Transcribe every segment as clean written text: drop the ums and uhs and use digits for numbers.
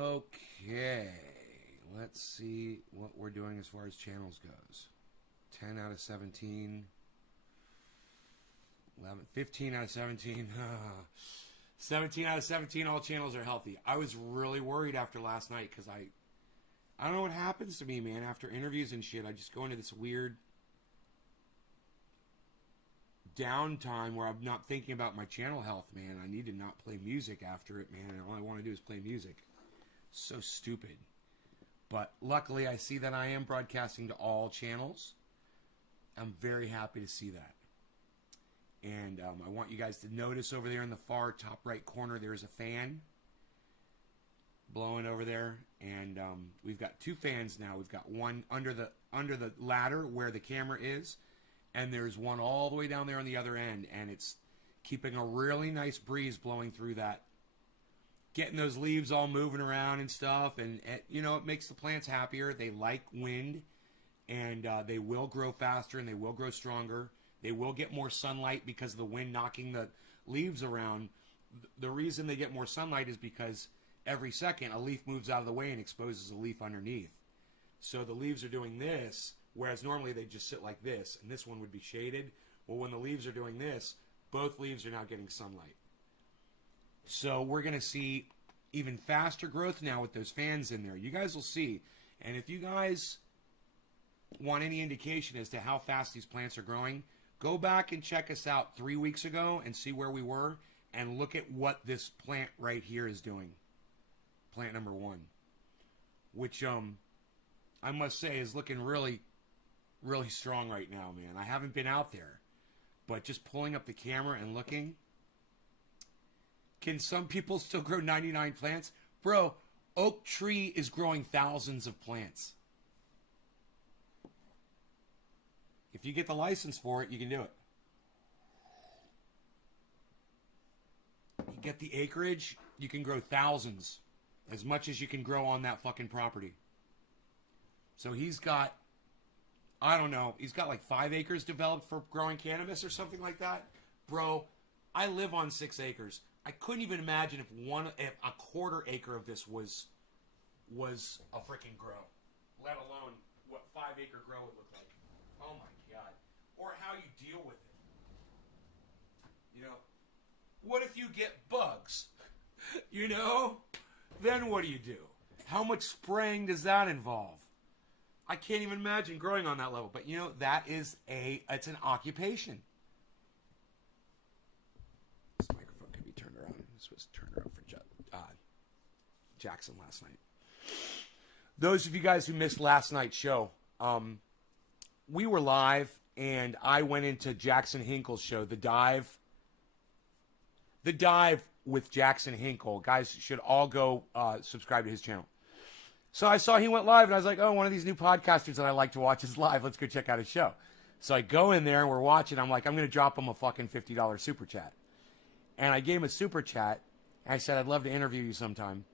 Okay, let's see what we're doing as far as channels goes. 10 out of 17. 15 out of 17. 17 out of 17, all channels are healthy. I was really worried after last night because I don't know what happens to me, man. After interviews and shit, I just go into this weird downtime where I'm not thinking about my channel health, man. I need to not play music after it, man. And all I want to do is play music. So stupid. But luckily, I see that I am broadcasting to all channels. I'm very happy to see that. And I want you guys to notice over there in the far top right corner, there's a fan blowing over there. And we've got two fans now. We've got one under the ladder where the camera is. And there's one all the way down there on the other end. And it's keeping a really nice breeze blowing through that. Getting those leaves all moving around and stuff. And you know, it makes the plants happier. They like wind. And they will grow faster and they will grow stronger. They will get more sunlight because of the wind knocking the leaves around. The reason they get more sunlight is because every second a leaf moves out of the way and exposes a leaf underneath. So the leaves are doing this, whereas normally they just sit like this, and this one would be shaded. Well, when the leaves are doing this, both leaves are now getting sunlight. So we're going to see even faster growth now with those fans in there. You guys will see. And if you guys want any indication as to how fast these plants are growing, go back and check us out 3 weeks ago and see where we were and look at what this plant right here is doing. Plant number 1. Which I must say is looking really, really strong right now, man. I haven't been out there, but just pulling up the camera and looking. Can some people still grow 99 plants? Bro, Oak Tree is growing thousands of plants. If you get the license for it, you can do it. You get the acreage, you can grow thousands. As much as you can grow on that fucking property. So he's got, I don't know, he's got like 5 acres developed for growing cannabis or something like that. Bro, I live on 6 acres. I couldn't even imagine if a quarter acre of this was a freaking grow. Let alone what 5 acre grow would look like. Oh my God. Or how you deal with it. You know, what if you get bugs? You know? Then what do you do? How much spraying does that involve? I can't even imagine growing on that level. But you know, that is it's an occupation. This microphone can be turned around. This was turned around for Jackson last night. Those of you guys who missed last night's show, we were live, and I went into Jackson Hinkle's show, The Dive. The Dive with Jackson Hinkle. Guys should all go subscribe to his channel. So I saw he went live, and I was like, oh, one of these new podcasters that I like to watch is live. Let's go check out his show. So I go in there, and we're watching. I'm like, I'm going to drop him a fucking $50 super chat. And I gave him a super chat, and I said, I'd love to interview you sometime.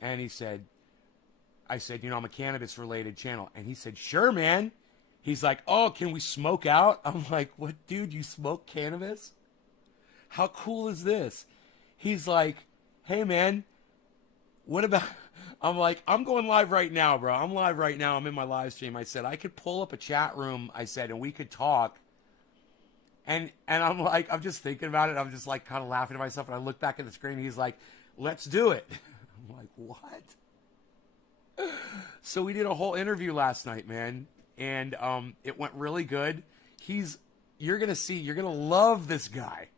And I said, you know, I'm a cannabis-related channel. And he said, sure, man. He's like, oh, can we smoke out? I'm like, what, dude, you smoke cannabis? How cool is this? He's like, hey, man, what about... I'm like, I'm going live right now, bro. I'm live right now. I'm in my live stream. I said, I could pull up a chat room, I said, and we could talk. And I'm like, I'm just thinking about it. I'm just like kind of laughing to myself. And I look back at the screen. And he's like, let's do it. I'm like, what? So we did a whole interview last night, man. And it went really good. You're going to see, you're going to love this guy.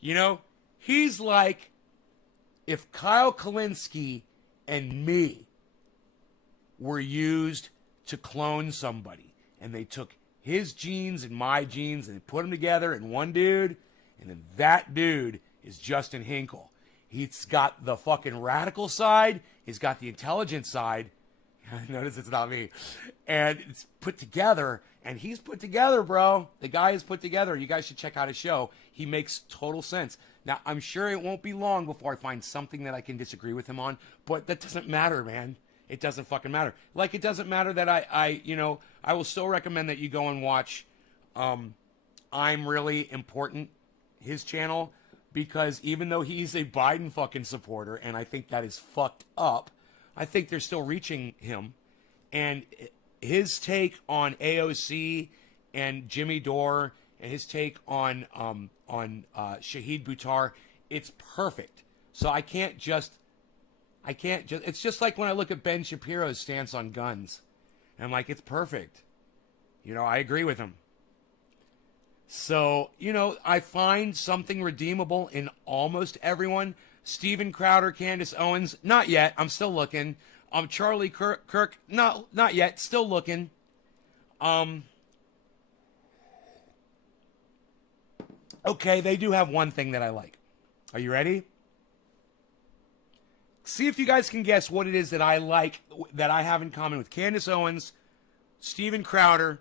You know, he's like if Kyle Kalinske and me were used to clone somebody. And they took his genes and my genes and they put them together in one dude. And then that dude is Justin Hinkle. He's got the fucking radical side. He's got the intelligent side. Notice it's not me. And it's put together. And he's put together, bro. The guy is put together. You guys should check out his show. He makes total sense. Now, I'm sure it won't be long before I find something that I can disagree with him on. But that doesn't matter, man. It doesn't fucking matter. Like, it doesn't matter that I will still recommend that you go and watch I'm Really Important, his channel. Because even though he's a Biden fucking supporter, and I think that is fucked up, I think they're still reaching him. And his take on AOC and Jimmy Dore and his take on Shahid Buttar, it's perfect. So I can't just, it's just like when I look at Ben Shapiro's stance on guns. And I'm like, it's perfect. You know, I agree with him. So, you know, I find something redeemable in almost everyone. Steven Crowder, Candace Owens, not yet. I'm still looking. Charlie Kirk, not yet. Still looking. Okay, they do have one thing that I like. Are you ready? See if you guys can guess what it is that I like, that I have in common with Candace Owens, Steven Crowder,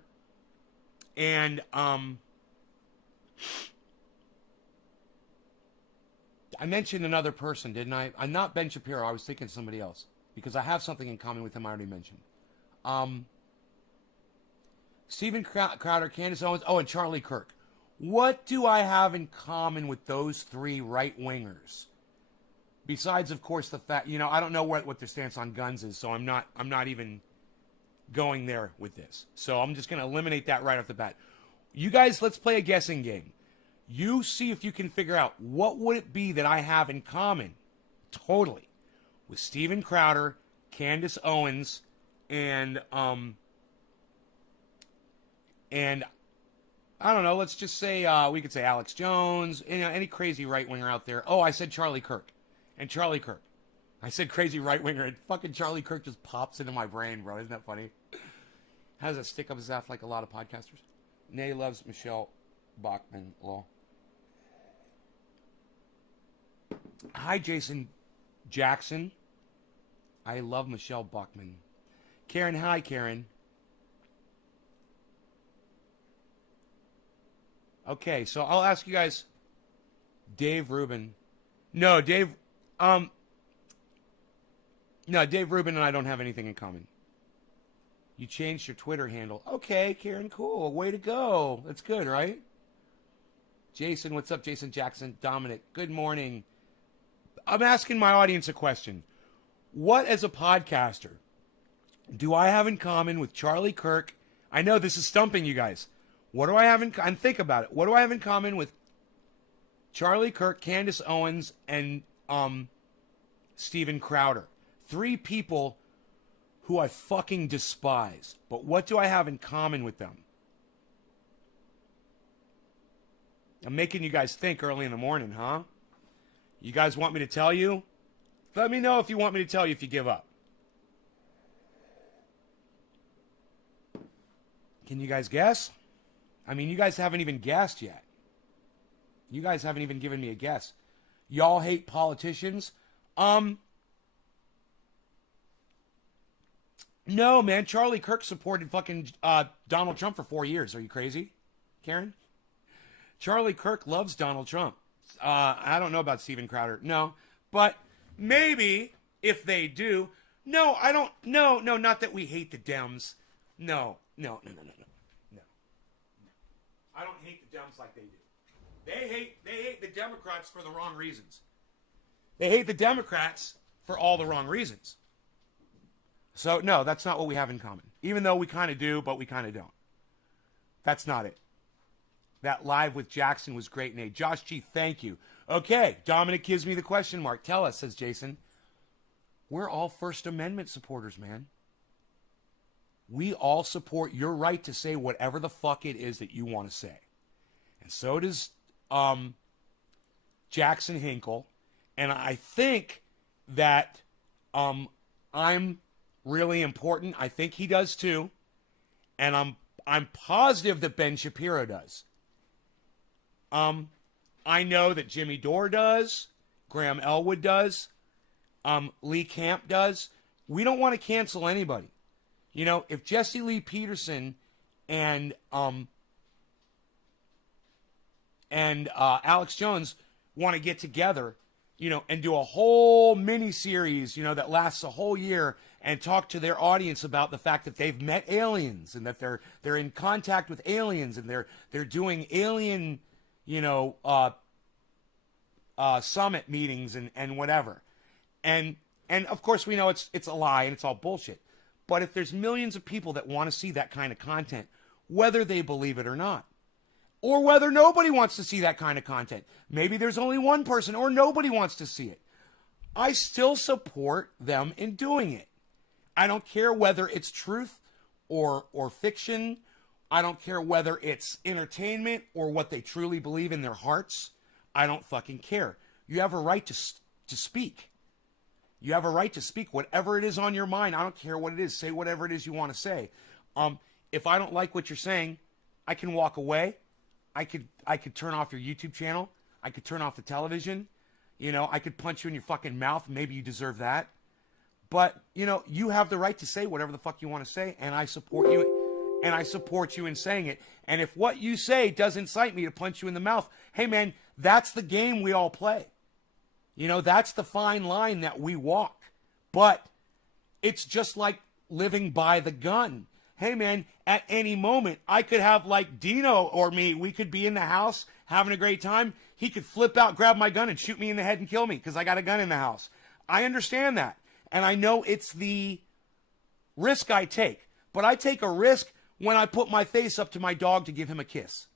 and I mentioned another person, didn't I? I'm not Ben Shapiro. I was thinking somebody else because I have something in common with him I already mentioned. Steven Crowder, Candace Owens, and Charlie Kirk. What do I have in common with those three right-wingers? Besides, of course, the fact, you know, I don't know what their stance on guns is, so I'm not even going there with this. So I'm just going to eliminate that right off the bat. You guys, let's play a guessing game. You see if you can figure out what would it be that I have in common, totally, with Steven Crowder, Candace Owens, and I don't know, let's just say, we could say Alex Jones, you know, any crazy right-winger out there. Oh, I said Charlie Kirk. And Charlie Kirk. I said crazy right-winger, and fucking Charlie Kirk just pops into my brain, bro. Isn't that funny? How does that stick up his ass like a lot of podcasters? Nay loves Michelle Bachman. Law. Hi, Jason Jackson. I love Michelle Bachman. Karen, hi, Karen. Okay, so I'll ask you guys. Dave Rubin. No, Dave Rubin and I don't have anything in common. You changed your Twitter handle. Okay, Karen, cool. Way to go. That's good, right? Jason, what's up, Jason Jackson? Dominic, good morning. I'm asking my audience a question. What, as a podcaster, do I have in common with Charlie Kirk? I know this is stumping you guys. What do I have in common? And think about it. What do I have in common with Charlie Kirk, Candace Owens, and Steven Crowder? Three people who I fucking despise. But what do I have in common with them? I'm making you guys think early in the morning, huh? You guys want me to tell you? Let me know if you want me to tell you if you give up. Can you guys guess? I mean, you guys haven't even guessed yet. You guys haven't even given me a guess. Y'all hate politicians? No, man. Charlie Kirk supported fucking Donald Trump for 4 years. Are you crazy, Karen? Charlie Kirk loves Donald Trump. I don't know about Steven Crowder. No. But maybe if they do. No, I don't. No, not that we hate the Dems. No. I don't hate the Dems like they do. They hate the Democrats for the wrong reasons. They hate the Democrats for all the wrong reasons. So, no, that's not what we have in common. Even though we kind of do, but we kind of don't. That's not it. That live with Jackson was great, Nate. Josh G, thank you. Okay, Dominic gives me the question mark. Tell us, says Jason. We're all First Amendment supporters, man. We all support your right to say whatever the fuck it is that you want to say. And so does Jackson Hinkle. And I think that I'm really important. I think he does too. And I'm positive that Ben Shapiro does. I know that Jimmy Dore does. Graham Elwood does. Lee Camp does. We don't want to cancel anybody. You know, if Jesse Lee Peterson and Alex Jones want to get together, you know, and do a whole mini series, you know, that lasts a whole year and talk to their audience about the fact that they've met aliens and that they're in contact with aliens and they're doing alien, you know, summit meetings and whatever. And And of course, we know it's a lie and it's all bullshit. But if there's millions of people that want to see that kind of content, whether they believe it or not, or whether nobody wants to see that kind of content, maybe there's only one person or nobody wants to see it, I still support them in doing it. I don't care whether it's truth or fiction. I don't care whether it's entertainment or what they truly believe in their hearts. I don't fucking care. You have a right to speak. You have a right to speak whatever it is on your mind. I don't care what it is. Say whatever it is you want to say. If I don't like what you're saying, I can walk away. I could turn off your YouTube channel. I could turn off the television. You know, I could punch you in your fucking mouth. Maybe you deserve that. But, you know, you have the right to say whatever the fuck you want to say, and I support you, and I support you in saying it. And if what you say does incite me to punch you in the mouth, hey, man, that's the game we all play. You know, that's the fine line that we walk. But it's just like living by the gun. Hey, man, at any moment, I could have, like, Dino or me, we could be in the house having a great time. He could flip out, grab my gun, and shoot me in the head and kill me because I got a gun in the house. I understand that. And I know it's the risk I take. But I take a risk when I put my face up to my dog to give him a kiss.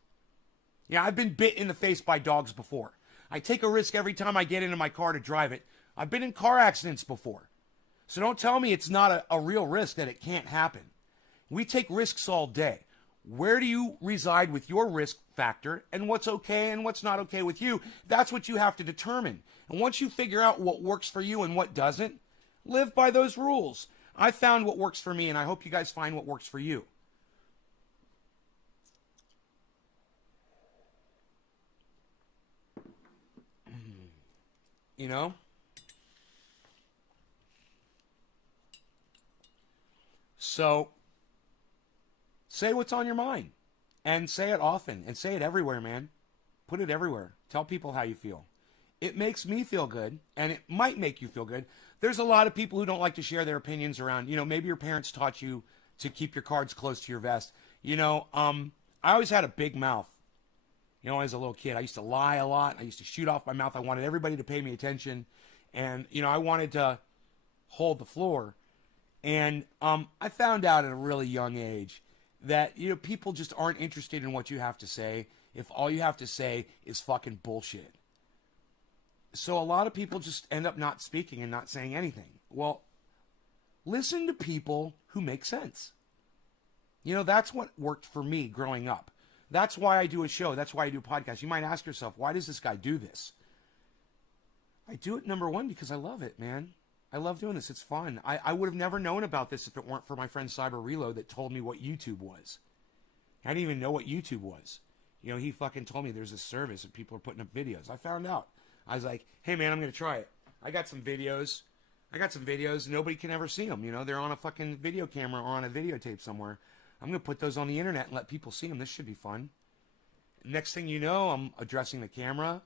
Yeah, I've been bit in the face by dogs before. I take a risk every time I get into my car to drive it. I've been in car accidents before. So don't tell me it's not a real risk that it can't happen. We take risks all day. Where do you reside with your risk factor and what's okay and what's not okay with you? That's what you have to determine. And once you figure out what works for you and what doesn't, live by those rules. I found what works for me, and I hope you guys find what works for you. You know? So, say what's on your mind. And say it often. And say it everywhere, man. Put it everywhere. Tell people how you feel. It makes me feel good, and it might make you feel good. There's a lot of people who don't like to share their opinions around. You know, maybe your parents taught you to keep your cards close to your vest. You know, I always had a big mouth. You know, as a little kid, I used to lie a lot. I used to shoot off my mouth. I wanted everybody to pay me attention. And, you know, I wanted to hold the floor. And I found out at a really young age that, you know, people just aren't interested in what you have to say if all you have to say is fucking bullshit. So a lot of people just end up not speaking and not saying anything. Well, listen to people who make sense. You know, that's what worked for me growing up. That's why I do a show. That's why I do a podcast. You might ask yourself, why does this guy do this? I do it, number one, because I love it, man. I love doing this. It's fun. I would have never known about this if it weren't for my friend Cyber Reload that told me what YouTube was. I didn't even know what YouTube was. You know, he fucking told me there's a service and people are putting up videos. I found out. I was like, hey, man, I'm going to try it. I got some videos. Nobody can ever see them. You know, they're on a fucking video camera or on a videotape somewhere. I'm going to put those on the internet and let people see them. This should be fun. Next thing you know, I'm addressing the camera,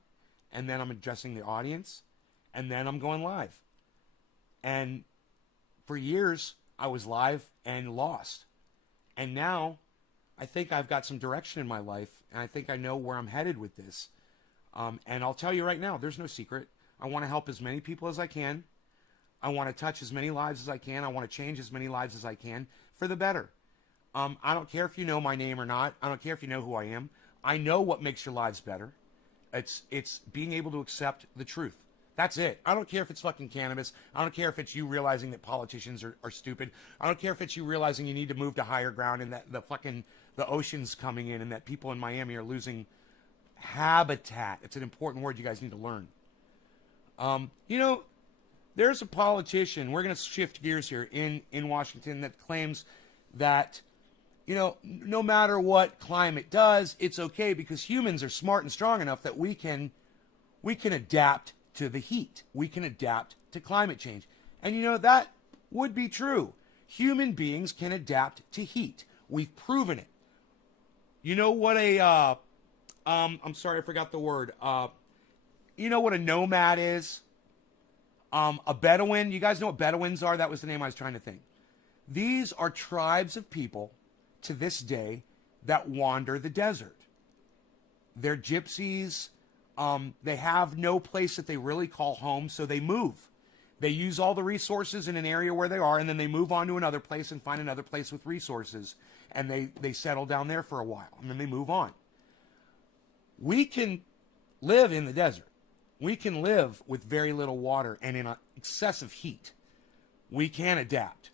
and then I'm addressing the audience, and then I'm going live. And for years, I was live and lost. And now, I think I've got some direction in my life, and I think I know where I'm headed with this. And I'll tell you right now, there's no secret. I want to help as many people as I can. I want to touch as many lives as I can. I want to change as many lives as I can for the better. I don't care if you know my name or not. I don't care if you know who I am. I know what makes your lives better. It's being able to accept the truth. That's it. I don't care if it's fucking cannabis. I don't care if it's you realizing that politicians are stupid. I don't care if it's you realizing you need to move to higher ground and that the ocean's coming in and that people in Miami are losing habitat. It's an important word you guys need to learn. You know, there's a politician, we're going to shift gears here, in Washington that claims that, you know, no matter what climate does, it's okay because humans are smart and strong enough that we can adapt to the heat. We can adapt to climate change. And, you know, that would be true. Human beings can adapt to heat. We've proven it. You know what I'm sorry, I forgot the word. You know what a nomad is? A Bedouin. You guys know what Bedouins are? That was the name I was trying to think. These are tribes of people to this day that wander the desert. They're gypsies. They have no place that they really call home, so they move. They use all the resources in an area where they are, and then they move on to another place and find another place with resources, and they settle down there for a while, and then they move on. We can live in the desert. We can live with very little water and in excessive heat. We can adapt.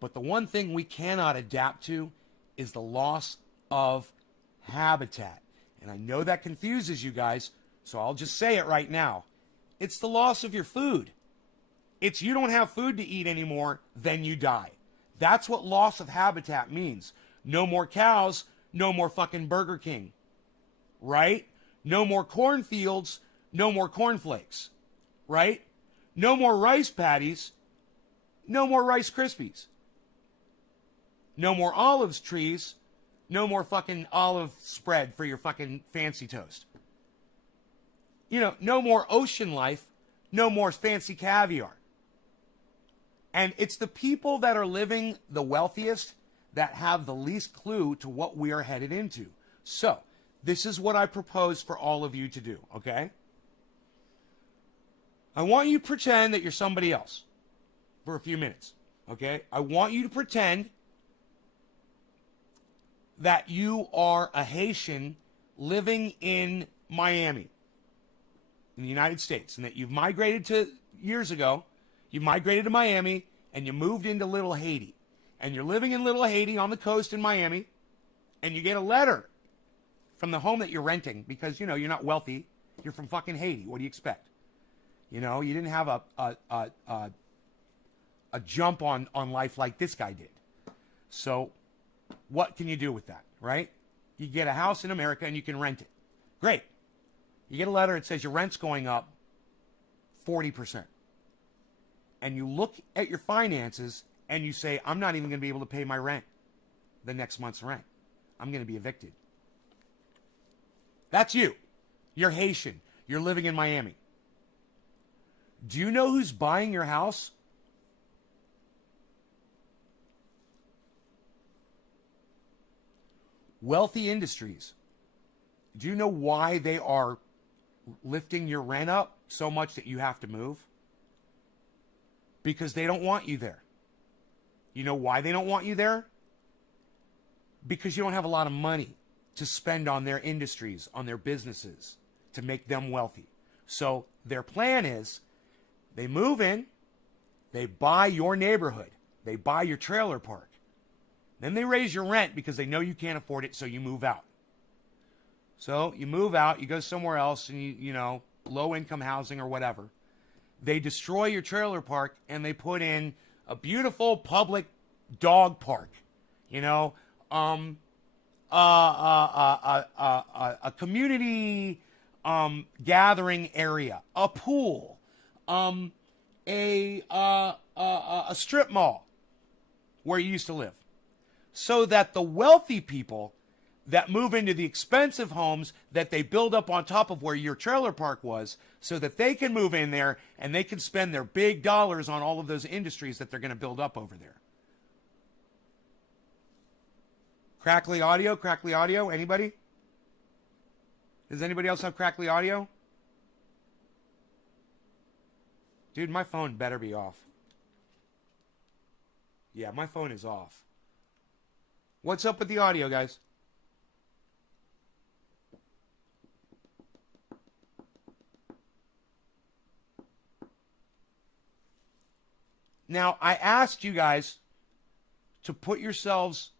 But the one thing we cannot adapt to is the loss of habitat. And I know that confuses you guys, so I'll just say it right now. It's the loss of your food. It's you don't have food to eat anymore, then you die. That's what loss of habitat means. No more cows, no more fucking Burger King. Right? No more cornfields, no more cornflakes. Right? No more rice patties, no more Rice Krispies. No more olives trees, no more fucking olive spread for your fucking fancy toast. You know, no more ocean life, no more fancy caviar. And it's the people that are living the wealthiest that have the least clue to what we are headed into. So, this is what I propose for all of you to do, okay? I want you to pretend that you're somebody else for a few minutes, okay? I want you to pretend that you are a Haitian living in Miami, in the United States, and that you've migrated to, years ago, you migrated to Miami, and you moved into Little Haiti. And you're living in Little Haiti on the coast in Miami, and you get a letter from the home that you're renting because, you know, you're not wealthy. You're from fucking Haiti. What do you expect? You know, you didn't have a jump on life like this guy did. So what can you do with that, right? You get a house in America and you can rent it. Great. You get a letter that says your rent's going up 40%. And you look at your finances and you say, I'm not even going to be able to pay my rent, the next month's rent. I'm going to be evicted. That's you. You're Haitian. You're living in Miami. Do you know who's buying your house? Wealthy industries. Do you know why they are lifting your rent up so much that you have to move? Because they don't want you there. You know why they don't want you there? Because you don't have a lot of money to spend on their industries, on their businesses, to make them wealthy. So their plan is they move in, they buy your neighborhood, they buy your trailer park. Then they raise your rent because they know you can't afford it, so you move out. So you move out, you go somewhere else, and you know, low-income housing or whatever. They destroy your trailer park, and they put in a beautiful public dog park. You know, a community gathering area, a pool, a strip mall where you used to live. So that the wealthy people that move into the expensive homes that they build up on top of where your trailer park was, so that they can move in there and they can spend their big dollars on all of those industries that they're going to build up over there. Crackly audio, anybody? Does anybody else have crackly audio? Dude, my phone better be off. Yeah, my phone is off. What's up with the audio, guys? Now, I asked you guys to put yourselves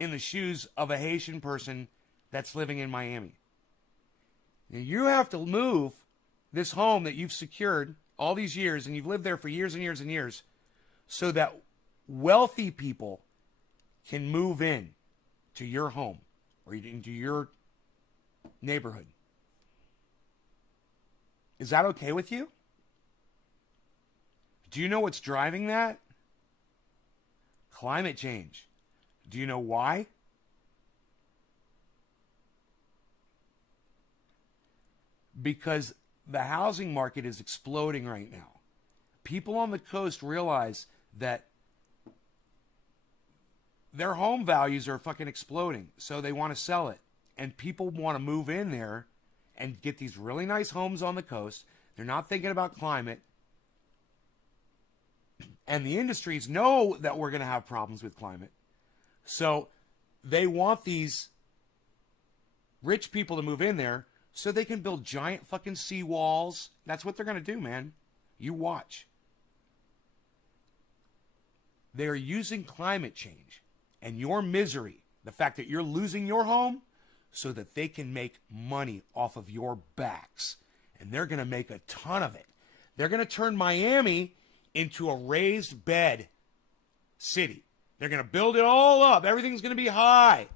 in the shoes of a Haitian person that's living in Miami. Now, you have to move this home that you've secured all these years, and you've lived there for years and years and years, so that wealthy people can move in to your home or into your neighborhood. Is that okay with you? Do you know what's driving that? Climate change. Do you know why? Because the housing market is exploding right now. People on the coast realize that their home values are fucking exploding, so they want to sell it. And people want to move in there and get these really nice homes on the coast. They're not thinking about climate. And the industries know that we're going to have problems with climate. So they want these rich people to move in there so they can build giant fucking seawalls. That's what they're going to do, man. You watch. They are using climate change and your misery, the fact that you're losing your home, so that they can make money off of your backs. And they're going to make a ton of it. They're going to turn Miami into a raised bed city. They're going to build it all up. Everything's going to be high,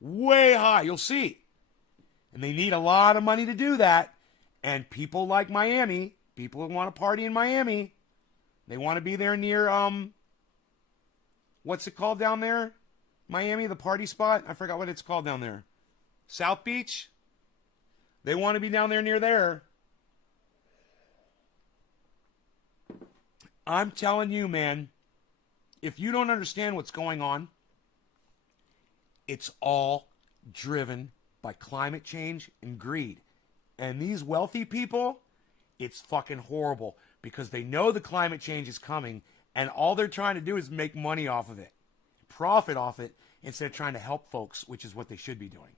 way high. You'll see. And they need a lot of money to do that. And people like Miami, people who want to party in Miami, they want to be there near, what's it called down there? Miami, the party spot? I forgot what it's called down there. South Beach? They want to be down there near there. I'm telling you, man, if you don't understand what's going on, it's all driven by climate change and greed. And these wealthy people, it's fucking horrible because they know the climate change is coming and all they're trying to do is make money off of it, profit off it, instead of trying to help folks, which is what they should be doing.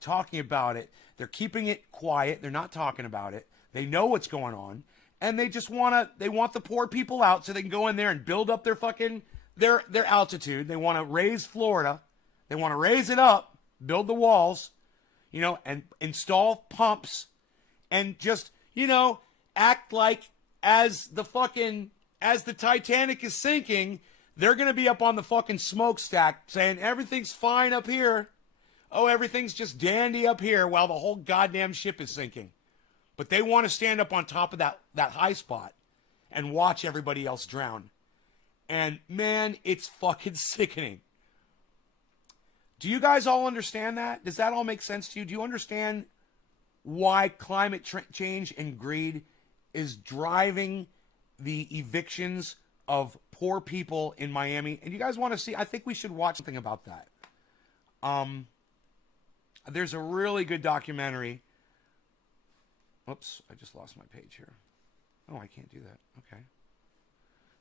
Talking about it, they're keeping it quiet, they're not talking about it, they know what's going on, and they just want the poor people out so they can go in there and build up their fucking, their altitude. They want to raise Florida, they want to raise it up, build the walls, you know, and install pumps, and just, you know, act like as the Titanic is sinking, they're going to be up on the fucking smokestack saying everything's fine up here. Oh, everything's just dandy up here while the whole goddamn ship is sinking. But they want to stand up on top of that high spot and watch everybody else drown. And man, it's fucking sickening. Do you guys all understand that? Does that all make sense to you? Do you understand why climate change and greed is driving the evictions of poor people in Miami? And you guys want to see, I think we should watch something about that. There's a really good documentary. Oops, I just lost my page here. Oh, I can't do that. Okay.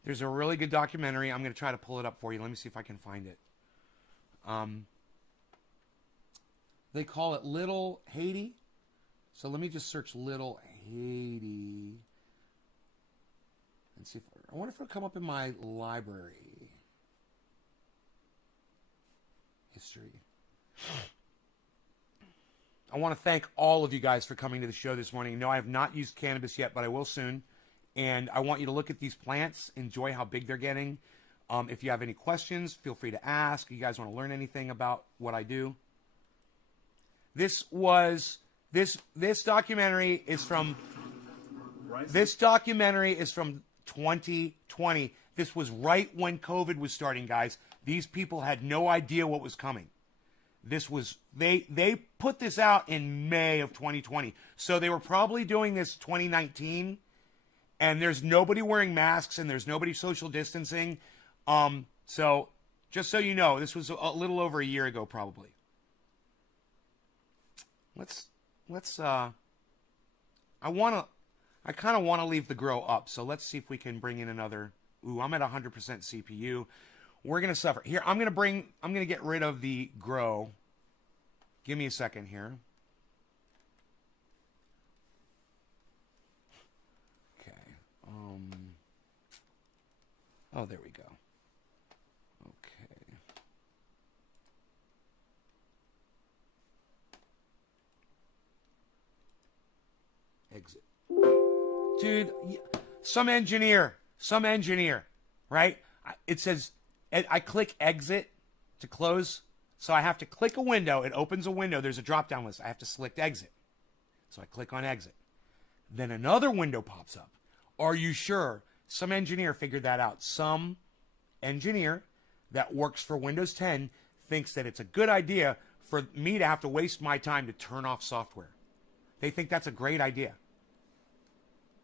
There's a really good documentary. I'm going to try to pull it up for you. Let me see if I can find it. They call it Little Haiti. So let me just search Little Haiti and see if I wonder if it'll come up in my library history. I want to thank all of you guys for coming to the show this morning. No, I have not used cannabis yet, but I will soon. And I want you to look at these plants, enjoy how big they're getting. If you have any questions, feel free to ask. You guys want to learn anything about what I do? This documentary is from 2020. This was right when COVID was starting, guys. These people had no idea what was coming. This was they put this out in May of 2020. So they were probably doing this 2019, and there's nobody wearing masks and there's nobody social distancing. So just so you know, this was a little over a year ago probably. Let's I kind of want to leave the grow up. So let's see if we can bring in another. Ooh, I'm at 100% CPU. We're going to suffer. Here, I'm going to get rid of the grow. Give me a second here. Okay. Oh, there we go. Okay. Exit. Dude, some engineer, right? It says, I click exit to close. So I have to click a window. It opens a window. There's a drop-down list. I have to select exit. So I click on exit. Then another window pops up. Are you sure? Some engineer figured that out. Some engineer that works for Windows 10 thinks that it's a good idea for me to have to waste my time to turn off software. They think that's a great idea.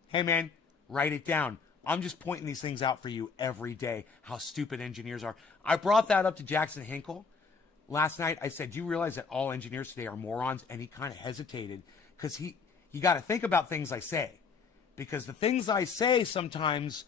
Hey, man, write it down. I'm just pointing these things out for you every day, how stupid engineers are. I brought that up to Jackson Hinkle last night. I said, do you realize that all engineers today are morons? And he kind of hesitated because you got to think about things I say. Because the things I say sometimes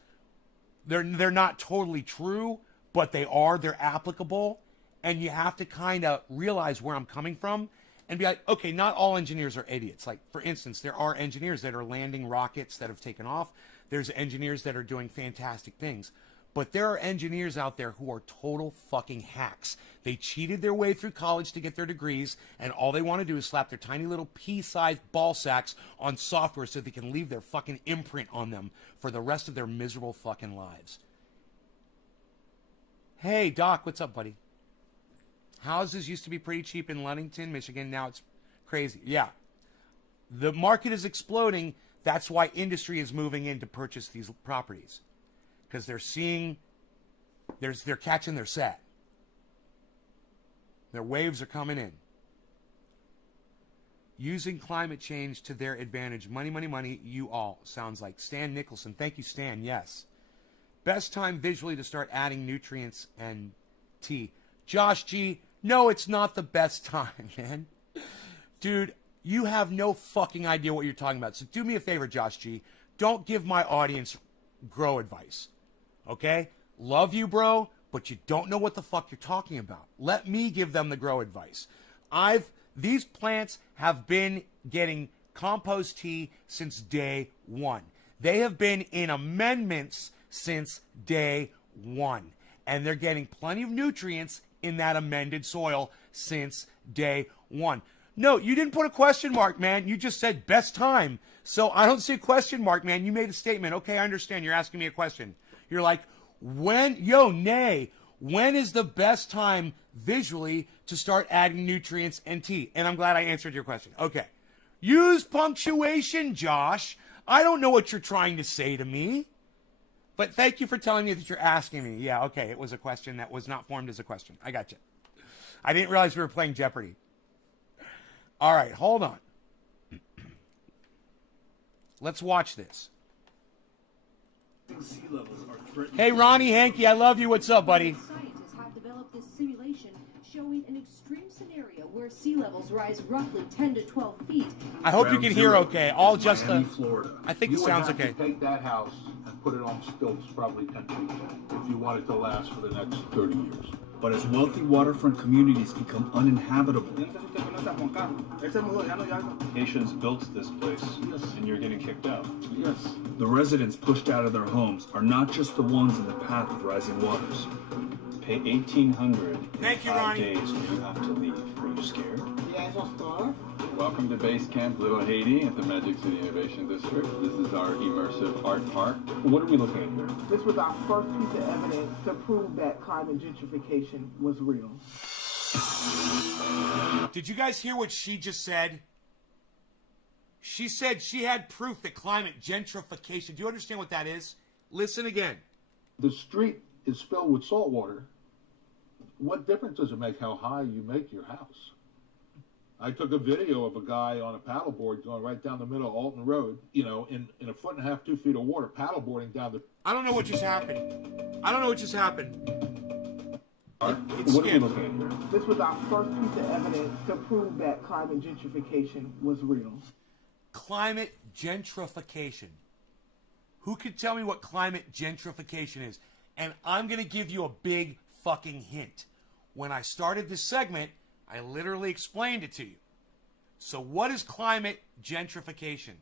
they're not totally true, but they're applicable, and you have to kind of realize where I'm coming from and be like, okay, not all engineers are idiots. Like, for instance, there are engineers that are landing rockets that have taken off. There's engineers that are doing fantastic things. But there are engineers out there who are total fucking hacks. They cheated their way through college to get their degrees, and all they want to do is slap their tiny little pea-sized ball sacks on software so they can leave their fucking imprint on them for the rest of their miserable fucking lives. Hey, Doc, what's up, buddy? Houses used to be pretty cheap in Ludington, Michigan. Now it's crazy. Yeah. The market is exploding. That's why industry is moving in to purchase these properties. Because they're seeing, they're catching their set. Their waves are coming in. Using climate change to their advantage. Money, money, money, you all. Sounds like Stan Nicholson. Thank you, Stan. Yes. Best time visually to start adding nutrients and tea. Josh G, no, it's not the best time, man. Dude, you have no fucking idea what you're talking about. So do me a favor, Josh G. Don't give my audience grow advice. Okay? Love you, bro, but you don't know what the fuck you're talking about. Let me give them the grow advice. These plants have been getting compost tea since day one. They have been in amendments since day one. And they're getting plenty of nutrients in that amended soil since day one. No, you didn't put a question mark, man. You just said best time. So I don't see a question mark, man. You made a statement. Okay, I understand. You're asking me a question. You're like, when is the best time visually to start adding nutrients and tea? And I'm glad I answered your question. Okay. Use punctuation, Josh. I don't know what you're trying to say to me. But thank you for telling me that you're asking me. Yeah, okay. It was a question that was not formed as a question. I got you. I didn't realize we were playing Jeopardy. All right, hold on. Let's watch this. Sea levels are threatening. Hey, Ronnie Hankey, I love you. What's up, buddy? Scientists have developed this simulation showing an extreme scenario where sea levels rise roughly 10 to 12 feet. I hope you can hear okay. All just Miami, Florida. I think it sounds okay. You would have to take that house and put it on stilts probably 10 feet if you want it to last for the next 30 years. But as wealthy waterfront communities become uninhabitable, Haitians built this place, and you're getting kicked out. Yes. the residents pushed out of their homes are not just the ones in the path of rising waters. Pay $1,800 Thank you, in 5 Ronnie. days, and you have to leave. Are you scared? Yes, of course. Welcome to Base Camp Little Haiti at the Magic City Innovation District. This is our immersive art park. What are we looking at here? This was our first piece of evidence to prove that climate gentrification was real. Did you guys hear what she just said? She said she had proof that climate gentrification. Do you understand what that is? Listen again. The street is filled with salt water. What difference does it make how high you make your house? I took a video of a guy on a paddleboard going right down the middle of Alton Road, in a foot and a half, 2 feet of water, paddleboarding down the... I don't know what just happened. It's What are we skimmed. looking at here? This was our first piece of evidence to prove that climate gentrification was real. Climate gentrification. Who could tell me what climate gentrification is? And I'm going to give you a big fucking hint. When I started this segment, I literally explained it to you. So what is climate gentrification?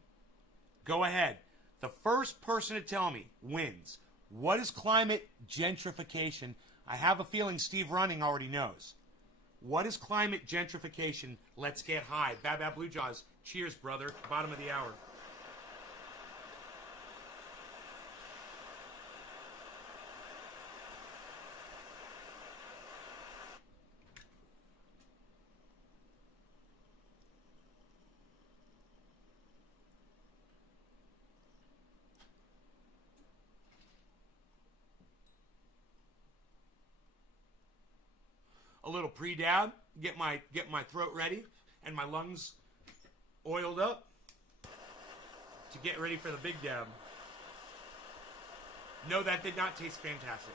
Go ahead. The first person to tell me wins. What is climate gentrification? I have a feeling Steve Running already knows. What is climate gentrification? Let's get high. Bab Bab Blue Jaws. Cheers, brother. Bottom of the hour. A little pre-dab, get my throat ready and my lungs oiled up to get ready for the big dab. No, that did not taste fantastic.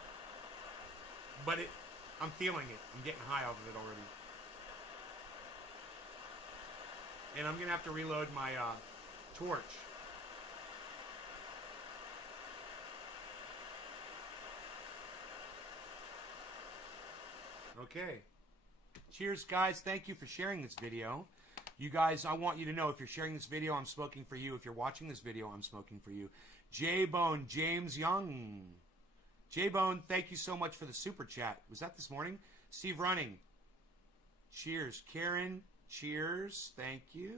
But I'm feeling it. I'm getting high off of it already. And I'm going to have to reload my torch. Okay. Cheers, guys. Thank you for sharing this video. You guys, I want you to know, if you're sharing this video, I'm smoking for you. If you're watching this video, I'm smoking for you. J-Bone, James Young. J-Bone, thank you so much for the super chat. Was that this morning? Steve Running. Cheers. Karen, cheers. Thank you.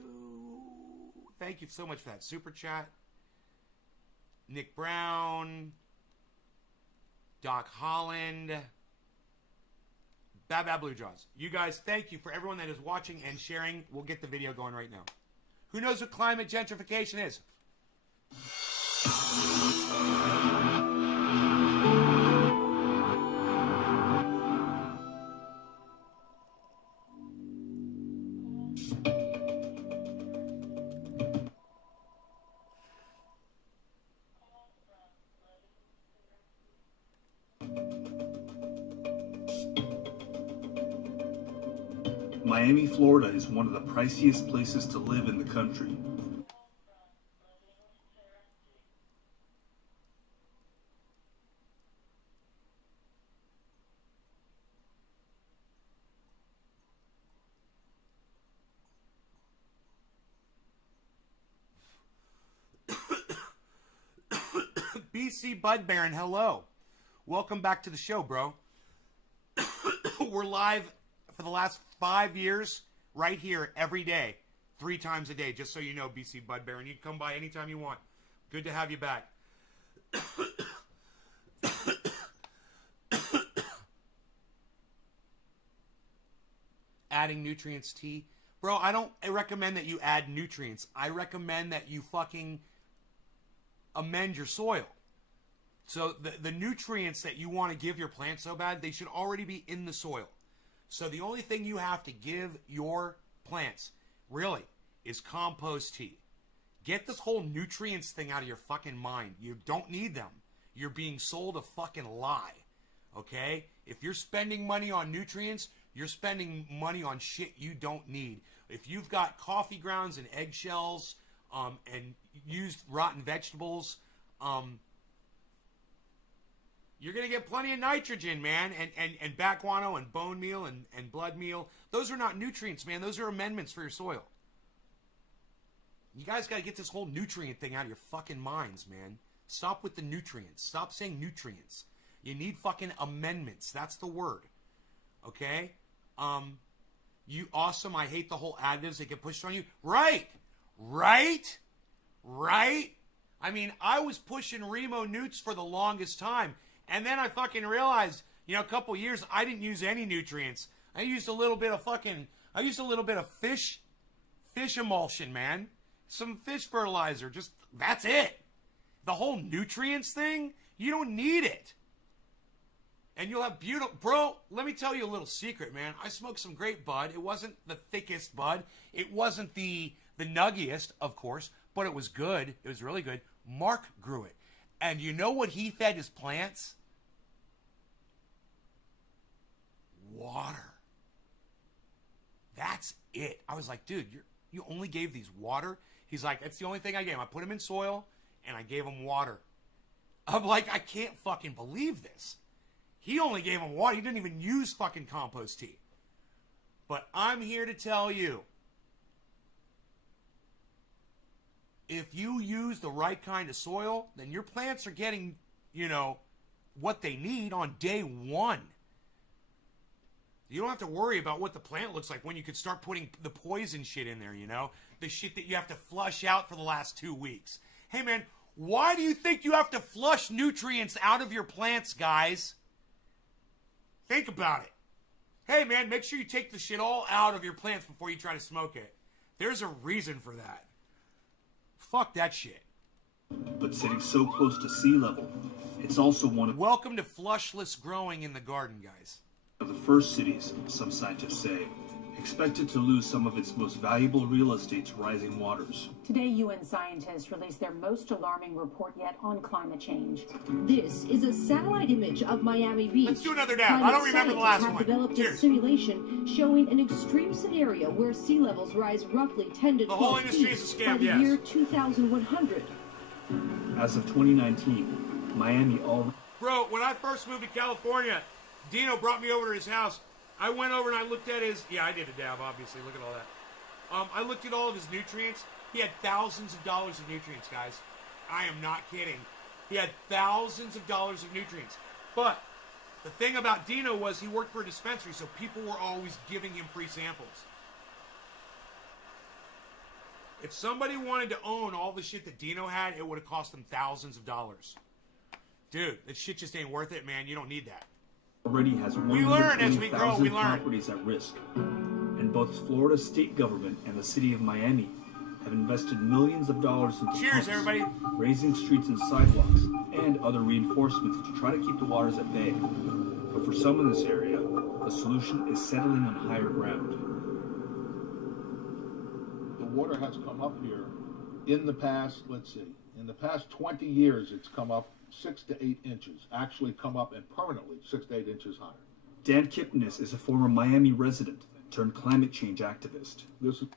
Thank you so much for that super chat. Nick Brown. Doc Holland. Bad Blue Jaws. You guys, thank you for everyone that is watching and sharing. We'll get the video going right now. Who knows what climate gentrification is? Miami, Florida is one of the priciest places to live in the country. BC Bud Baron, hello. Welcome back to the show, bro. We're live for the last 5 years right here every day, 3 times a day, just so you know, BC Bud Baron. You can come by anytime you want. Good to have you back. Adding nutrients tea. Bro, I don't recommend that you add nutrients. I recommend that you fucking amend your soil. So the nutrients that you want to give your plant so bad, they should already be in the soil. So the only thing you have to give your plants, really, is compost tea. Get this whole nutrients thing out of your fucking mind. You don't need them. You're being sold a fucking lie. Okay? If you're spending money on nutrients, you're spending money on shit you don't need. If you've got coffee grounds and eggshells, and used rotten vegetables, you're going to get plenty of nitrogen, man, and back guano and bone meal and blood meal. Those are not nutrients, man. Those are amendments for your soil. You guys got to get this whole nutrient thing out of your fucking minds, man. Stop with the nutrients. Stop saying nutrients. You need fucking amendments. That's the word. Okay? You awesome. I hate the whole additives that get pushed on you. Right. I mean, I was pushing Remo Newts for the longest time. And then I fucking realized, a couple years, I didn't use any nutrients. I used a little bit of fish emulsion, man. Some fish fertilizer. Just, that's it. The whole nutrients thing, you don't need it. And you'll have beautiful... Bro, let me tell you a little secret, man. I smoked some great bud. It wasn't the thickest bud. It wasn't the nuggiest, of course, but it was good. It was really good. Mark grew it. And you know what he fed his plants? Water. That's it. I was like, dude, you only gave these water? He's like, that's the only thing I gave him. I put them in soil, and I gave them water. I'm like, I can't fucking believe this. He only gave them water. He didn't even use fucking compost tea. But I'm here to tell you, if you use the right kind of soil, then your plants are getting, what they need on day one. You don't have to worry about what the plant looks like when you could start putting the poison shit in there, the shit that you have to flush out for the last 2 weeks. Hey, man, why do you think you have to flush nutrients out of your plants, guys? Think about it. Hey, man, make sure you take the shit all out of your plants before you try to smoke it. There's a reason for that. Fuck that shit. But sitting so close to sea level, it's also one of Welcome to flushless growing in the garden, guys. the first cities, some scientists say, expected to lose some of its most valuable real estate to rising waters. Today, UN scientists released their most alarming report yet on climate change. This is a satellite image of Miami Beach. Let's do another dab. I don't remember the last have one. Developed Cheers. a simulation showing an extreme scenario where sea levels rise roughly 10 to 12 whole industry feet is a scam, by the yes. year 2100. As of 2019, Miami already... Bro, when I first moved to California, Dino brought me over to his house. I went over and I looked at his. Yeah, I did a dab, obviously. Look at all that. I looked at all of his nutrients. He had thousands of dollars of nutrients, guys. I am not kidding. He had thousands of dollars of nutrients. But the thing about Dino was he worked for a dispensary, so people were always giving him free samples. If somebody wanted to own all the shit that Dino had, it would have cost them thousands of dollars. Dude, that shit just ain't worth it, man. You don't need that. Already has We learn as we grow, we 120,000 learn. properties at risk. And both Florida state government and the city of Miami have invested millions of dollars into Cheers, pumps, everybody. raising streets and sidewalks, and other reinforcements to try to keep the waters at bay. But for some in this area, the solution is settling on higher ground. The water has come up here in the past, let's see, in the past 20 years, it's come up 6 to 8 inches. Actually come up and permanently 6 to 8 inches higher. Dan Kipnis is a former Miami resident turned climate change activist. This is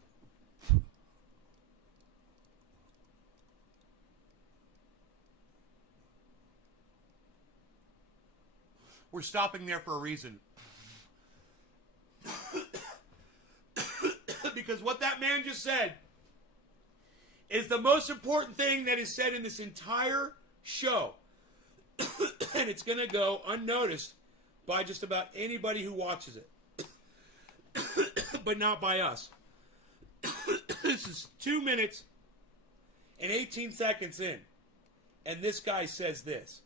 We're stopping there for a reason. Because what that man just said is the most important thing that is said in this entire show. And it's going to go unnoticed by just about anybody who watches it. But not by us. This is 2 minutes and 18 seconds in. And this guy says this.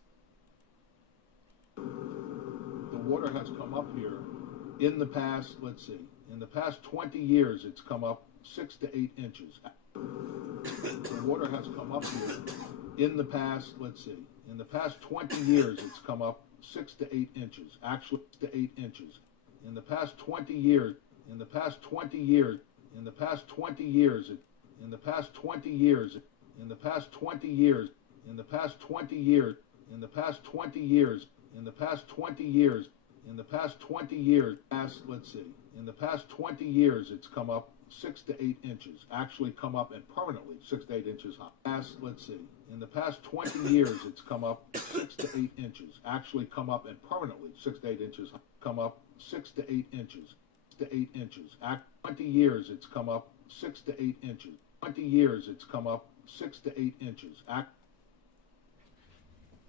the water has come up here in the past, let's see, in the past 20 years, it's come up 6 to 8 inches. The water has come up here in the past, let's see, in the past 20 years, it's come up 6 to 8 inches, actually 6 to 8 inches. In the past 20 years, in the past 20 years, in the past 20 years, in the past 20 years, in the past 20 years, in the past 20 years, in the past 20 years, in the past 20 years, in the past 20 years, past, let's see, in the past 20 years, it's come up 6 to 8 inches, actually come up and permanently 6 to 8 inches high. Past, let's see, in the past 20 years, it's come up 6 to 8 inches, actually come up and permanently 6 to 8 inches high. Come up 6 to 8 inches, 6 to 8 inches. 20 years, it's come up 6 to 8 inches. 20 years, it's come up 6 to 8 inches.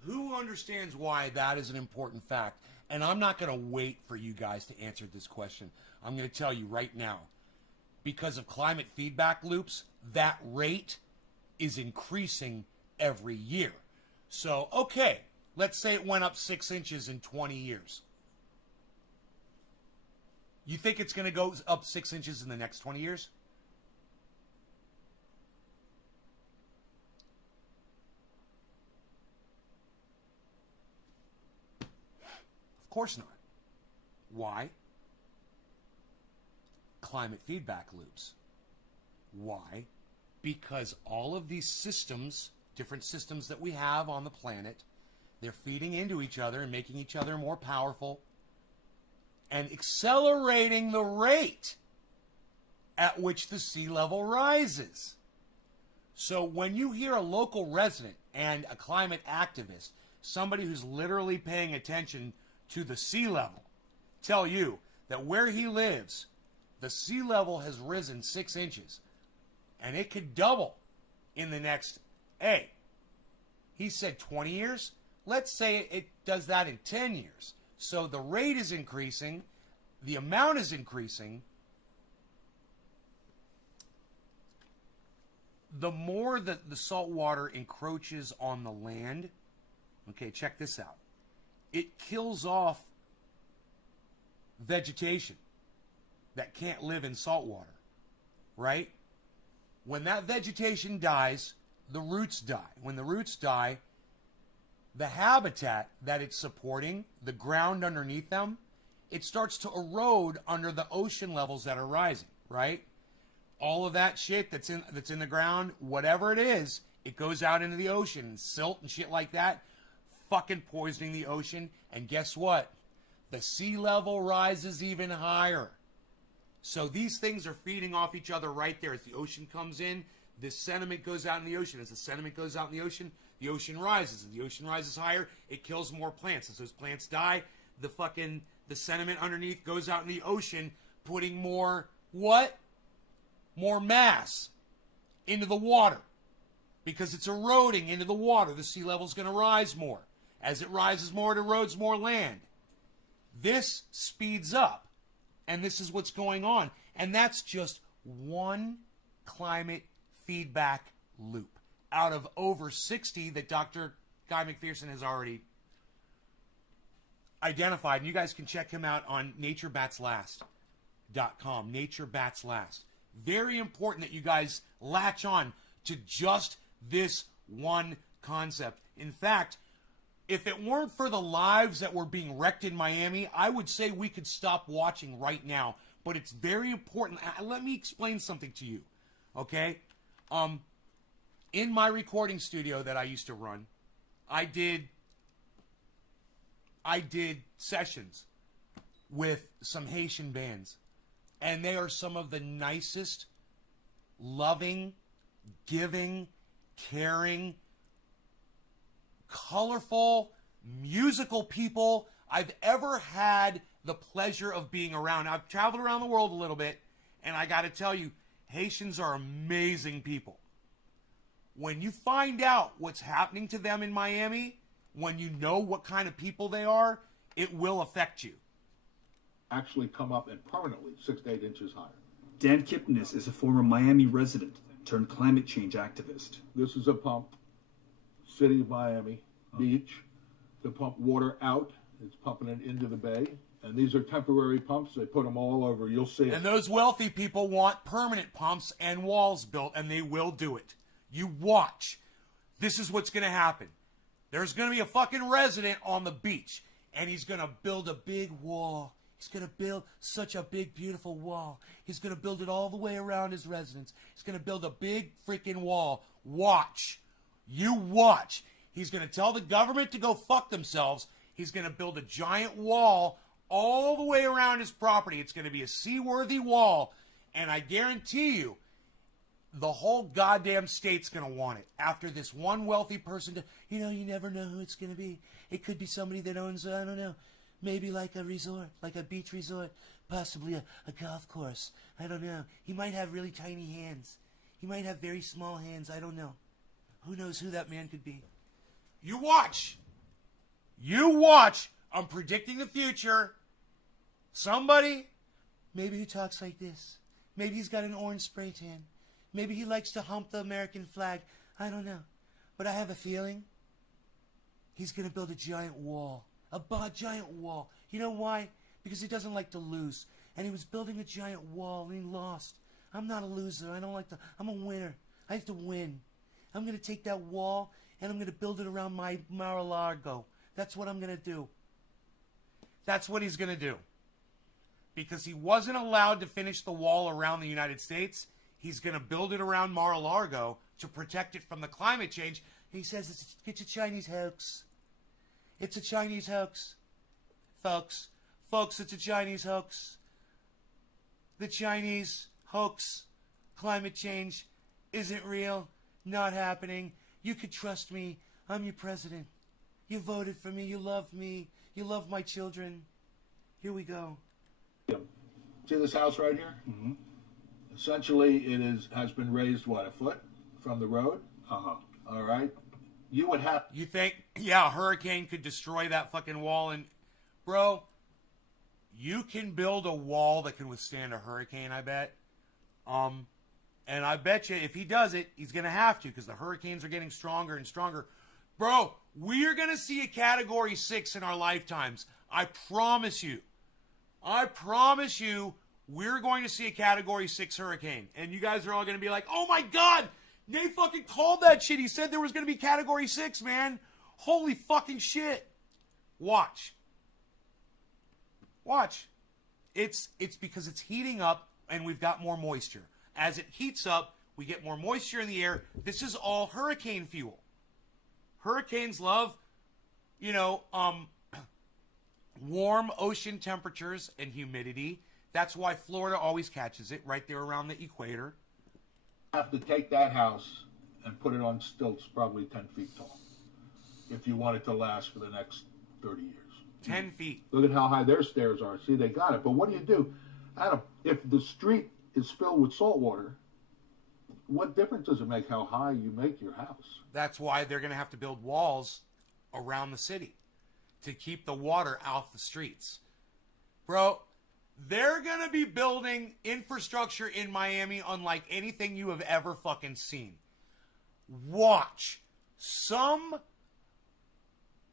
Who understands why that is an important fact? And I'm not going to wait for you guys to answer this question. I'm going to tell you right now. Because of climate feedback loops, that rate is increasing every year. So, okay, let's say it went up 6 inches in 20 years. You think it's going to go up 6 inches in the next 20 years? Of course not. Why? Climate feedback loops. Why? Because all of these systems, different systems that we have on the planet, they're feeding into each other and making each other more powerful and accelerating the rate at which the sea level rises. So when you hear a local resident and a climate activist, somebody who's literally paying attention to the sea level, tell you that where he lives, the sea level has risen 6 inches, and it could double in the next, he said 20 years? Let's say it does that in 10 years. So the rate is increasing, the amount is increasing. The more that the salt water encroaches on the land, okay, check this out. It kills off vegetation that can't live in salt water, right? When that vegetation dies, the roots die. When the roots die, the habitat that it's supporting, the ground underneath them, it starts to erode under the ocean levels that are rising, right? All of that shit that's in the ground, whatever it is, it goes out into the ocean, and silt and shit like that, fucking poisoning the ocean. And guess what? The sea level rises even higher. So these things are feeding off each other right there. As the ocean comes in, this sediment goes out in the ocean. As the sediment goes out in the ocean rises. As the ocean rises higher, it kills more plants. As those plants die, the sediment underneath goes out in the ocean, putting more what? More mass into the water. Because it's eroding into the water. The sea level's going to rise more. As it rises more, it erodes more land. This speeds up. And this is what's going on. And that's just one climate feedback loop out of over 60 that Dr. Guy McPherson has already identified. And you guys can check him out on naturebatslast.com. Naturebatslast. Very important that you guys latch on to just this one concept. In fact, if it weren't for the lives that were being wrecked in Miami, I would say we could stop watching right now. But it's very important. Let me explain something to you, okay? In my recording studio that I used to run, I did sessions with some Haitian bands. And they are some of the nicest, loving, giving, caring, colorful, musical people I've ever had the pleasure of being around. I've traveled around the world a little bit, and I got to tell you, Haitians are amazing people. When you find out what's happening to them in Miami, when you know what kind of people they are, it will affect you. Actually come up and permanently 6 to 8 inches higher. Dan Kipnis is a former Miami resident turned climate change activist. This is a pump, city of Miami beach, to pump water out. It's pumping it into the bay. And these are temporary pumps. They put them all over. You'll see it. And those wealthy people want permanent pumps and walls built, and they will do it. You watch. This is what's going to happen. There's going to be a fucking resident on the beach, and he's going to build a big wall. He's going to build such a big, beautiful wall. He's going to build it all the way around his residence. He's going to build a big freaking wall. Watch. You watch. He's going to tell the government to go fuck themselves. He's going to build a giant wall all the way around his property. It's going to be a seaworthy wall. And I guarantee you, the whole goddamn state's going to want it. After this one wealthy person, you never know who it's going to be. It could be somebody that owns, I don't know, maybe like a resort, like a beach resort, possibly a golf course. I don't know. He might have really tiny hands. He might have very small hands. I don't know. Who knows who that man could be? You watch. You watch. I'm predicting the future. Somebody, maybe who talks like this. Maybe he's got an orange spray tan. Maybe he likes to hump the American flag. I don't know. But I have a feeling he's going to build a giant wall. A giant wall. You know why? Because he doesn't like to lose. And he was building a giant wall and he lost. I'm not a loser. I don't like to. I'm a winner. I have to win. I'm going to take that wall and I'm going to build it around my Mar-a-Lago. That's what I'm going to do. That's what he's going to do. Because he wasn't allowed to finish the wall around the United States, he's going to build it around Mar-a-Lago to protect it from the climate change. He says it's a Chinese hoax. It's a Chinese hoax. Folks, it's a Chinese hoax. The Chinese hoax, climate change, isn't real, not happening. You could trust me. I'm your president. You voted for me. You love me. You love my children. Here we go. See this house right here? Mm-hmm. Essentially, it has been raised, what, a foot from the road? Uh-huh. All right. You would have... You think, yeah, a hurricane could destroy that fucking wall? And, bro, you can build a wall that can withstand a hurricane, I bet. And I bet you if he does it, he's going to have to because the hurricanes are getting stronger and stronger. Bro, we are going to see a Category 6 in our lifetimes. I promise you. I promise you we're going to see a Category 6 hurricane. And you guys are all going to be like, oh my God, Nate fucking called that shit. He said there was going to be Category 6, man. Holy fucking shit. Watch. Watch. It's because it's heating up and we've got more moisture. As it heats up, we get more moisture in the air. This is all hurricane fuel. Hurricanes love, warm ocean temperatures and humidity. That's why Florida always catches it right there around the equator. Have to take that house and put it on stilts probably 10 feet tall if you want it to last for the next 30 years. 10 feet. Look at how high their stairs are. See, they got it. But what do? Adam, if the street is filled with salt water, what difference does it make how high you make your house? That's why they're going to have to build walls around the city to keep the water out the streets. Bro, they're going to be building infrastructure in Miami unlike anything you have ever fucking seen. Watch. Some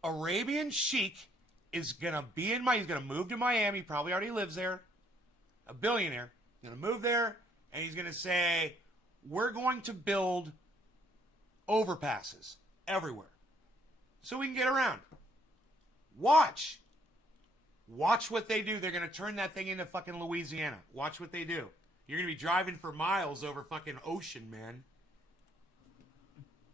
Arabian sheik is going to be in Miami. He's going to move to Miami. Probably already lives there. A billionaire. He's going to move there and he's going to say, we're going to build overpasses everywhere so we can get around. Watch. Watch what they do. They're going to turn that thing into fucking Louisiana. Watch what they do. You're going to be driving for miles over fucking ocean, man.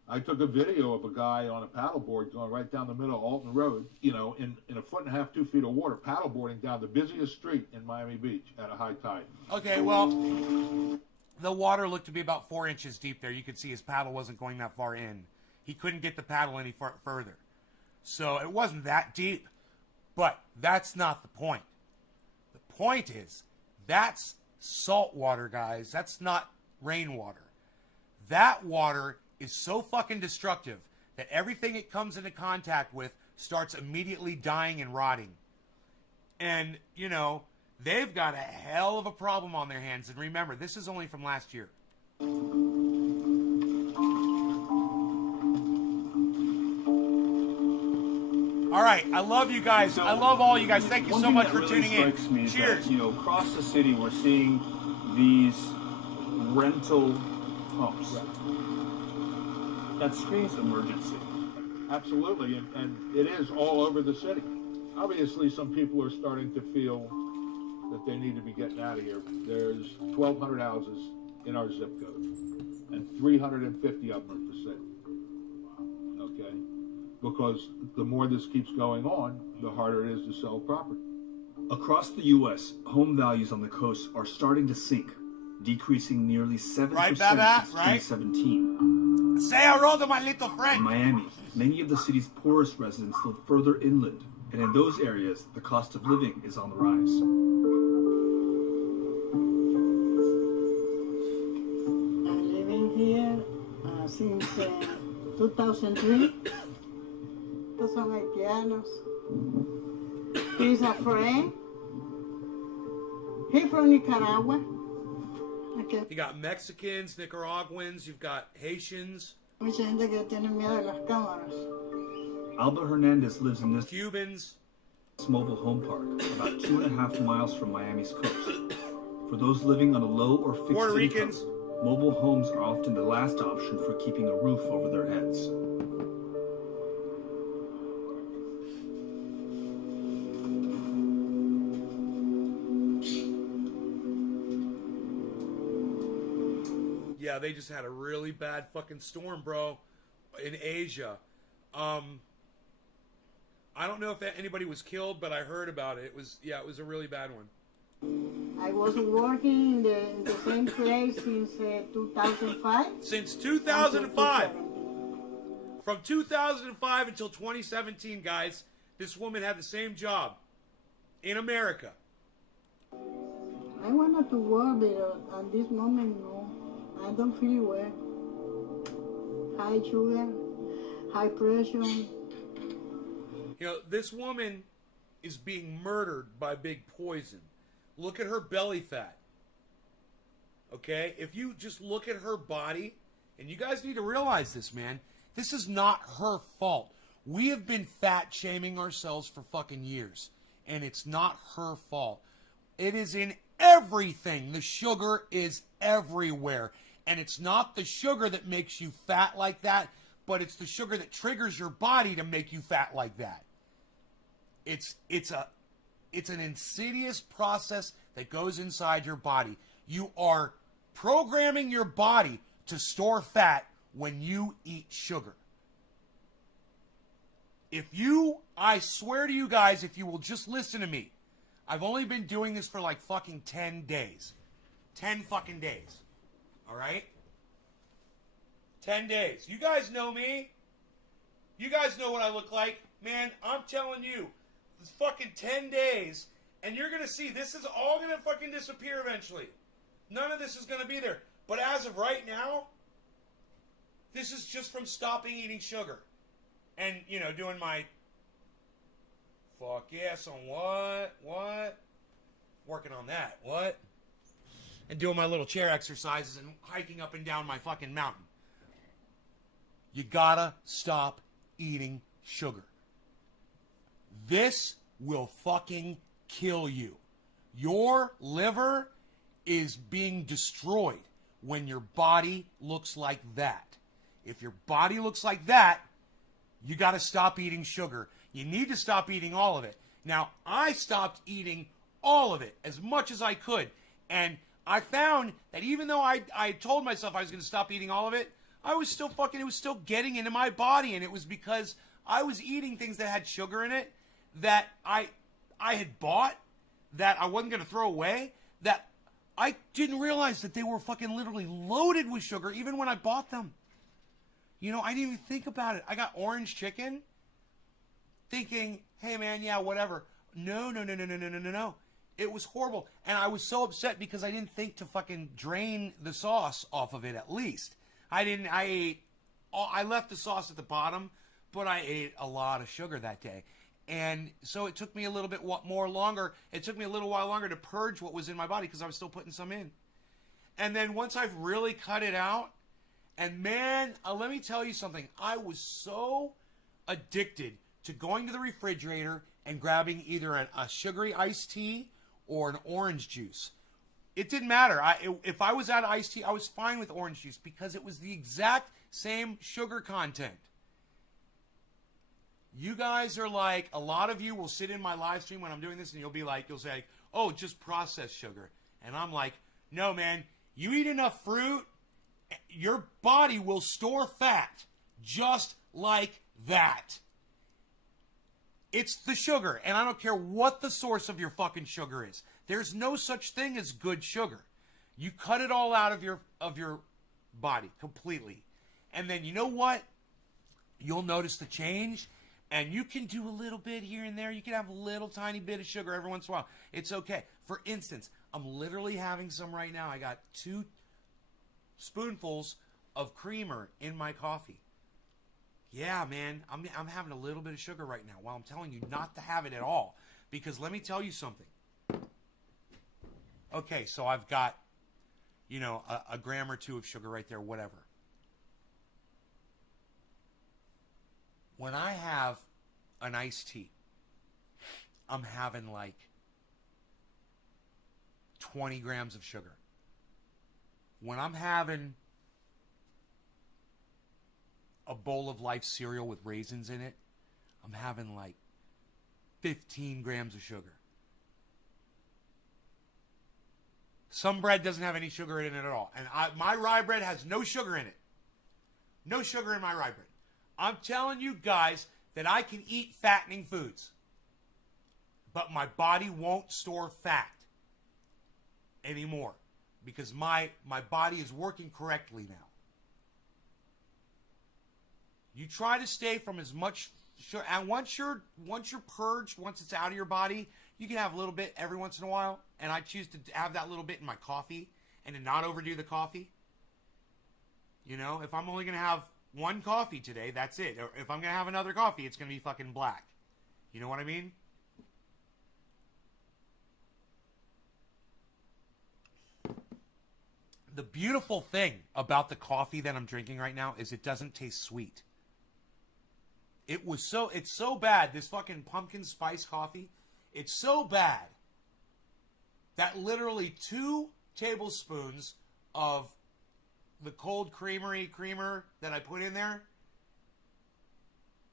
I took a video of a guy on a paddleboard going right down the middle of Alton Road, you know, in a foot and a half, 2 feet of water, paddleboarding down the busiest street in Miami Beach at a high tide. Okay, well, the water looked to be about 4 inches deep there. You could see his paddle wasn't going that far in. He couldn't get the paddle any further. So it wasn't that deep. But that's not the point. The point is, that's salt water, guys. That's not rainwater. That water is so fucking destructive that everything it comes into contact with starts immediately dying and rotting. And, you know, they've got a hell of a problem on their hands. And remember, this is only from last year. All right, I love you guys. I love all you guys. Thank you so much for tuning in. Cheers. That, you know, across the city, we're seeing these rental pumps. That screams emergency. Absolutely, and it is all over the city. Obviously, some people are starting to feel that they need to be getting out of here. There's 1,200 houses in our zip code, and 350 of them are for sale. Okay? Because the more this keeps going on, the harder it is to sell property. Across the U.S., home values on the coast are starting to sink, decreasing nearly 7% Right, Baba? since Right? 2017. Say hello to my little In friend. Miami, many of the city's poorest residents live further inland, and in those areas, the cost of living is on the rise. I'm living here since 2003. Estos son haitianos. He's a friend. He's from Nicaragua. Okay. You got Mexicans, Nicaraguans, you've got Haitians, Mucha gente que tiene miedo de las cámaras. Alba Hernandez lives in this Cubans. mobile home park, about 2.5 miles from Miami's coast. For those living on a low or fixed Puerto income, Ricans. mobile homes are often the last option for keeping a roof over their heads. Yeah, they just had a really bad fucking storm, bro, in Asia. I don't know if anybody was killed, but I heard about it. It was a really bad one. I was working in the same place since 2005. Since 2005. From 2005 until 2017, guys, this woman had the same job in America. I wanted to work, but at this moment, no. I don't feel well. High sugar, high pressure. You know, this woman is being murdered by big poison. Look at her belly fat. Okay? If you just look at her body, and you guys need to realize this, man, this is not her fault. We have been fat shaming ourselves for fucking years, and it's not her fault. It is in everything. The sugar is everywhere. And it's not the sugar that makes you fat like that, but it's the sugar that triggers your body to make you fat like that. It's an insidious process that goes inside your body. You are programming your body to store fat when you eat sugar. I swear to you guys, if you will just listen to me, I've only been doing this for like fucking 10 days. 10 fucking days. All right? 10 days. You guys know me. You guys know what I look like. Man, I'm telling you, fucking 10 days, and you're going to see this is all going to fucking disappear eventually. None of this is going to be there. But as of right now, this is just from stopping eating sugar. And, you know, doing my fuck yes on what? Working on that, what? And doing my little chair exercises and hiking up and down my fucking mountain. You gotta stop eating sugar. This will fucking kill you. Your liver is being destroyed when your body looks like that. If your body looks like that, you got to stop eating sugar. You need to stop eating all of it. Now, I stopped eating all of it as much as I could. And I found that even though I told myself I was going to stop eating all of it, I was still fucking, it was still getting into my body. And it was because I was eating things that had sugar in it that I had bought, that I wasn't going to throw away, that I didn't realize that they were fucking literally loaded with sugar even when I bought them. You know, I didn't even think about it. I got orange chicken thinking, hey man, yeah, whatever. No. It was horrible. And I was so upset because I didn't think to fucking drain the sauce off of it at least. I left the sauce at the bottom, but I ate a lot of sugar that day. And so it took me a little bit more longer. It took me a little while longer to purge what was in my body because I was still putting some in. And then once I've really cut it out, and man, let me tell you something. I was so addicted to going to the refrigerator and grabbing either a sugary iced tea or an orange juice. It didn't matter. If I was out of iced tea, I was fine with orange juice because it was the exact same sugar content. You guys are like, a lot of you will sit in my live stream when I'm doing this and you'll say, oh, just processed sugar. And I'm like, no, man, you eat enough fruit, your body will store fat just like that. It's the sugar, and I don't care what the source of your fucking sugar is. There's no such thing as good sugar. You cut it all out of your body completely. And then you know what? You'll notice the change. And you can do a little bit here and there. You can have a little tiny bit of sugar every once in a while. It's okay. For instance, I'm literally having some right now. I got 2 spoonfuls of creamer in my coffee. Yeah, man, I'm having a little bit of sugar right now while I'm telling you not to have it at all. Because let me tell you something. Okay, so I've got, you know, a gram or 2 of sugar right there, whatever. When I have an iced tea, I'm having like 20 grams of sugar. When I'm having a bowl of Life cereal with raisins in it, I'm having like 15 grams of sugar. Some bread doesn't have any sugar in it at all. And my rye bread has no sugar in it. No sugar in my rye bread. I'm telling you guys that I can eat fattening foods, but my body won't store fat anymore because my body is working correctly now. You try to stay from as much sugar, and once you're purged, once it's out of your body, you can have a little bit every once in a while, and I choose to have that little bit in my coffee and to not overdo the coffee. You know, if I'm only going to have 1 coffee today, that's it. Or if I'm going to have another coffee, it's going to be fucking black. You know what I mean? The beautiful thing about the coffee that I'm drinking right now is it doesn't taste sweet. It's so bad, this fucking pumpkin spice coffee, it's so bad that literally 2 tablespoons of the cold creamer that I put in there,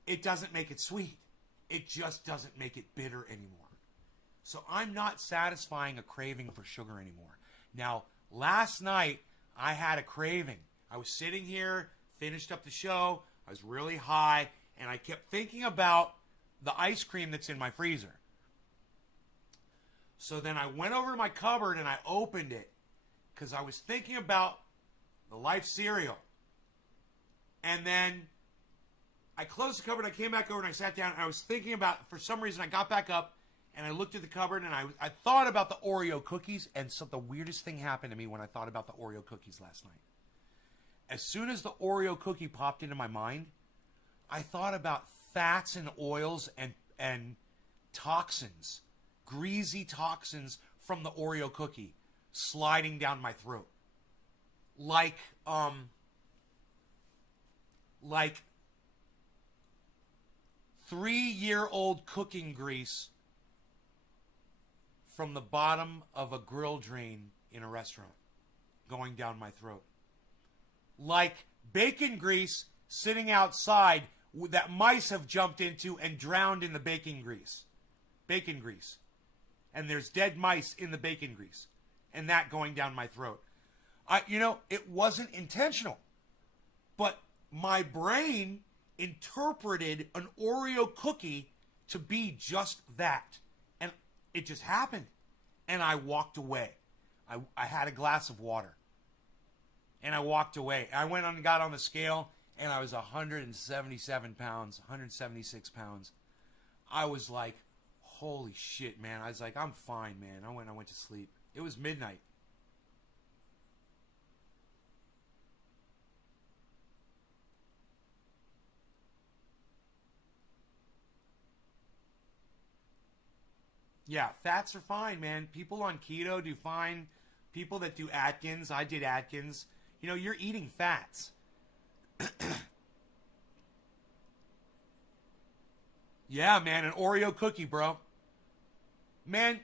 it doesn't make it sweet. It just doesn't make it bitter anymore. So I'm not satisfying a craving for sugar anymore. Now, last night, I had a craving. I was sitting here, finished up the show, I was really high, and I kept thinking about the ice cream that's in my freezer. So then I went over to my cupboard and I opened it because I was thinking about the Life cereal. And then I closed the cupboard. I came back over and I sat down. And I was thinking about, for some reason, I got back up and I looked at the cupboard and I thought about the Oreo cookies. And so the weirdest thing happened to me when I thought about the Oreo cookies last night. As soon as the Oreo cookie popped into my mind, I thought about fats and oils and toxins, greasy toxins from the Oreo cookie sliding down my throat. Like 3-year-old cooking grease from the bottom of a grill drain in a restaurant going down my throat. Like bacon grease sitting outside that mice have jumped into and drowned in the bacon grease. Bacon grease. And there's dead mice in the bacon grease. And that going down my throat. It wasn't intentional. But my brain interpreted an Oreo cookie to be just that. And it just happened. And I walked away. I had a glass of water. And I walked away. I went on and got on the scale, and I was 177 pounds, 176 pounds. I was like, holy shit, man. I was like, I'm fine, man. I went to sleep. It was midnight. Yeah, fats are fine, man. People on keto do fine. People that do Atkins, I did Atkins. You're eating fats. Yeah, man, an Oreo cookie, bro. Man,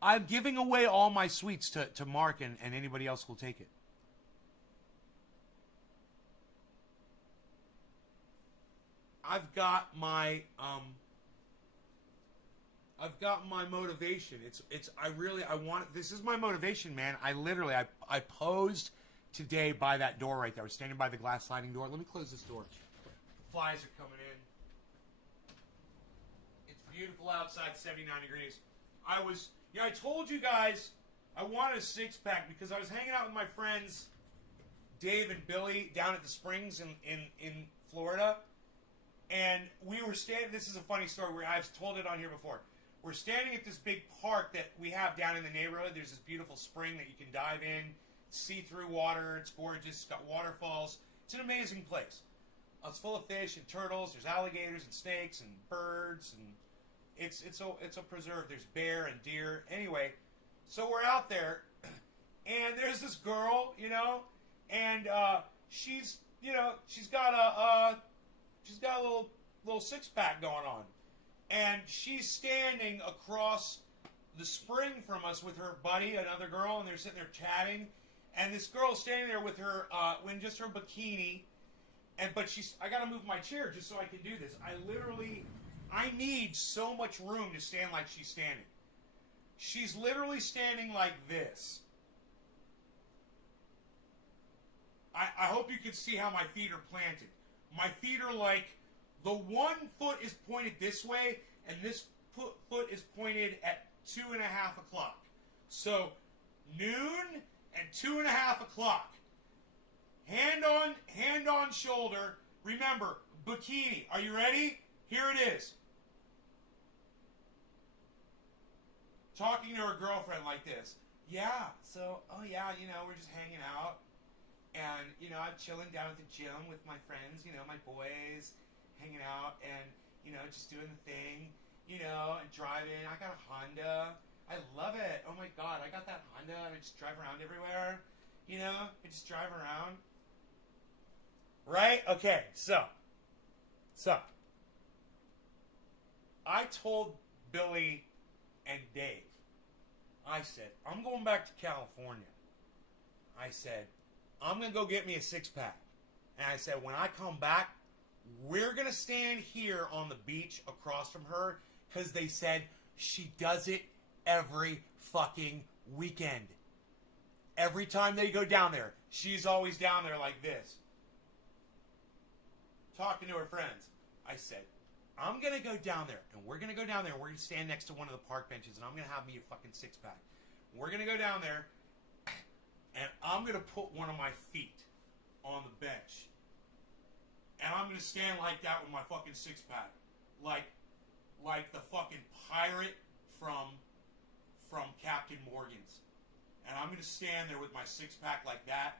I'm giving away all my sweets to Mark and anybody else who will take it. I've got my motivation. This is my motivation, man. I posed today by that door right there. I was standing by the glass sliding door. Let me close this door. Flies are coming in. It's beautiful outside, 79 degrees. I told you guys I wanted a six-pack because I was hanging out with my friends Dave and Billy down at the Springs in Florida. And we were standing, this is a funny story where I've told it on here before. We're standing at this big park that we have down in the neighborhood. There's this beautiful spring that you can dive in, see-through water. It's gorgeous. It's got waterfalls. It's an amazing place. It's full of fish and turtles. There's alligators and snakes and birds, and it's a preserve. There's bear and deer. Anyway, so we're out there, and there's this girl, and she's got a little six-pack going on. And she's standing across the spring from us with her buddy, another girl, and they're sitting there chatting. And this girl's standing there with her, in just her bikini. But I gotta move my chair just so I can do this. I need so much room to stand like she's standing. She's literally standing like this. I hope you can see how my feet are planted. My feet are like, the one foot is pointed this way, and this foot is pointed at 2:30 o'clock. So, noon and 2:30 o'clock. Hand on shoulder. Remember, bikini. Are you ready? Here it is. Talking to her girlfriend like this. Yeah, so, we're just hanging out. And, I'm chilling down at the gym with my friends, my boys, hanging out and, just doing the thing, and driving. I got a Honda. I love it. Oh my God, I got that Honda and I just drive around everywhere. I just drive around. Right? Okay, so. I told Billy and Dave, I said, I'm going back to California. I said, I'm going to go get me a six-pack. And I said, when I come back, we're going to stand here on the beach across from her because they said she does it every fucking weekend. Every time they go down there, she's always down there like this. Talking to her friends. I said, I'm going to go down there, and we're going to go down there, and we're going to stand next to one of the park benches, and I'm going to have me a fucking six-pack. We're going to go down there, and I'm going to put one of my feet on the bench. And I'm gonna stand like that with my fucking six pack, like the fucking pirate from Captain Morgan's. And I'm gonna stand there with my six pack like that,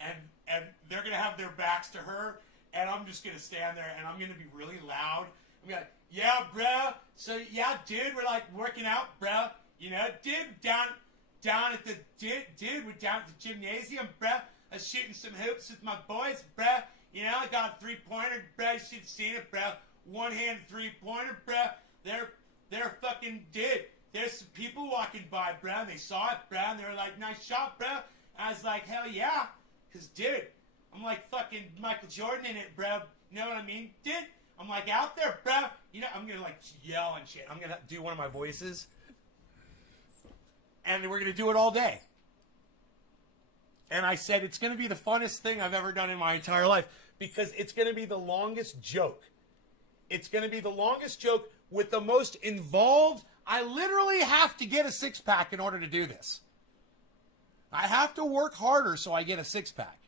and they're gonna have their backs to her, and I'm just gonna stand there, and I'm gonna be really loud. I'm gonna, yeah, bro. So yeah, dude, we're like working out, bro. You know, dude, down at the we're down at the gymnasium, bro. I was shooting some hoops with my boys, bro. You know, I got a 3-pointer, bro. You should have seen it, bro. One-hand 3-pointer, bro. They're fucking dude. There's some people walking by, bro, and they saw it, bro, and they were like, nice shot, bro. I was like, hell yeah. Because, dude, I'm like fucking Michael Jordan in it, bro. You know what I mean? Dude, I'm like out there, bro. You know, I'm going to like yell and shit. I'm going to do one of my voices. And we're going to do it all day. And I said, it's going to be the funnest thing I've ever done in my entire life. Because it's going to be the longest joke. It's going to be the longest joke with the most involved. I literally have to get a six-pack in order to do this. I have to work harder so I get a six-pack.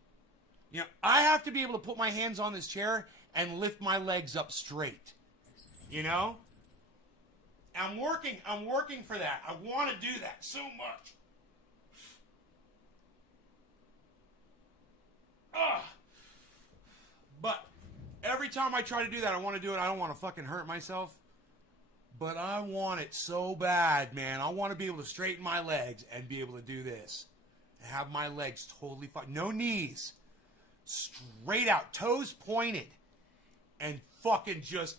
You know, I have to be able to put my hands on this chair and lift my legs up straight. You know? I'm working for that. I want to do that so much. Ugh. But every time I try to do that, I want to do it. I don't want to fucking hurt myself. But I want it so bad, man. I want to be able to straighten my legs and be able to do this. And have my legs totally fine. No knees. Straight out. Toes pointed. And fucking just...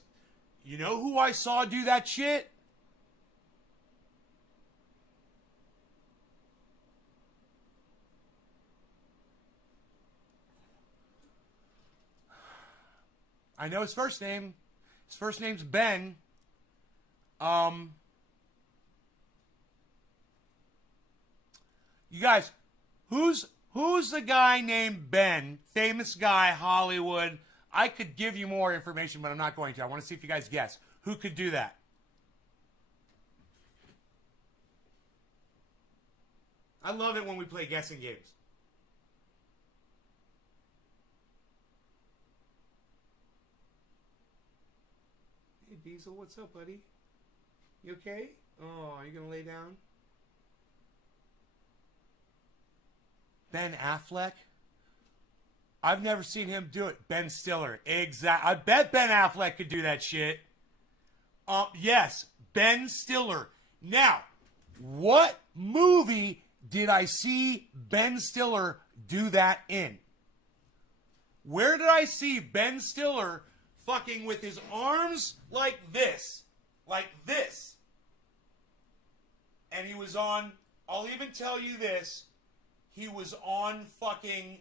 You know who I saw do that shit? I know his first name. His first name's Ben. You guys, who's the guy named Ben? Famous guy, Hollywood. I could give you more information, but I'm not going to. I want to see if you guys guess. Who could do that? I love it when we play guessing games. Hey, Diesel, what's up, buddy? You okay? Oh, are you going to lay down? Ben Affleck? I've never seen him do it. Ben Stiller. Exactly. I bet Ben Affleck could do that shit. Yes, Ben Stiller. Now, what movie did I see Ben Stiller do that in? Where did I see Ben Stiller fucking with his arms like this? Like this. And he was on, I'll even tell you this, he was on fucking,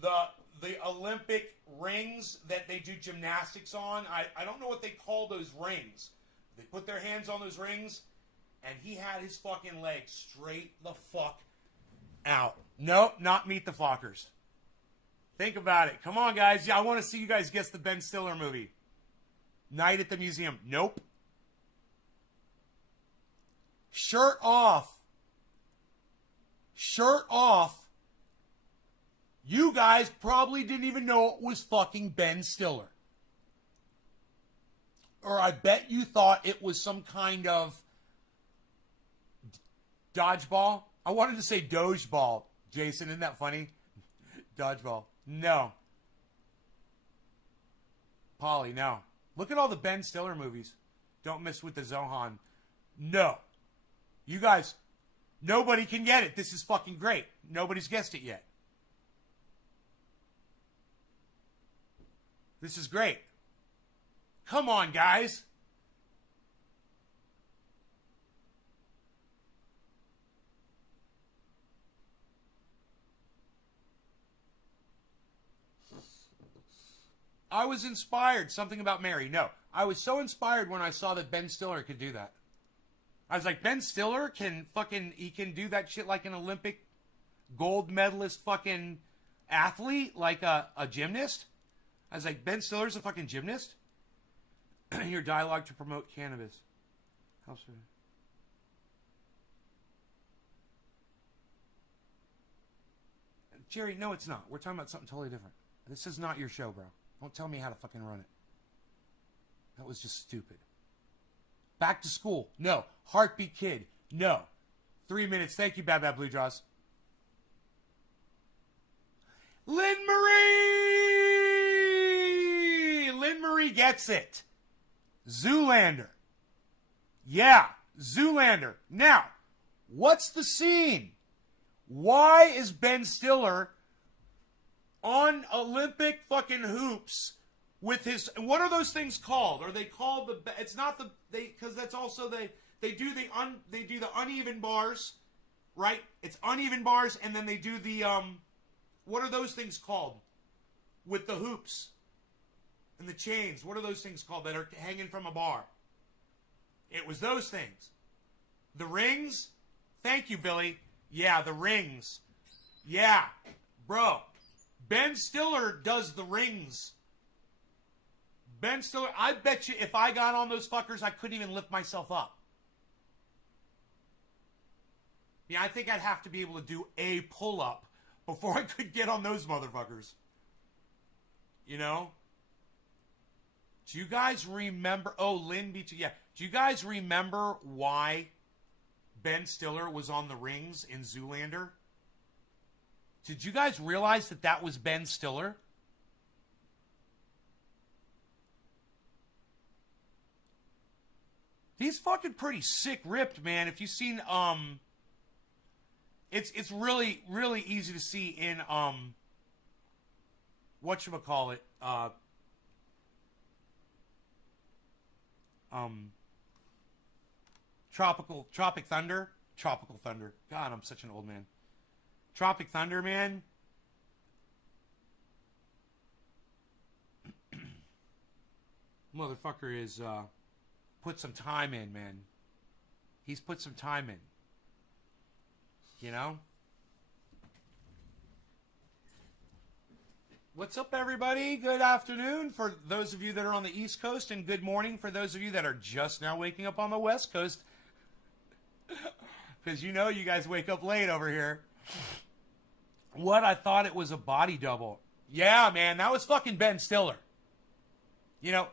the Olympic rings that they do gymnastics on. I don't know what they call those rings. They put their hands on those rings, and he had his fucking legs straight the fuck out. Nope, not Meet the Fockers. Think about it. Come on, guys. Yeah, I want to see you guys guess the Ben Stiller movie. Night at the Museum. Nope. Shirt off. Shirt off. You guys probably didn't even know it was fucking Ben Stiller. Or I bet you thought it was some kind of dodgeball. I wanted to say Dogeball. Jason, isn't that funny? Dodgeball. No. Polly, no. Look at all the Ben Stiller movies. Don't miss with the Zohan. No. You guys, nobody can get it. This is fucking great. Nobody's guessed it yet. This is great. Come on, guys. I was inspired. Something about Mary. No. I was so inspired when I saw that Ben Stiller could do that. I was like, Ben Stiller can he can do that shit like an Olympic gold medalist fucking athlete, like a gymnast. I was like, Ben Stiller's a fucking gymnast? Your dialogue to promote cannabis. How soon? Jerry, no, it's not. We're talking about something totally different. This is not your show, bro. Don't tell me how to fucking run it. That was just stupid. Back to school. No. Heartbeat Kid. No. 3 minutes. Thank you, Bad Bad Blue Jaws. Lynn Marie! Lynn Marie gets it. Zoolander. Yeah, Zoolander. Now, what's the scene? Why is Ben Stiller on Olympic fucking hoops with his, what are those things called? Are they called the, it's not the, because that's also, they do the uneven bars, right? It's uneven bars, and then they do the, what are those things called? With the hoops and the chains. What are those things called that are hanging from a bar? It was those things. The rings? Thank you, Billy. Yeah, the rings. Yeah. Bro, Ben Stiller does the rings. Ben Stiller, I bet you if I got on those fuckers, I couldn't even lift myself up. Yeah, I think I'd have to be able to do a pull-up before I could get on those motherfuckers. You know? Do you guys remember... Oh, Lynn Beach... Yeah. Do you guys remember why Ben Stiller was on the rings in Zoolander? Did you guys realize that that was Ben Stiller? He's fucking pretty sick ripped, man. If you've seen... It's really, really easy to see in... whatchamacallit... Tropic Thunder. Tropical Thunder. God, I'm such an old man. Tropic Thunder, man. Motherfucker is put some time in, man. He's put some time in. You know? What's up, everybody? Good afternoon for those of you that are on the East Coast, and good morning for those of you that are just now waking up on the West Coast. Because you know you guys wake up late over here. What? I thought it was a body double. Yeah, man, that was fucking Ben Stiller. You know,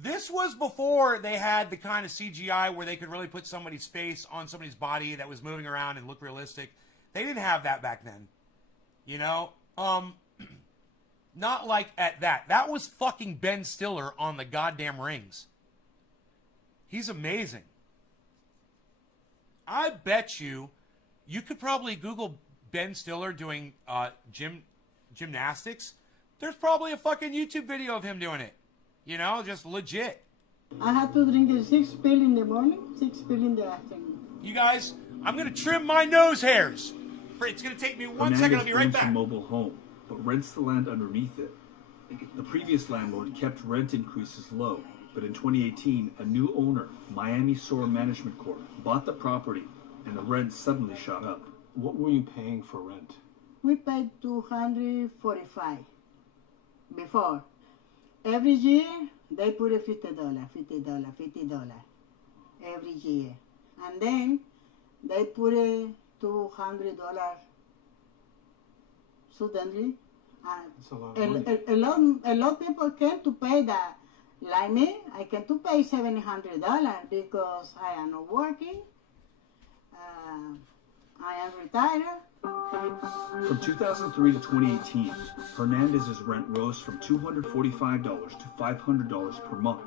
this was before they had the kind of CGI where they could really put somebody's face on somebody's body that was moving around and look realistic. They didn't have that back then. You know? Not like at that. That was fucking Ben Stiller on the goddamn rings. He's amazing. I bet you could probably Google Ben Stiller doing gymnastics. There's probably a fucking YouTube video of him doing it. You know, just legit. I had to drink a 6 pill in the morning, 6 pill in the afternoon. You guys, I'm going to trim my nose hairs. It's going to take me 1 second. I'll be right back. A mobile home, but rents the land underneath it. The previous landlord kept rent increases low, but in 2018, a new owner, Miami Soar Management Corp., bought the property, and the rent suddenly shot up. What were you paying for rent? We paid $245 before. Every year, they put a $50 every year. And then they put a $200 suddenly. That's a lot of money. A lot of people came to pay that. Like me, I came to pay $700 because I am not working. I am retired. From 2003 to 2018, Hernandez's rent rose from $245 to $500 per month.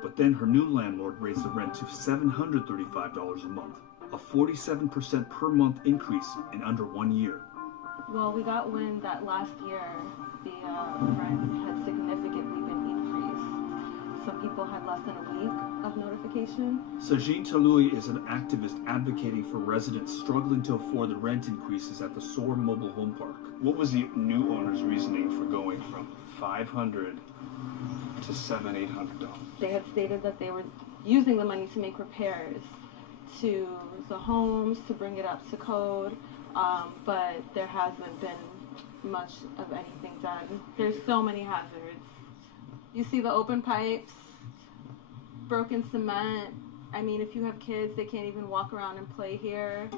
But then her new landlord raised the rent to $735 a month, a 47% per month increase in under 1 year. Well, we got wind that last year the rents had significantly been increased. Some people had less than a week of notification. Sajin Talui is an activist advocating for residents struggling to afford the rent increases at the Soar Mobile Home Park. What was the new owner's reasoning for going from $500 to $700-800? They had stated that they were using the money to make repairs to the homes, to bring it up to code, but there hasn't been much of anything done. There's so many hazards. You see the open pipes, broken cement. I mean, if you have kids, they can't even walk around and play here.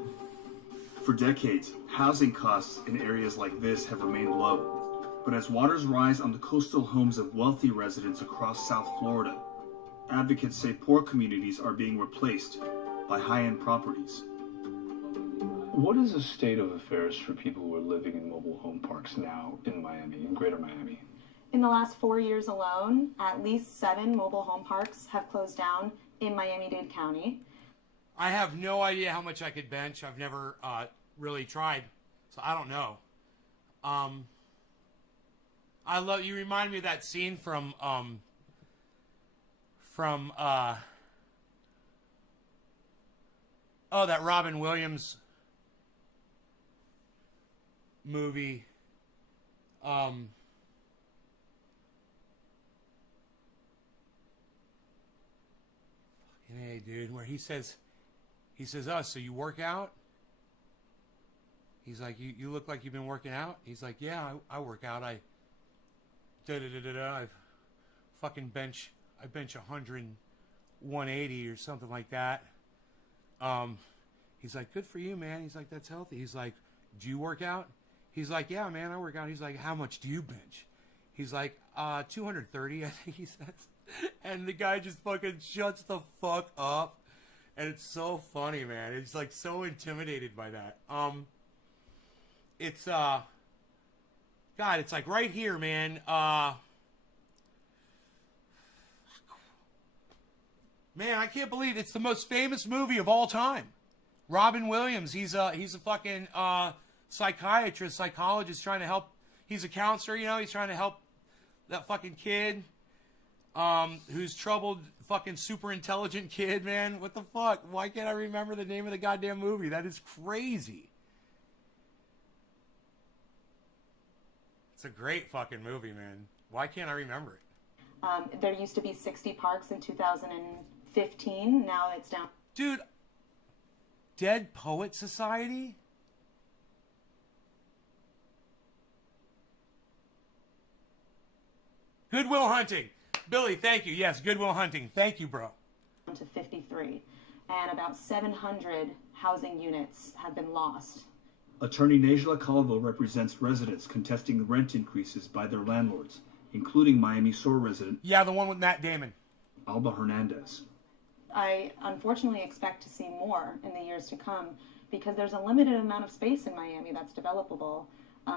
For decades, housing costs in areas like this have remained low. But as waters rise on the coastal homes of wealthy residents across South Florida, advocates say poor communities are being replaced by high-end properties. What is the state of affairs for people who are living in mobile home parks now in Miami, in Greater Miami? In the last 4 years alone, at least 7 mobile home parks have closed down in Miami-Dade County. I have no idea how much I could bench. I've never really tried, so I don't know. I love you. Remind me of that scene from that Robin Williams movie. Hey, dude, where he says, oh, so you work out? He's like, you look like you've been working out? He's like, yeah, I work out. I fucking bench 100, 180 or something like that. He's like, good for you, man. He's like, that's healthy. He's like, do you work out? He's like, yeah, man, I work out. He's like, how much do you bench? He's like, 230, I think he says. And the guy just fucking shuts the fuck up. And it's so funny, man. It's like so intimidated by that. It's God, it's like right here, man. Man, I can't believe it's the most famous movie of all time. Robin Williams, he's a fucking psychiatrist, psychologist trying to help. He's a counselor, you know, he's trying to help that fucking kid who's troubled, fucking super intelligent kid, man. What the fuck? Why can't I remember the name of the goddamn movie? That is crazy. It's a great fucking movie, man. Why can't I remember it? There used to be 60 parks in 2015. Now it's down. Dude, Dead Poet Society? Good Will Hunting. Billy, thank you. Yes, Good Will Hunting. Thank you, bro. To 53, and about 700 housing units have been lost. Attorney Najla Calvo represents residents contesting rent increases by their landlords, including Miami Sur resident. Yeah, the one with Matt Damon. Alba Hernandez. I unfortunately expect to see more in the years to come because there's a limited amount of space in Miami that's developable.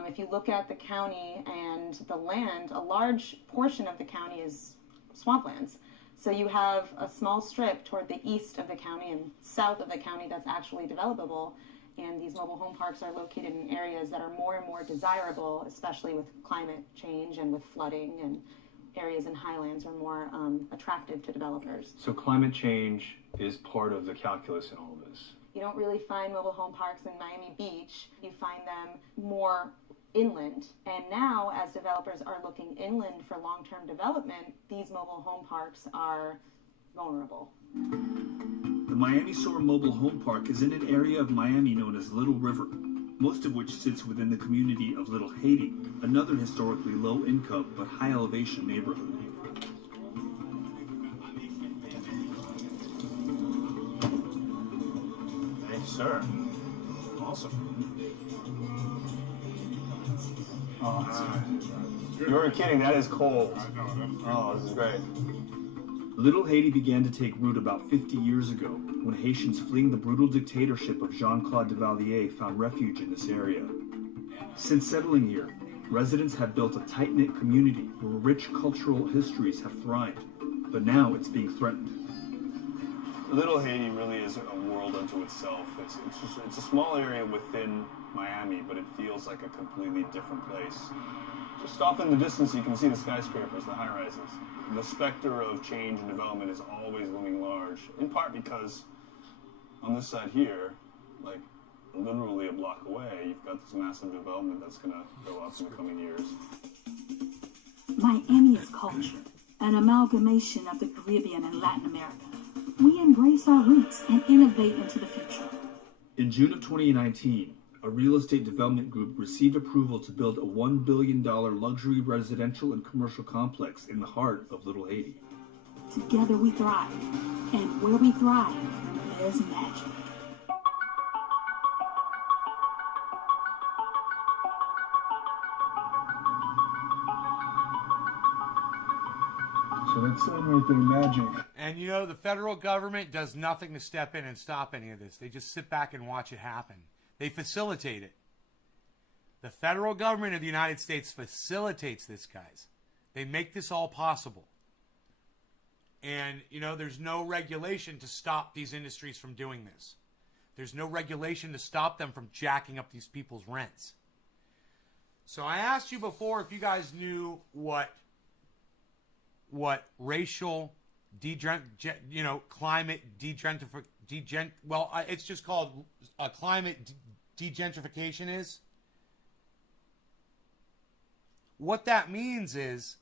If you look at the county and the land, a large portion of the county is swamplands. So you have a small strip toward the east of the county and south of the county that's actually developable. And these mobile home parks are located in areas that are more and more desirable, especially with climate change and with flooding, and areas in highlands are more attractive to developers. So climate change is part of the calculus in all of this. You don't really find mobile home parks in Miami Beach. You find them more inland. And now, as developers are looking inland for long-term development, these mobile home parks are vulnerable. The Miami Sur Mobile Home Park is in an area of Miami known as Little River, most of which sits within the community of Little Haiti, another historically low-income but high-elevation neighborhood. Thank you, sir. Awesome. Oh, you weren't kidding. That is cold. Oh, this is great. Little Haiti began to take root about 50 years ago, when Haitians fleeing the brutal dictatorship of Jean-Claude Duvalier found refuge in this area. Since settling here, residents have built a tight-knit community where rich cultural histories have thrived, but now it's being threatened. Little Haiti really is a world unto itself. It's a small area within Miami, but it feels like a completely different place. Just off in the distance, you can see the skyscrapers, the high-rises. The specter of change and development is always looming large, in part because on this side here, like literally a block away, you've got this massive development that's going to go up in the coming years. Miami is culture, an amalgamation of the Caribbean and Latin America. We embrace our roots and innovate into the future. In June of 2019, a real estate development group received approval to build a $1 billion luxury residential and commercial complex in the heart of Little Haiti. Together we thrive, and where we thrive, there's magic. So that sign right there, magic. And you know, the federal government does nothing to step in and stop any of this. They just sit back and watch it happen. They facilitate it. The federal government of the United States facilitates this, guys. They make this all possible. And, you know, there's no regulation to stop these industries from doing this. There's no regulation to stop them from jacking up these people's rents. So I asked you before if you guys knew what racial climate it's just called climate degentrification is. What that means is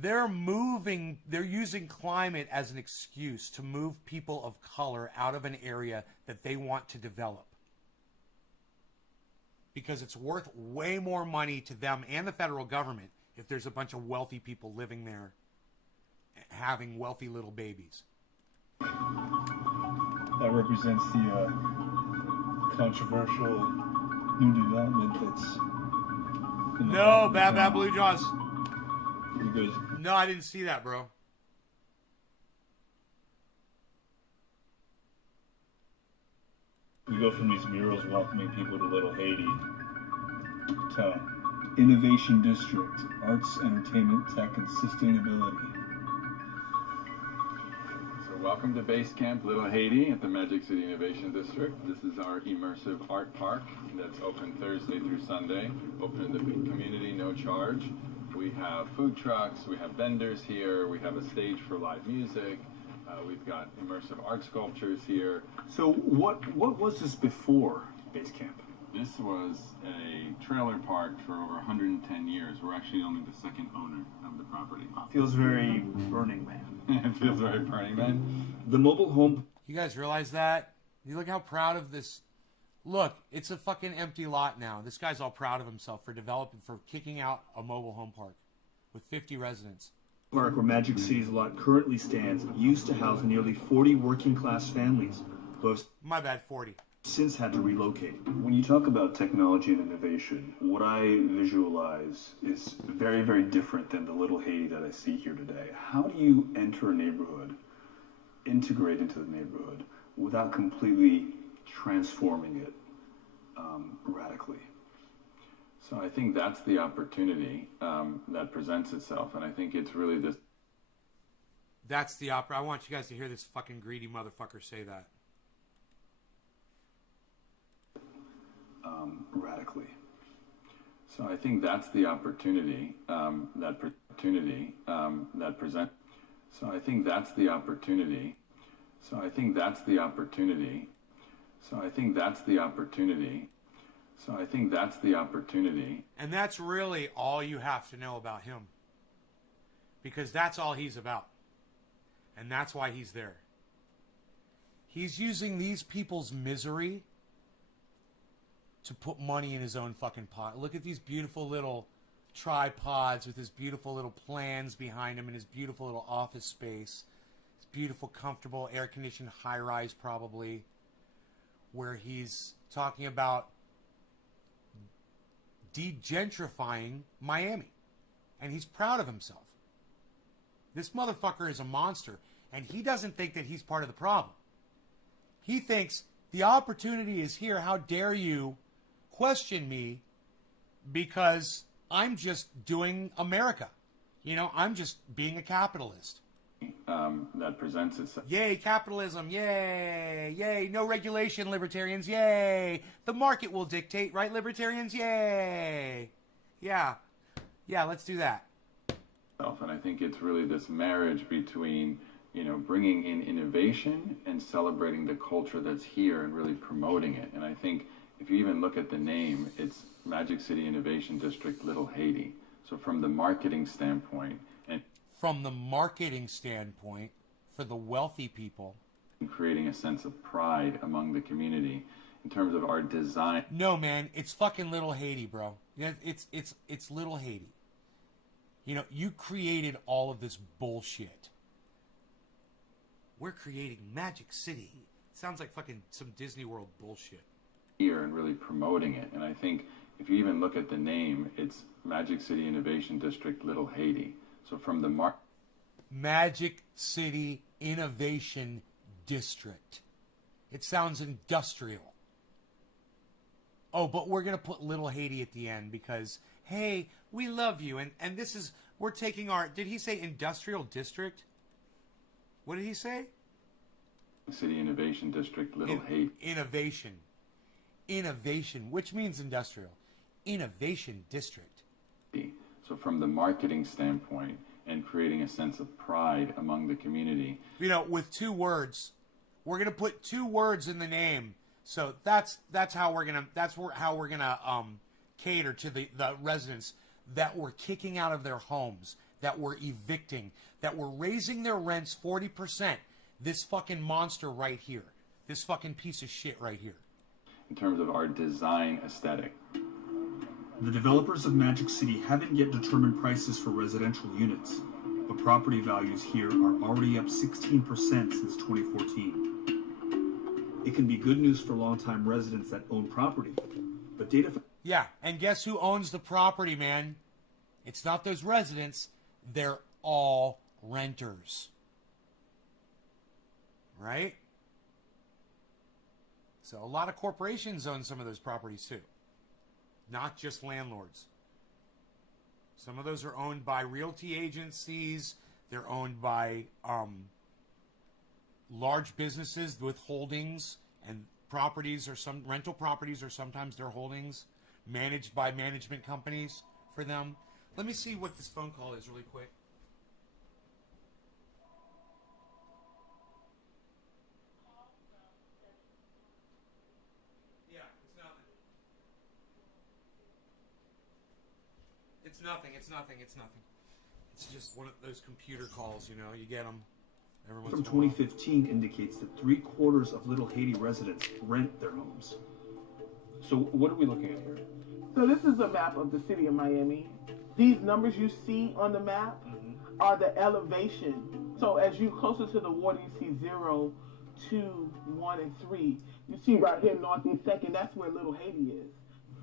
they're using climate as an excuse to move people of color out of an area that they want to develop. Because it's worth way more money to them and the federal government if there's a bunch of wealthy people living there having wealthy little babies. That represents the controversial new development that's... No, Bad Blue Jaws. Because No, I didn't see that, bro. we go from these murals welcoming people to Little Haiti to Innovation District, Arts, Entertainment, Tech, and Sustainability. So welcome to Base Camp Little Haiti at the Magic City Innovation District. This is our immersive art park that's open Thursday through Sunday. Open to the community, no charge. We have food trucks, we have vendors here, we have a stage for live music. We've got immersive art sculptures here. So what was this before Base Camp? This was a trailer park for over 110 years. We're actually only the second owner of the property. Feels very Burning Man. It feels very Burning Man. The mobile home. You guys realize that? You look how proud of this. Look, it's a fucking empty lot now. This guy's all proud of himself for kicking out a mobile home park with 50 residents. Park where Magic City's lot currently stands used to house nearly 40 working class families who have My bad, 40. since had to relocate. When you talk about technology and innovation, what I visualize is very, very different than the Little Haiti that I see here today. How do you enter a neighborhood, integrate into the neighborhood, without completely transforming it radically? So I think that's the opportunity that presents itself, and I think it's really this. That's the opera. I want you guys to hear this fucking greedy motherfucker say that. Radically. So I think that's the opportunity that present. So I think that's the opportunity. So I think that's the opportunity. So I think that's the opportunity. So I think that's the opportunity. And that's really all you have to know about him. Because that's all he's about. And that's why he's there. He's using these people's misery to put money in his own fucking pot. Look at these beautiful little tripods with his beautiful little plans behind him and his beautiful little office space. His beautiful, comfortable, air-conditioned high-rise probably. Where he's talking about degentrifying Miami. And he's proud of himself. This motherfucker is a monster. And he doesn't think that he's part of the problem. He thinks the opportunity is here. How dare you question me because I'm just doing America. You know, I'm just being a capitalist. That presents itself. Yay, capitalism. Yay. Yay. No regulation, libertarians. Yay. The market will dictate, right, libertarians? Yay. Yeah. Yeah, let's do that. And I think it's really this marriage between, you know, bringing in innovation and celebrating the culture that's here and really promoting it. And I think if you even look at the name, it's Magic City Innovation District Little Haiti. So from the marketing standpoint, and from the marketing standpoint, for the wealthy people, creating a sense of pride among the community in terms of our design. No, man, it's fucking Little Haiti, bro. It's Little Haiti. You know, you created all of this bullshit. We're creating Magic City. It sounds like fucking some Disney World bullshit. Here and really promoting it. And I think If you even look at the name, it's Magic City Innovation District Little Haiti. So from the Magic City Innovation District. It sounds industrial. Oh, but we're going to put Little Haiti at the end because, hey, we love you. And this is, we're taking our, did he say industrial district? What did he say? City Innovation District Little Haiti. Innovation. Innovation, which means industrial. Innovation District. So from the marketing standpoint and creating a sense of pride among the community. You know, with 2 words, we're going to put 2 words in the name. So that's how we're gonna cater to the residents that we're kicking out of their homes, that we're evicting, that we're raising their rents 40%. This fucking monster right here, this fucking piece of shit right here. In terms of our design aesthetic. The developers of Magic City haven't yet determined prices for residential units, but property values here are already up 16% since 2014. It can be good news for longtime residents that own property, but data... Yeah, and guess who owns the property, man? It's not those residents. They're all renters. Right? So a lot of corporations own some of those properties too. Not just landlords. Some of those are owned by realty agencies. They're owned by large businesses with holdings, and properties or some rental properties are sometimes their holdings, managed by management companies for them. Let me see what this phone call is really quick. Yeah, it's nothing. It's nothing. It's just one of those computer calls, you know, you get them. From 2015 indicates that 3/4 of Little Haiti residents rent their homes. So what are we looking at here? So this is a map of the city of Miami. These numbers you see on the map are the elevation. So as you closer to the water, you see 0, 2, 1, and 3. You see right here, Northeast 2nd, that's where Little Haiti is.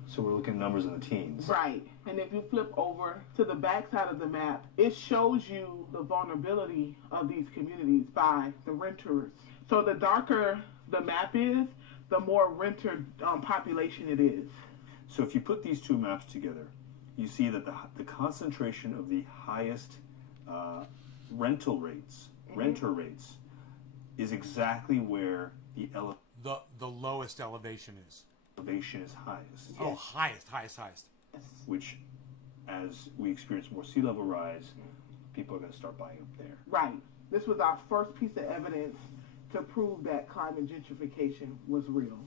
So we're looking at numbers in the teens. Right. And if you flip over to the back side of the map, it shows you the vulnerability of these communities by the renters. So the darker the map is, the more renter population it is. So if you put these 2 maps together, you see that the concentration of the highest renter rates, is exactly where the lowest elevation is. Elevation is highest. Oh, highest. Which, as we experience more sea level rise, people are going to start buying up there. Right. This was our first piece of evidence to prove that climate gentrification was real.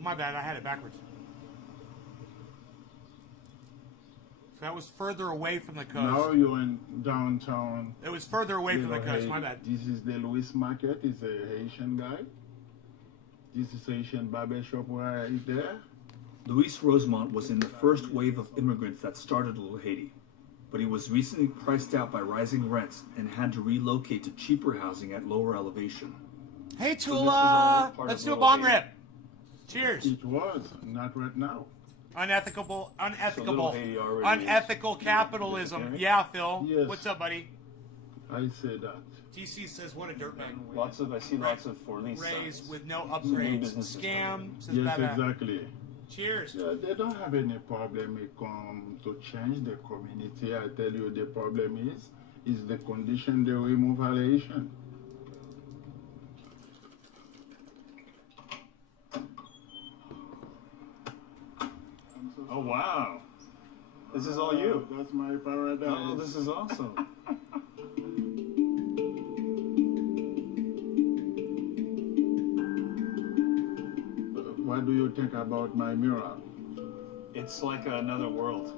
My bad, I had it backwards. So that was further away from the coast. Now you're in downtown. It was further away from the coast, my bad. This is the Louis Market. He's a Haitian guy. This is Haitian barber shop right there. Luis Rosemont was in the first wave of immigrants that started Little Haiti, but he was recently priced out by rising rents and had to relocate to cheaper housing at lower elevation. Hey Tula, let's do a bong rip. Cheers. It was, not right now. Unethical So capitalism. Yeah, Phil. Yes. What's up, buddy? I say that. TC says, what a dirtbag. I see lots of for lease raise signs. with no upgrades. Scam. Says Yes, bye-bye. exactly. Cheers. Yeah, they don't have any problem to change the community. I tell you, the problem is the condition they remove Haitian. Oh wow, this is all you. That's my paradise. Oh, this is awesome. What do you think about my mural? It's like another world.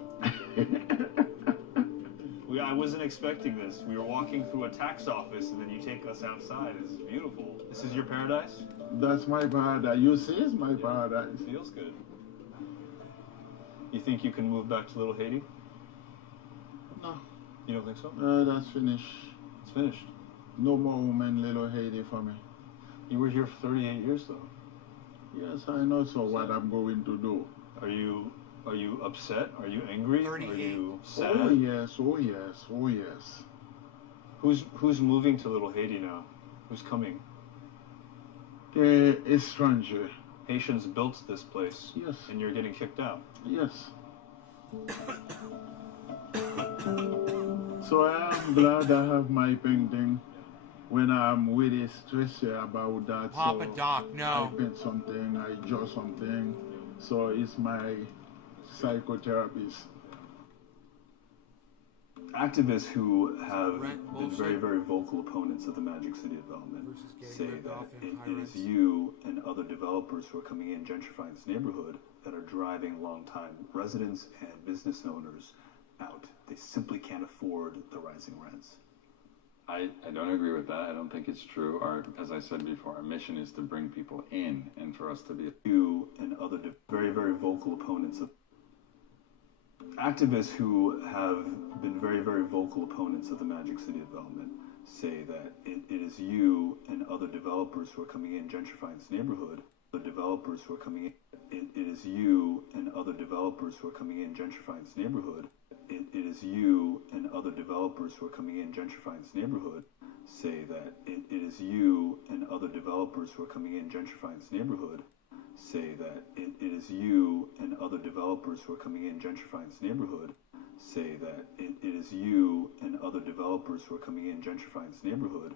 I wasn't expecting this. We were walking through a tax office, and then you take us outside. It's beautiful. This is your paradise? That's my paradise. You see, it's my paradise. It feels good. You think you can move back to Little Haiti? No. You don't think so? That's finished. It's finished. No more women, Little Haiti for me. You were here for 38 years, though. Yes, I know. So what I'm going to do? Are you upset? Are you angry? Are you sad? Oh yes, oh yes, oh yes. Who's moving to Little Haiti now? Who's coming? A stranger. Haitians built this place. Yes. And you're getting kicked out. Yes. So I am glad I have my painting when I'm really stressed about that. Papa so Doc, no. I paint something, I draw something. So it's my psychotherapist. Activists who have been very, very vocal opponents of the Magic City development say that it is you and other developers who are coming in gentrifying this neighborhood that are driving longtime residents and business owners out. They simply can't afford the rising rents. I don't agree with that. I don't think it's true. As I said before, our mission is to bring people in and for us to be... You and other very, very vocal opponents of... Activists who have been very, very vocal opponents of the Magic City development say that it is you and other developers who are coming in gentrifying this neighborhood. The developers who are coming in... It is you and other developers who are coming in gentrifying this neighborhood. It is you and other developers who are coming in gentrifying this neighborhood say that it is you and other developers who are coming in gentrifying this neighborhood say that it is you and other developers who are coming in gentrifying this neighborhood say that it is you and other developers who are coming in gentrifying this neighborhood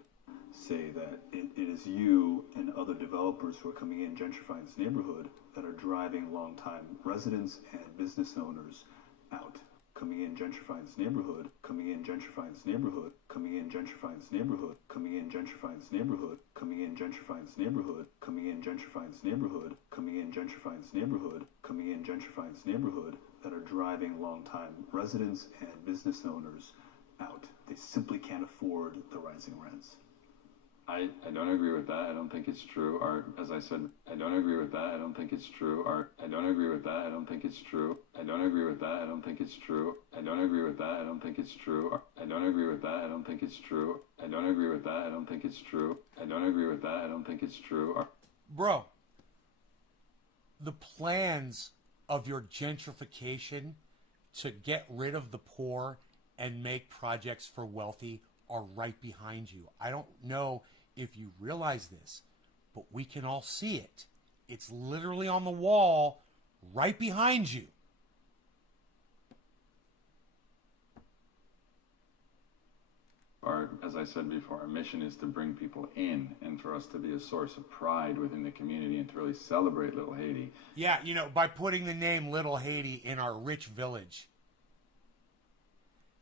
say that it is you and other developers who are coming in gentrifying this neighborhood that are driving longtime residents and business owners out. Coming in gentrifying this neighborhood, coming in gentrifying this neighborhood, coming in gentrifying this neighborhood, coming in gentrifying this neighborhood, coming in gentrifying this neighborhood, coming in gentrifying this neighborhood, coming in gentrifying this neighborhood, coming in gentrifying this neighborhood that are driving longtime residents and business owners out. They simply can't afford the rising rents. I don't agree with that. I don't think it's true. As I said, I don't agree with that. I don't think it's true. I don't agree with that. I don't think it's true. I don't agree with that. I don't think it's true. I don't agree with that. I don't think it's true. I don't agree with that. I don't think it's true. I don't agree with that. I don't think it's true. I don't agree with that. I don't think it's true. Bro, the plans of your gentrification to get rid of the poor and make projects for wealthy are right behind you. I don't know if you realize this, but we can all see it. It's literally on the wall right behind you. As I said before, our mission is to bring people in and for us to be a source of pride within the community and to really celebrate Little Haiti. Yeah, by putting the name Little Haiti in our rich village.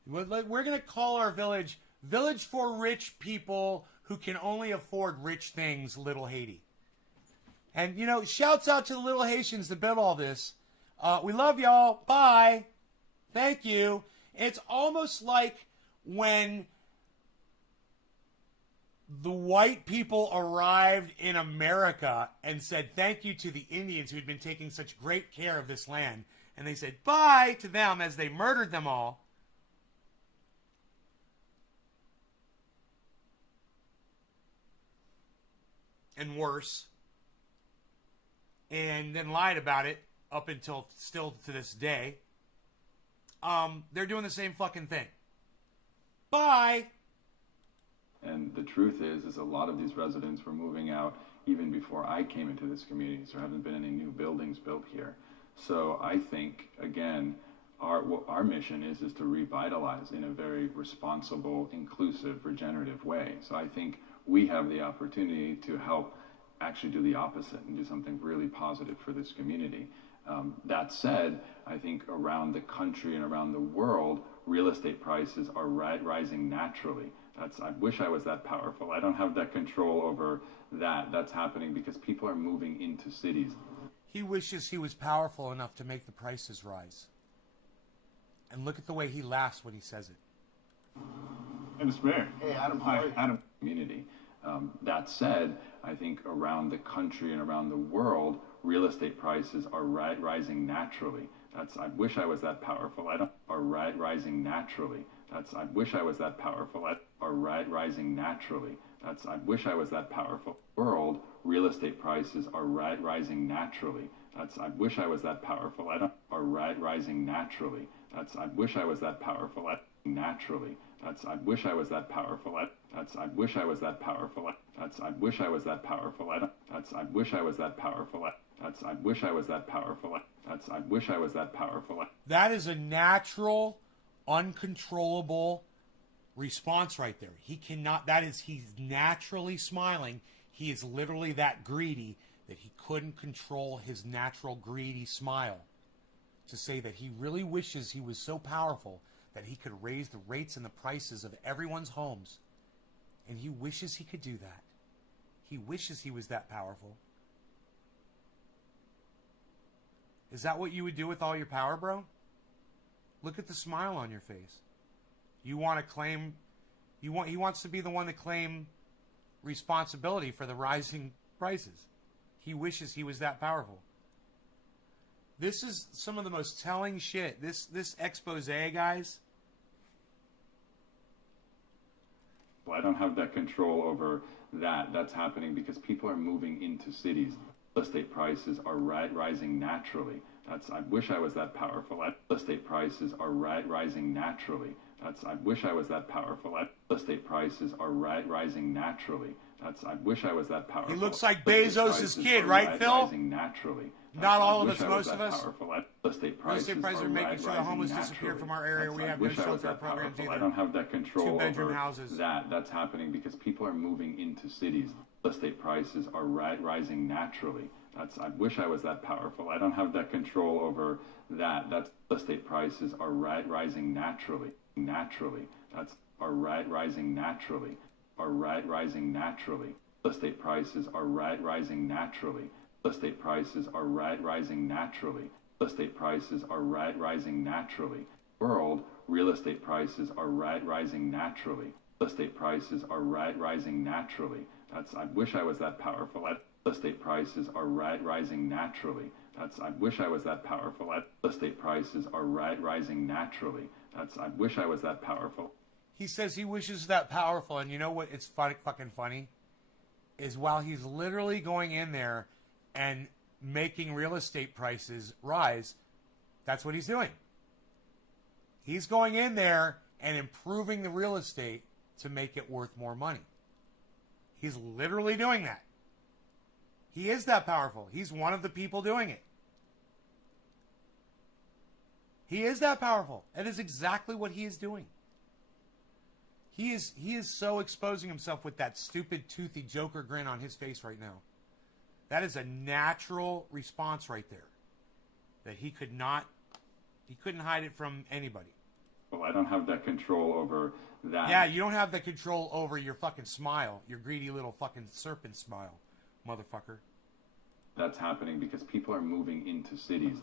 We're going to call our village Village for Rich People Who Can Only Afford Rich Things, Little Haiti. And, shouts out to the little Haitians that built all this. We love y'all. Bye. Thank you. It's almost like when the white people arrived in America and said thank you to the Indians who had been taking such great care of this land. And they said bye to them as they murdered them all. And worse, and then lied about it up until still to this day. They're doing the same fucking thing. Bye. And the truth is a lot of these residents were moving out even before I came into this community. So there haven't been any new buildings built here. So I think, again, our mission is to revitalize in a very responsible, inclusive, regenerative way. So I think we have the opportunity to help actually do the opposite and do something really positive for this community. That said, I think around the country and around the world, real estate prices are rising naturally. I wish I was that powerful. I don't have that control over that. That's happening because people are moving into cities. He wishes he was powerful enough to make the prices rise. And look at the way he laughs when he says it. Hey, Mr. Mayor. Hey, Adam. Hi, Adam. Community. That said, I think around the country and around the world, real estate prices are rising naturally. I wish I was that powerful. Are rising naturally. I wish I was that powerful. Are rising naturally. I wish I was that powerful. World, real estate prices are rising naturally. I wish I was that powerful. I don't are rising naturally. I wish I was that powerful. Naturally. I wish I was that powerful. I wish I was that powerful. I wish I was that powerful. I wish I was that powerful. I wish I was that powerful. I wish I was that powerful. That is a natural, uncontrollable response right there. He cannot, he's naturally smiling. He is literally that greedy that he couldn't control his natural greedy smile. To say that he really wishes he was so powerful that he could raise the rates and the prices of everyone's homes. And he wishes he could do that. He wishes he was that powerful. Is that what you would do with all your power, bro? Look at the smile on your face. You want to claim, he wants to be the one to claim responsibility for the rising prices. He wishes he was that powerful. This is some of the most telling shit. This expose, guys. Well, I don't have that control over that. That's happening because people are moving into cities. Real estate prices are rising naturally. I wish I was that powerful. Real estate prices are rising naturally. I wish I was that powerful. Real estate prices are rising naturally. I wish I was that powerful. He looks like Bezos' kid, right, Phil? Rising naturally. Not all of us, most of us. Real estate prices are making sure the homeless disappear from our area. We have no shelter programs either. I don't have that control Two-bedroom over houses. That's happening because people are moving into cities. Real estate prices are rising naturally. I wish I was that powerful. I don't have that control over that. Real estate prices are rising naturally. Naturally. Rising naturally. Rising naturally. Real estate prices are rising naturally. Real estate prices are rising naturally. Real estate prices are rising naturally. World, real estate prices are rising naturally. Real estate prices are rising naturally. I wish I was that powerful. Real estate prices are rising naturally. I wish I was that powerful. Real estate prices are rising naturally. I wish I was that powerful. He says he wishes that powerful, and you know what? It's fucking funny. Is while he's literally going in there and making real estate prices rise, that's what he's doing. He's going in there and improving the real estate to make it worth more money. He's literally doing that. He is that powerful. He's one of the people doing it. He is that powerful. That is exactly what he is doing. He is so exposing himself with that stupid toothy Joker grin on his face right now. That is a natural response right there. That he couldn't hide it from anybody. Well, I don't have that control over that. Yeah, you don't have the control over your fucking smile. Your greedy little fucking serpent smile, motherfucker. That's happening because people are moving into cities.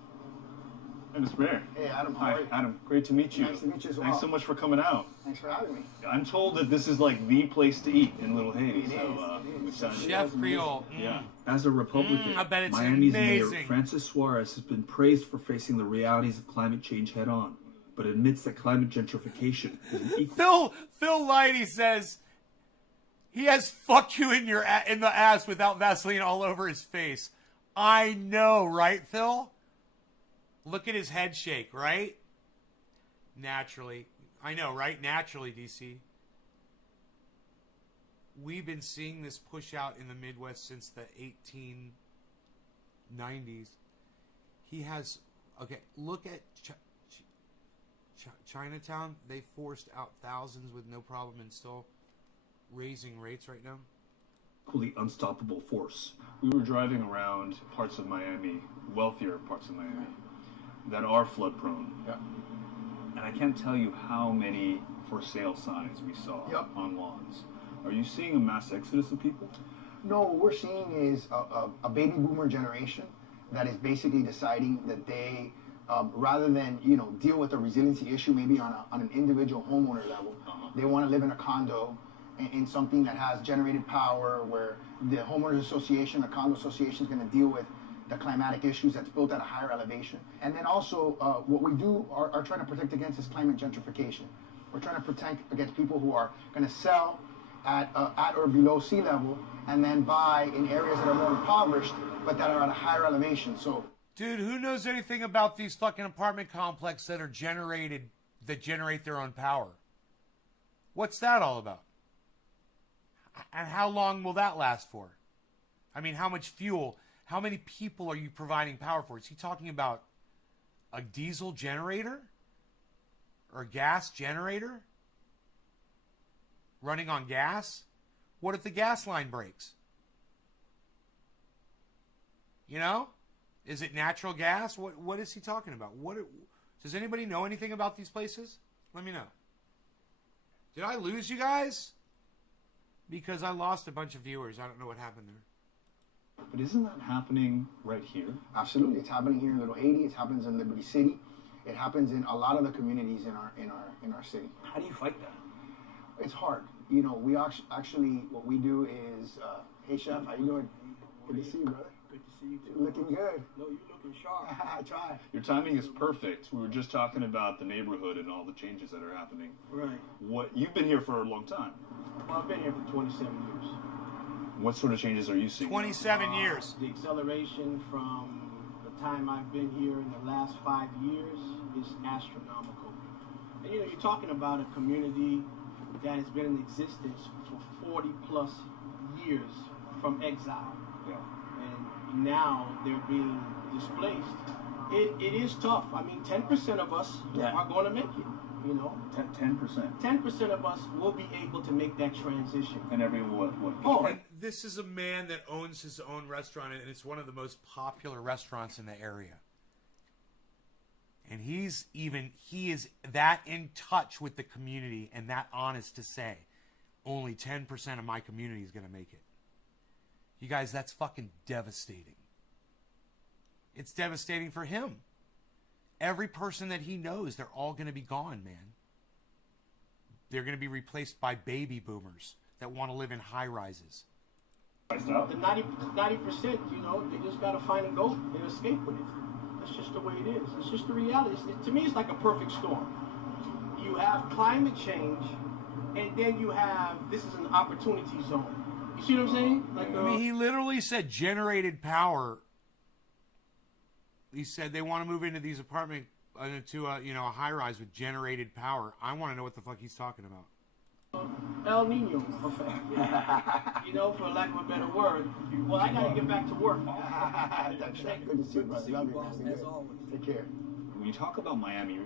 Hey, Mr. Mayor. Hey, Adam. Hi, Adam. Great to meet you. Nice to meet you as well. Thanks so much for coming out. Thanks for having me. I'm told that this is like the place to eat in Little Haiti. Chef Creole. Yeah. As a Republican, I bet it's Miami's amazing. Mayor Francis Suarez has been praised for facing the realities of climate change head on, but admits that climate gentrification is an equal. Phil Lighty says he has "fuck you" in the ass without Vaseline all over his face. I know, right, Phil? Look at his head shake, right? Naturally. I know, right? Naturally, DC. We've been seeing this push out in the Midwest since the 1890s. He has... Okay, look at Chinatown. They forced out thousands with no problem and still raising rates right now. Equally unstoppable force. We were driving around parts of Miami, wealthier parts of Miami, that are flood prone. Yeah. And I can't tell you how many for sale signs we saw on lawns. Are you seeing a mass exodus of people? No, what we're seeing is a baby boomer generation that is basically deciding that they, rather than deal with a resiliency issue maybe on an individual homeowner level, they want to live in a condo in something that has generated power, where the homeowners association, the condo association is going to deal with the climatic issues that's built at a higher elevation. And then also what we do are trying to protect against is climate gentrification. We're trying to protect against people who are going to sell at or below sea level and then buy in areas that are more impoverished but that are at a higher elevation. So Dude, who knows anything about these fucking apartment complexes that generate their own power? What's that all about? And how long will that last for? I mean, how much fuel, how many people are you providing power for? Is he talking about a diesel generator? Or a gas generator? Running on gas? What if the gas line breaks? You know? Is it natural gas? What is he talking about? Does anybody know anything about these places? Let me know. Did I lose you guys? Because I lost a bunch of viewers. I don't know what happened there. But isn't that happening right here? Absolutely, it's happening here in Little Haiti. It happens in Liberty City. It happens in a lot of the communities in our city. How do you fight that? It's hard. You know, we actually what we do is, hey chef, how you doing? Good to see you, brother. Good to see you too. Looking good. No, you're looking sharp. I try. Your timing is perfect. We were just talking about the neighborhood and all the changes that are happening. Right. You've been here for a long time. Well, I've been here for 27 years. What sort of changes are you seeing? 27 years. The acceleration from the time I've been here in the last 5 years is astronomical. And you know, you're talking about a community that has been in existence for 40 plus years from exile. Yeah. And now they're being displaced. It is tough. I mean, 10% of us are going to make it. You know, 10%. 10% of us will be able to make that transition. And everyone, what? Oh, and this is a man that owns his own restaurant, and it's one of the most popular restaurants in the area. And he is that in touch with the community and that honest to say, only 10% of my community is going to make it. You guys, that's fucking devastating. It's devastating for him. Every person that he knows, they're all going to be gone, man. They're going to be replaced by baby boomers that want to live in high rises. The 90%, you know, they just got to find and go and escape with it. That's just the way it is. It's just the reality. To me, it's like a perfect storm. You have climate change, and then you have, this is an opportunity zone. You see what I'm saying? Like, I mean, he literally said generated power. He said they want to move into these apartment, into a high rise with generated power. I want to know what the fuck he's talking about. El Nino effect. You know, for lack of a better word. Well, I got to get back to work. Good to see you, brother. Love you, man. Take care. When you talk about Miami,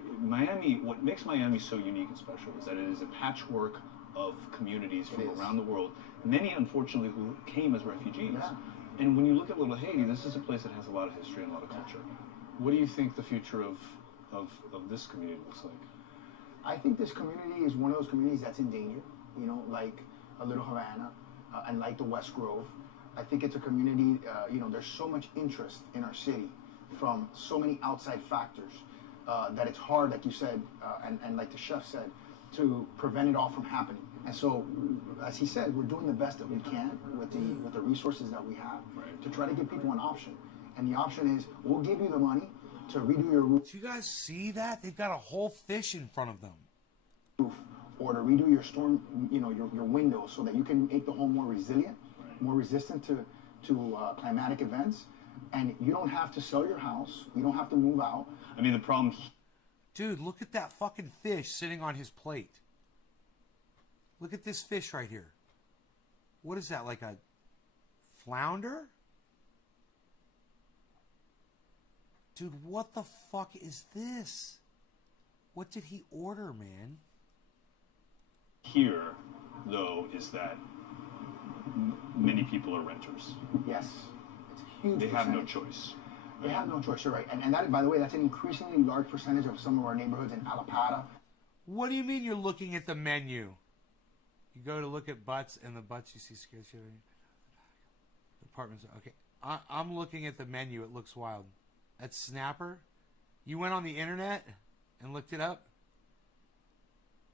what makes Miami so unique and special is that it is a patchwork of communities from around the world. Many, unfortunately, who came as refugees. Yeah. And when you look at Little Haiti, this is a place that has a lot of history and a lot of culture. What do you think the future of this community looks like? I think this community is one of those communities that's in danger, you know, like a Little Havana and like the West Grove. I think it's a community, you know, there's so much interest in our city from so many outside factors that it's hard, like you said, and like the chef said, to prevent it all from happening. And so, as he said, we're doing the best that we can with the resources that we have to try to give people an option. And the option is, we'll give you the money to redo your roof. Do you guys see that? They've got a whole fish in front of them. Or to redo your storm, you know, your windows so that you can make the home more resilient, more resistant to climatic events. And you don't have to sell your house. You don't have to move out. I mean, the problem... Dude, look at that fucking fish sitting on his plate. Look at this fish right here. What is that, like a flounder? Dude, what the fuck is this? What did he order, man? Here, though, is that many people are renters. Yes. It's a huge They have no choice. They have no choice, you're right. And that, by the way, that's an increasingly large percentage of some of our neighborhoods in Alapata. What do you mean you're looking at the menu? You go to look at butts, and the butts you see scare shit. Apartments. Okay. I'm looking at the menu. It looks wild. That's Snapper? You went on the internet and looked it up?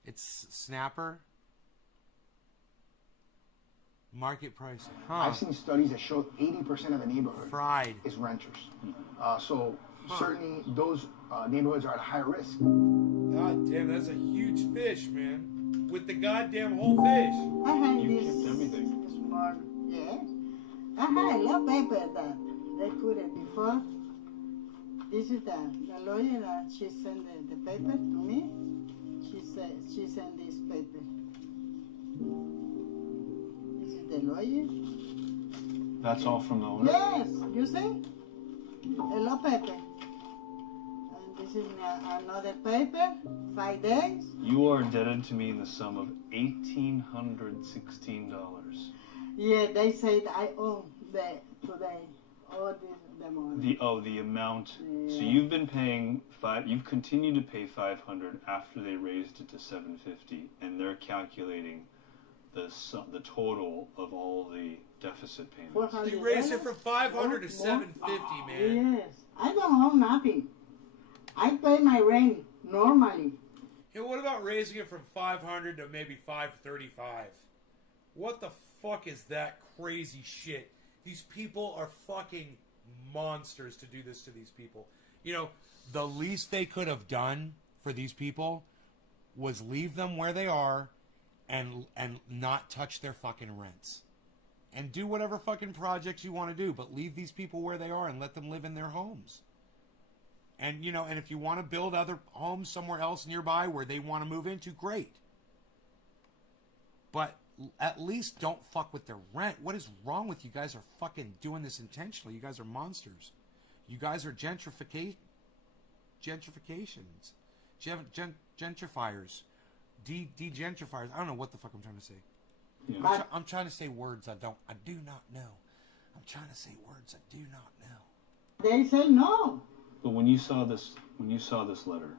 It's Snapper? Market price. Huh. I've seen studies that show 80% of the neighborhood is renters. So certainly those neighborhoods are at higher risk. God damn, that's a huge fish, man. With the goddamn whole fish. I had You this kept everything. small, yeah. I had a lot of paper that they put it before. This is the lawyer that she sent the paper to me. She said she sent this paper. This is the lawyer. That's all from the owner? Yes, you see? A law paper. And this is another paper, 5 days. You are indebted to me in the sum of $1,816. Yeah, they said I owe today all the money. The amount. Yeah. So you've been paying you've continued to pay $500 after they raised it to $750, and they're calculating the total of all the deficit payments. They raised it from $500 to $750, man. Yes, I don't owe nothing. I pay my rent normally. Hey, what about raising it from $500 to maybe $535? What the fuck is that crazy shit? These people are fucking monsters to do this to these people. You know, the least they could have done for these people was leave them where they are and not touch their fucking rents. And do whatever fucking projects you want to do, but leave these people where they are and let them live in their homes. And, you know, and if you want to build other homes somewhere else nearby where they want to move into, great. But at least don't fuck with their rent. What is wrong with you guys? Are fucking doing this intentionally? You guys are monsters. You guys are gentrifications. Gentrifiers. De-gentrifiers. I don't know what the fuck I'm trying to say. Yeah. I'm trying to say words I do not know. I'm trying to say words I do not know. They say no. But when you saw this letter,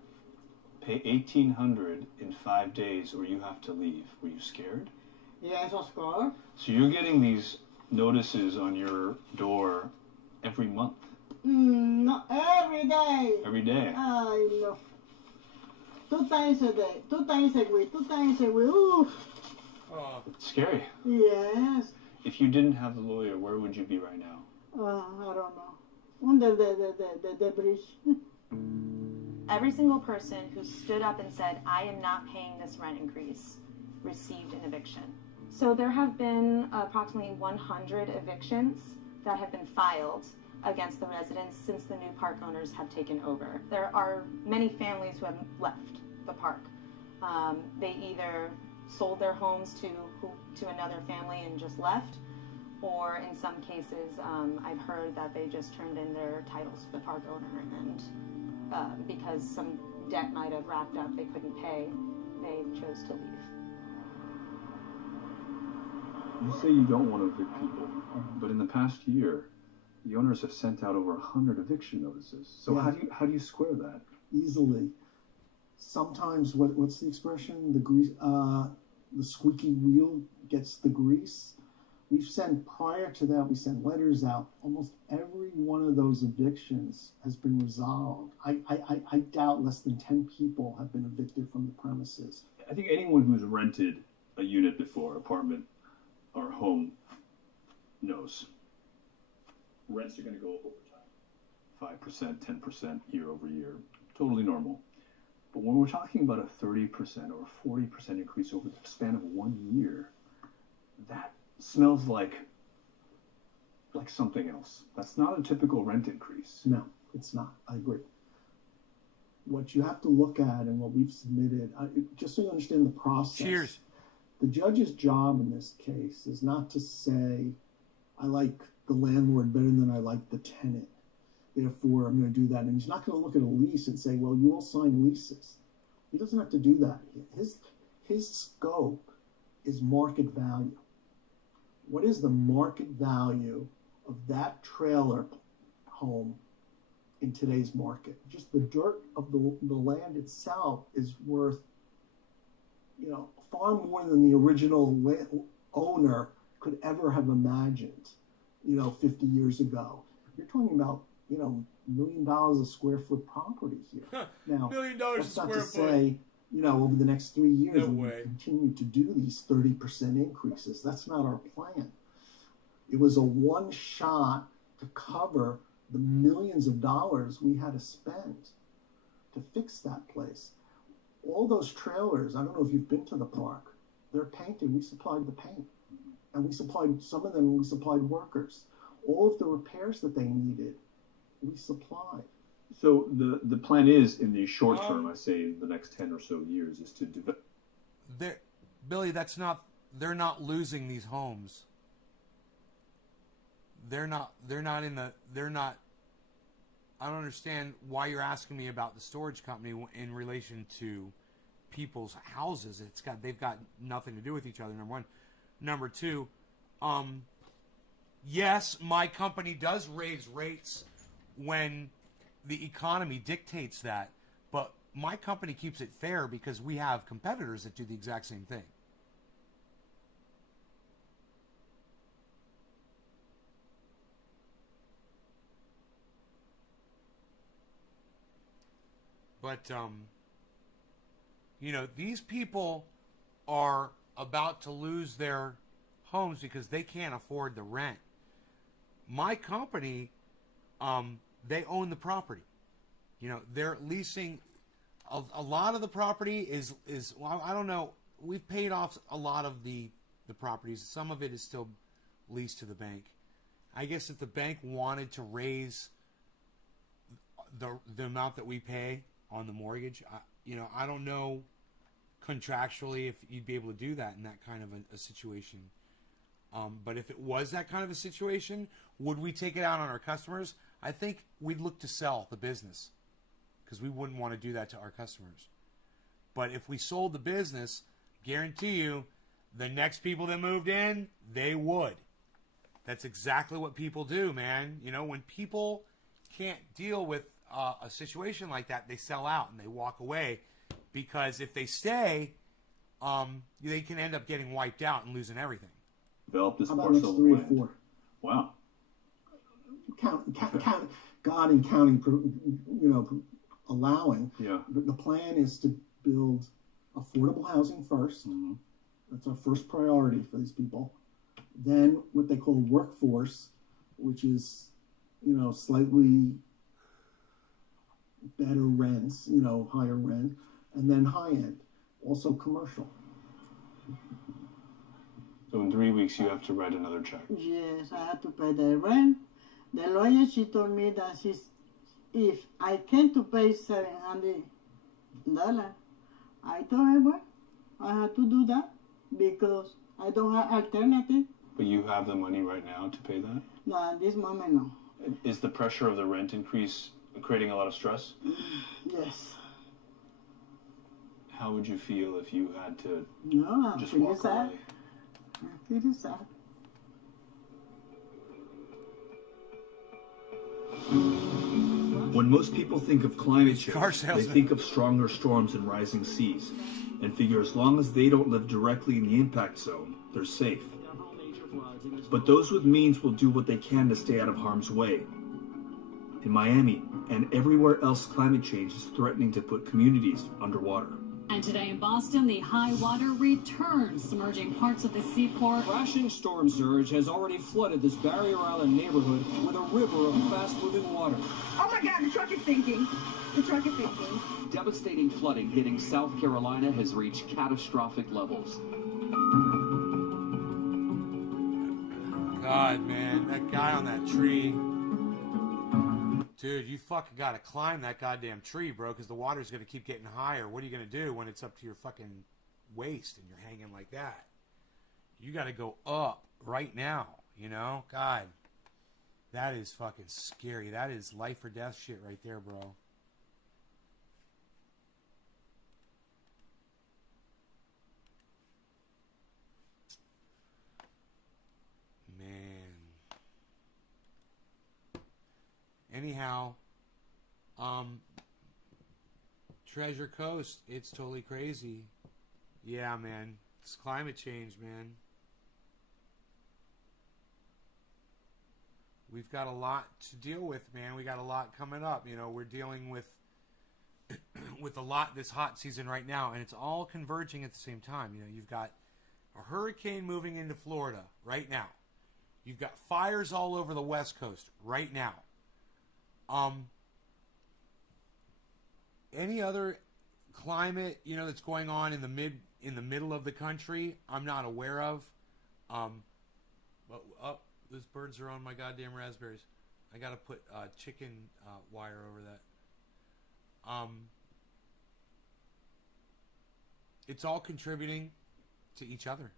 pay $1,800 in 5 days or you have to leave. Were you scared? Yes, of course. So you're getting these notices on your door every month. No, every day. Every day. I know. 2 times a day, 2 times a week, 2 times a week. Ooh. It's scary. Yes. If you didn't have the lawyer, where would you be right now? I don't know. Under the bridge. Every single person who stood up and said, I am not paying this rent increase, received an eviction. So there have been approximately 100 evictions that have been filed against the residents since the new park owners have taken over. There are many families who have left the park. They either sold their homes to another family and just left, or in some cases, I've heard that they just turned in their titles to the park owner, and because some debt might have racked up they couldn't pay, they chose to leave. You say you don't want to evict people, but in the past year, the owners have sent out over 100 eviction notices. So Yeah. how do you square that? Easily. Sometimes, what's the expression? The squeaky wheel gets the grease. We've sent, prior to that, we sent letters out. Almost every one of those evictions has been resolved. I doubt less than 10 people have been evicted from the premises. I think anyone who's rented a unit before, apartment or home, knows rents are going to go up over time. 5%, 10% year over year. Totally normal. But when we're talking about a 30% or 40% increase over the span of 1 year, that smells like something else. That's not a typical rent increase. No, it's not. I agree. What you have to look at and what we've submitted, just so you understand the process. Cheers. The judge's job in this case is not to say, I like the landlord better than I like the tenant, therefore I'm going to do that. And he's not going to look at a lease and say, well, you all sign leases. He doesn't have to do that. His scope is market value. What is the market value of that trailer home in today's market? Just the dirt of the land itself is worth, far more than the original owner could ever have imagined, 50 years ago. You're talking about, $1 million a square foot property here. Now, $1 million a that's not square to foot. say, over the next 3 years, No we way. continue to do these 30% increases. That's not our plan. It was a one shot to cover the millions of dollars we had to spend to fix that place. All those trailers, I don't know if you've been to the park, they're painted. We supplied the paint. And we supplied, some of them, we supplied workers. All of the repairs that they needed, we supplied. So the plan is in the short term, I say in the next 10 or so years, is to develop. Billy, that's not. They're not losing these homes. They're not in the. They're not. I don't understand why you're asking me about the storage company in relation to people's houses. They've got nothing to do with each other. Number one. Number two. Yes, my company does raise rates when the economy dictates that, but my company keeps it fair because we have competitors that do the exact same thing. But, these people are about to lose their homes because they can't afford the rent. My company, they own the property. They're leasing. A lot of the property is well, I don't know. We've paid off a lot of the properties. Some of it is still leased to the bank. I guess if the bank wanted to raise the amount that we pay on the mortgage, I don't know contractually if you'd be able to do that in that kind of a situation. But if it was that kind of a situation, would we take it out on our customers? I think we'd look to sell the business because we wouldn't want to do that to our customers. But if we sold the business, guarantee you, the next people that moved in, they would. That's exactly what people do, man. When people can't deal with a situation like that, they sell out and they walk away because if they stay, they can end up getting wiped out and losing everything. Develop this How about next 3 or 4? Wow. Count, God and counting, allowing. Yeah. But the plan is to build affordable housing first. Mm-hmm. That's our first priority for these people. Then what they call workforce, which is, slightly better rents, higher rent, and then high end, also commercial. So in 3 weeks, you have to write another check. Yes, I have to pay the rent. The lawyer, she told me that if I came to pay $700, I told her, well, I have to do that because I don't have alternative. But you have the money right now to pay that? No, at this moment, no. Is the pressure of the rent increase creating a lot of stress? Yes. How would you feel if you had to No, just I'm walk sad. away? I'm pretty sad. When most people think of climate change, Car they salesman. think of stronger storms and rising seas, and figure as long as they don't live directly in the impact zone, they're safe. But those with means will do what they can to stay out of harm's way. In Miami and everywhere else, climate change is threatening to put communities underwater. And today in Boston, the high water returns, submerging parts of the seaport. Crashing storm surge has already flooded this Barrier Island neighborhood with a river of fast-moving water. Oh my God, the truck is sinking. The truck is sinking. Devastating flooding hitting South Carolina has reached catastrophic levels. God, man, that guy on that tree. Dude, you fucking gotta climb that goddamn tree, bro, because the water's gonna keep getting higher. What are you gonna do when it's up to your fucking waist and you're hanging like that? You gotta go up right now, God, that is fucking scary. That is life or death shit right there, bro. Man. Anyhow, Treasure Coast, it's totally crazy. Yeah, man. It's climate change, man. We've got a lot to deal with, man. We got a lot coming up. We're dealing with with a lot this hot season right now, and it's all converging at the same time. You've got a hurricane moving into Florida right now. You've got fires all over the West Coast right now. Any other climate, that's going on in the middle of the country, I'm not aware of. But those birds are on my goddamn raspberries. I gotta put chicken wire over that. It's all contributing to each other.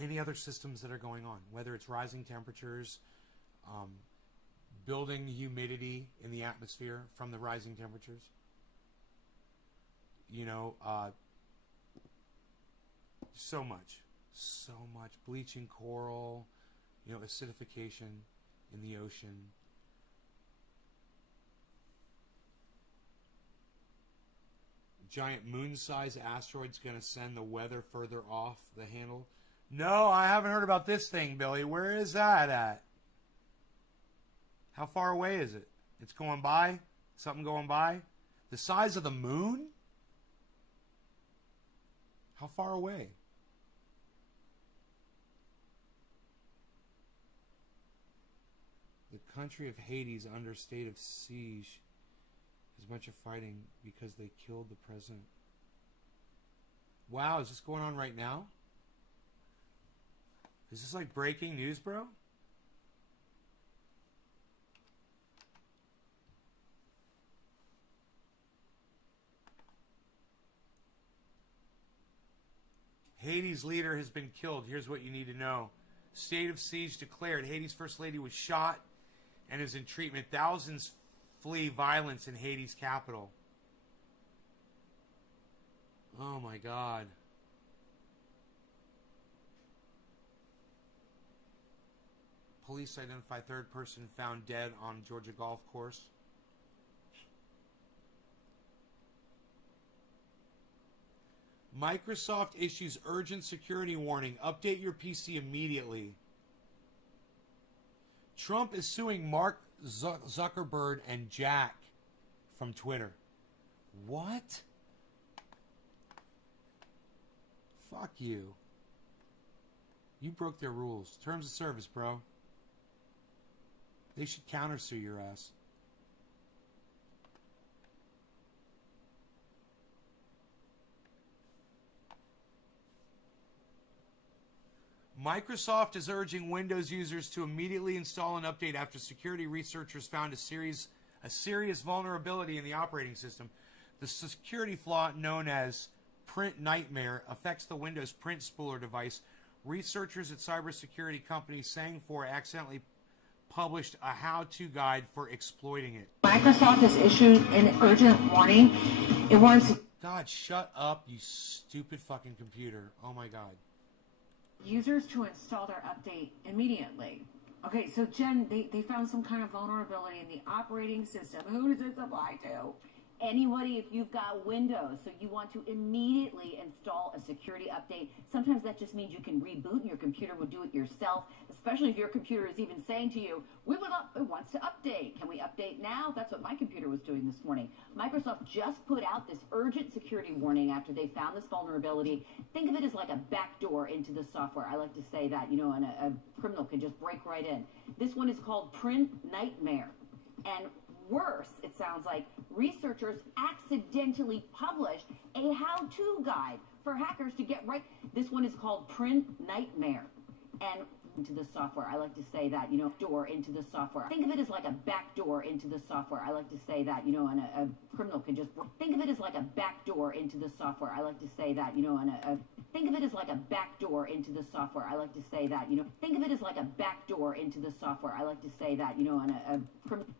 Any other systems that are going on, whether it's rising temperatures, building humidity in the atmosphere from the rising temperatures, so much bleaching coral, acidification in the ocean. Giant moon-sized asteroid's going to send the weather further off the handle. No, I haven't heard about this thing, Billy. Where is that at? How far away is it? It's going by? Something going by? The size of the moon? How far away? The country of Haiti is under state of siege. There's a bunch of fighting because they killed the president. Wow, is this going on right now? Is this like breaking news, bro? Haiti's leader has been killed. Here's what you need to know. State of siege declared. Haiti's first lady was shot and is in treatment. Thousands flee violence in Haiti's capital. Oh my God. Police identify third person found dead on Georgia golf course. Microsoft issues urgent security warning. Update your PC immediately. Trump is suing Mark Zuckerberg and Jack from Twitter. What? Fuck you. You broke their rules. Terms of service, bro. They should countersue your ass. Microsoft is urging Windows users to immediately install an update after security researchers found a serious vulnerability in the operating system. The security flaw, known as Print Nightmare, affects the Windows Print Spooler device. Researchers at cybersecurity company Sang4 accidentally published a how-to guide for exploiting it. Microsoft has issued an urgent warning. It wants... God, shut up, you stupid fucking computer. Oh my God. Users to install their update immediately. Okay, so Jen, they found some kind of vulnerability in the operating system. Who does this apply to? Anybody, if you've got Windows, so you want to immediately install a security update. Sometimes that just means you can reboot and your computer will do it yourself, especially if your computer is even saying to you, it wants to update. Can we update now? That's what my computer was doing this morning. Microsoft just put out this urgent security warning after they found this vulnerability. Think of it as like a backdoor into the software. I like to say that, and a criminal can just break right in. This one is called Print Nightmare. And worse, it sounds like, researchers accidentally published a how-to guide for hackers to get right. This one is called Print Nightmare. And into the software, I like to say that, door into the software. Think of it as like a backdoor into the software. I like to say that, and a criminal can just think of it as like a backdoor into the software. I like to say that, think of it as like a backdoor into the software. I like to say that, think of it as like a backdoor into the software. I like to say that,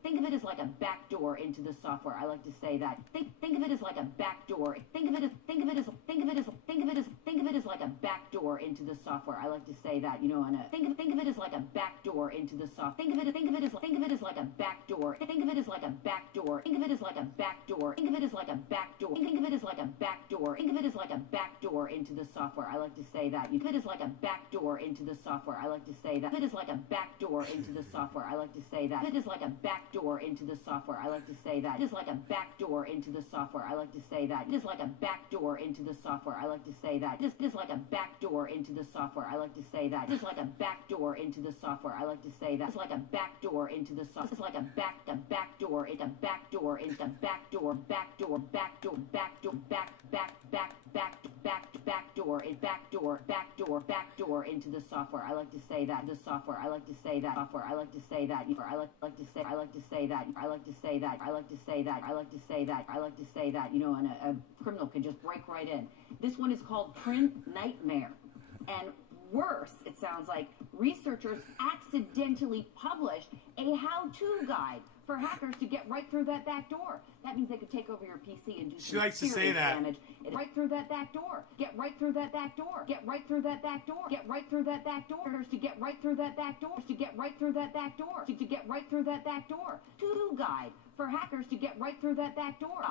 think of it as like a backdoor into the software. I like to say that. Think of it as like a backdoor. Think of it as like a backdoor into the software. I like to say that, think of it as like a backdoor into the software. Think of it as like a backdoor. Think of it as like a backdoor. Think of it as like a backdoor. Think of it as like a backdoor. Think of it as like a backdoor. Think of it as like a backdoor into the software. I like to say that. Think of it as like a backdoor into the software. I like to say that. It is like a backdoor into the software. I like to say that. It is like a backdoor into the software. I like to say that. It is like a backdoor into the software. I like to say that. It is like a backdoor into the software. I like to say that. It is like a backdoor into the software. I like to say that. It is like a backdoor backdoor into the software. I like to say that it's like a backdoor into the software. It's like a backdoor into backdoor into backdoor backdoor into the software. I like to say that the software. I like to say that software. I like to say that. I like to say that. I like to say that. I like to say that. I like to say that. I like to say that. I like to say that. You know, and a criminal can just break right in. This one is called Print Nightmare. And worse, it sounds like, researchers accidentally published a how-to guide for hackers to get right through that back door. That means they could take over your PC and do She some likes to say serious that. damage. Right through that back door. Get right through that back door. Get right through that back door. Get right through that back door. To get right through that back door. To get right through that back door. To get right through that back door. To guide for hackers to get right through that back door.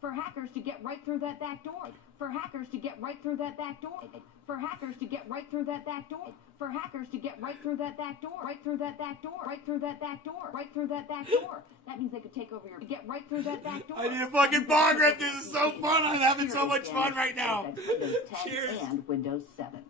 For hackers to get right through that back door. For hackers to get right through that back door. For hackers to get right through that back door. For hackers to get right through that back door. Right through that back door. Right through that back door. Right through that back door. That means they could take over your. Get right through that back door. I need a fucking bong rip. This is so fun. I'm having so much fun right now. Windows 10 Cheers. and Windows 7.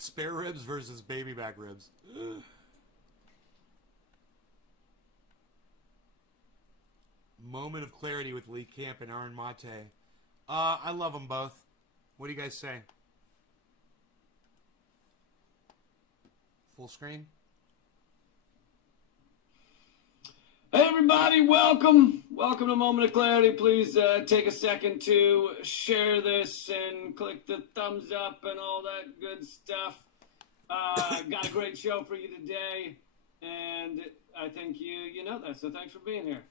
Spare ribs versus baby back ribs. Moment of clarity with Lee Camp and Aaron Mate. I love them both. What do you guys say? Full screen? Hey everybody, welcome. Welcome to Moment of Clarity. Please take a second to share this and click the thumbs up and all that good stuff. Got a great show for you today, and I think you know that, so thanks for being here.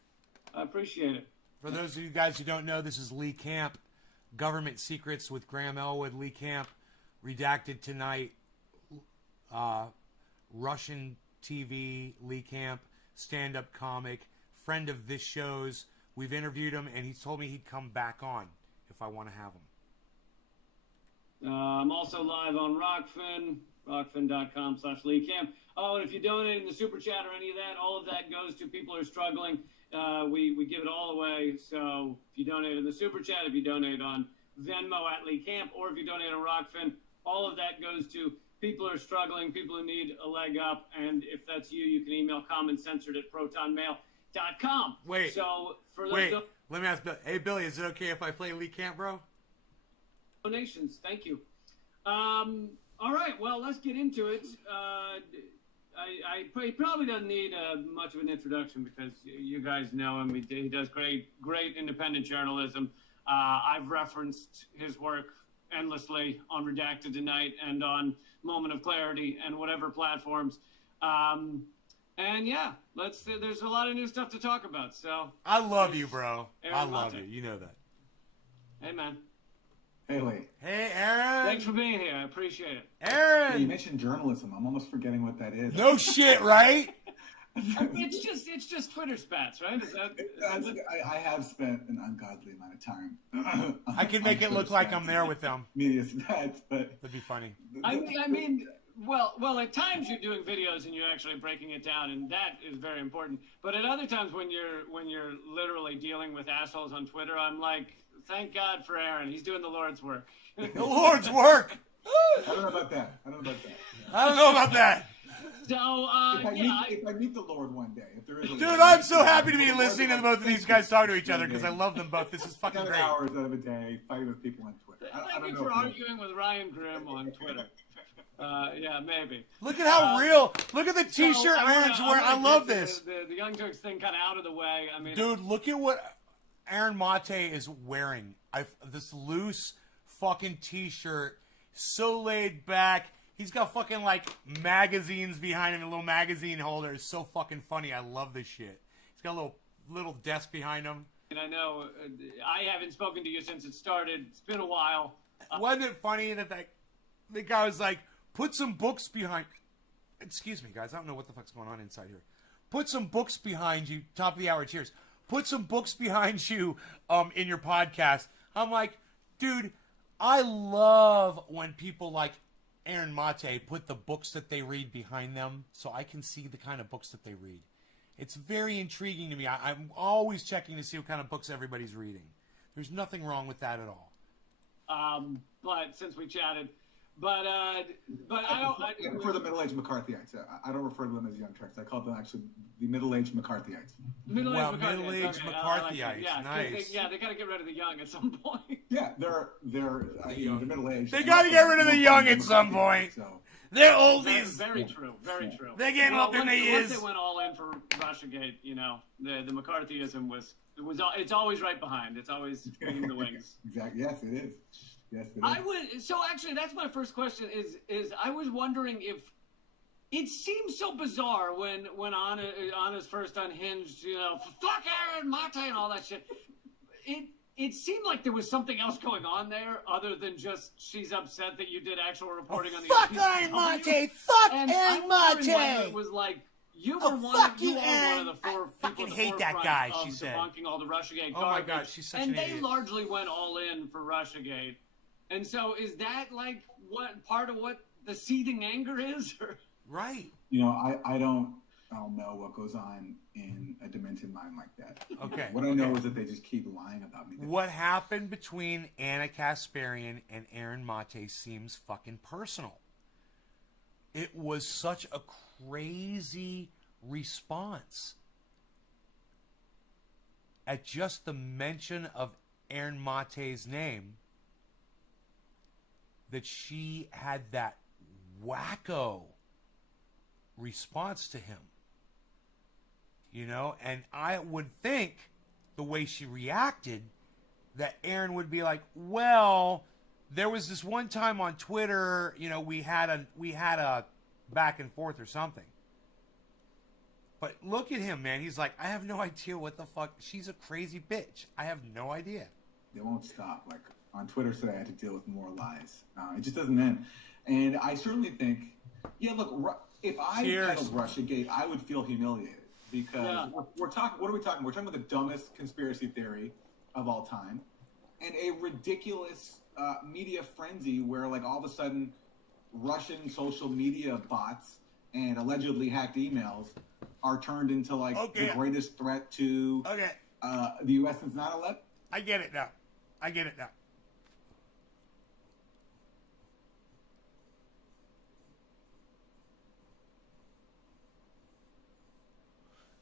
I appreciate it. For those of you guys who don't know, this is Lee Camp, Government Secrets with Graham Elwood. Lee Camp, redacted tonight. Russian TV, Lee Camp, stand-up comic, friend of this show's. We've interviewed him, and he's told me he'd come back on if I want to have him. I'm also live on Rockfin, rockfin.com/LeeCamp. Oh, and if you donate in the Super Chat or any of that, all of that goes to people who are struggling. We give it all away. So if you donate in the Super Chat, if you donate on Venmo @LeeCamp, or if you donate on Rockfin, all of that goes to people who are struggling, people who need a leg up. And if that's you, you can email commentcensored@protonmail.com. Wait. So for those Wait. Let me ask Billy. Hey, Billy, is it okay if I play Lee Camp, bro? donations, thank you. All right, well, let's get into it. He probably doesn't need much of an introduction because you guys know him. He does great independent journalism. I've referenced his work endlessly on Redacted Tonight and on Moment of Clarity and whatever platforms. And yeah, there's a lot of new stuff to talk about. So I love you, bro. Aaron I love Mate. you. You know that. Hey, man. Hey, Lee. Hey, Aaron. Thanks for being here. I appreciate it. Aaron. Hey, you mentioned journalism. I'm almost forgetting what that is. No shit, right? It's just Twitter spats, right? I have spent an ungodly amount of time. I can make it look like I'm there with them. Media spats, but that'd be funny. I mean, well, at times you're doing videos and you're actually breaking it down, and that is very important. But at other times when you're literally dealing with assholes on Twitter, I'm like, thank God for Aaron. He's doing the Lord's work. The Lord's work. I don't know about that. I don't know about that. So, if I meet the Lord one day, if there is a Dude, Lord, I'm so happy to be listening to both of these guys talk to each other because I love them both. This is fucking 7 great. hours out of a day fighting with people on Twitter. I Thank don't you know for if arguing with Ryan Grimm on Twitter. Yeah, maybe. Look at how real. Look at the T-shirt Aaron's wearing. I love this. The Young Turks thing kind of out of the way. I mean, Dude, look at what Aaron Mate is wearing. This loose fucking T-shirt, so laid back. He's got fucking like magazines behind him, a little magazine holder. It's so fucking funny. I love this shit. He's got a little desk behind him. And I know I haven't spoken to you since it started. It's been a while. Wasn't it funny that the guy was like, put some books behind... Excuse me, guys. I don't know what the fuck's going on inside here. Put some books behind you. Top of the hour. Cheers. Put some books behind you in your podcast. I'm like, dude, I love when people like Aaron Mate put the books that they read behind them so I can see the kind of books that they read. It's very intriguing to me. I'm always checking to see what kind of books everybody's reading. There's nothing wrong with that at all. But since we chatted, but I don't. For the middle-aged McCarthyites, I don't refer to them as Young Turks. I call them actually the middle-aged McCarthyites. Middle-aged McCarthyites. Yeah, Nice. they got to get rid of the young at some point. Yeah, they're middle-aged. They got to get rid of the young at some point. They're oldies. Very true. Very true. They're getting up in the years. Once they went all in for Russiagate, you know, the McCarthyism it's always right behind. It's always in the wings. Exactly. Yes, it is. Yes, it is. I would. So actually, that's my first question. Is I was wondering if it seems so bizarre when Anna's first unhinged, you know, fuck Aaron Mate and all that shit. It seemed like there was something else going on there other than just she's upset that you did actual reporting on the fuck Aaron Mate! Fuck Aaron Mate! It was like you were one of the four people I hate that guy, she of said. Debunking all the Russiagate garbage. Oh my God, she's such and an they idiot. largely went all in for Russiagate. And so is that like what part of what the seething anger is? Or? Right. You know, I don't know what goes on in a demented mind like that. Okay. What I know is that they just keep lying about me. What happened between Anna Kasparian and Aaron Mate seems fucking personal. It was such a crazy response at just the mention of Aaron Mate's name that she had that wacko response to him. You know, and I would think the way she reacted that Aaron would be like, well, there was this one time on Twitter, you know, we had a back and forth or something. But look at him, man. He's like, I have no idea what the fuck. She's a crazy bitch. I have no idea. They won't stop. Like on Twitter today, I had to deal with more lies. It just doesn't end. And I certainly think, yeah, look, if I handled Russiagate, I would feel humiliated because we're talking. What are we talking? We're talking about the dumbest conspiracy theory of all time, and a ridiculous media frenzy where, like, all of a sudden, Russian social media bots and allegedly hacked emails are turned into like the greatest threat to the U.S. since 9/11. I get it now.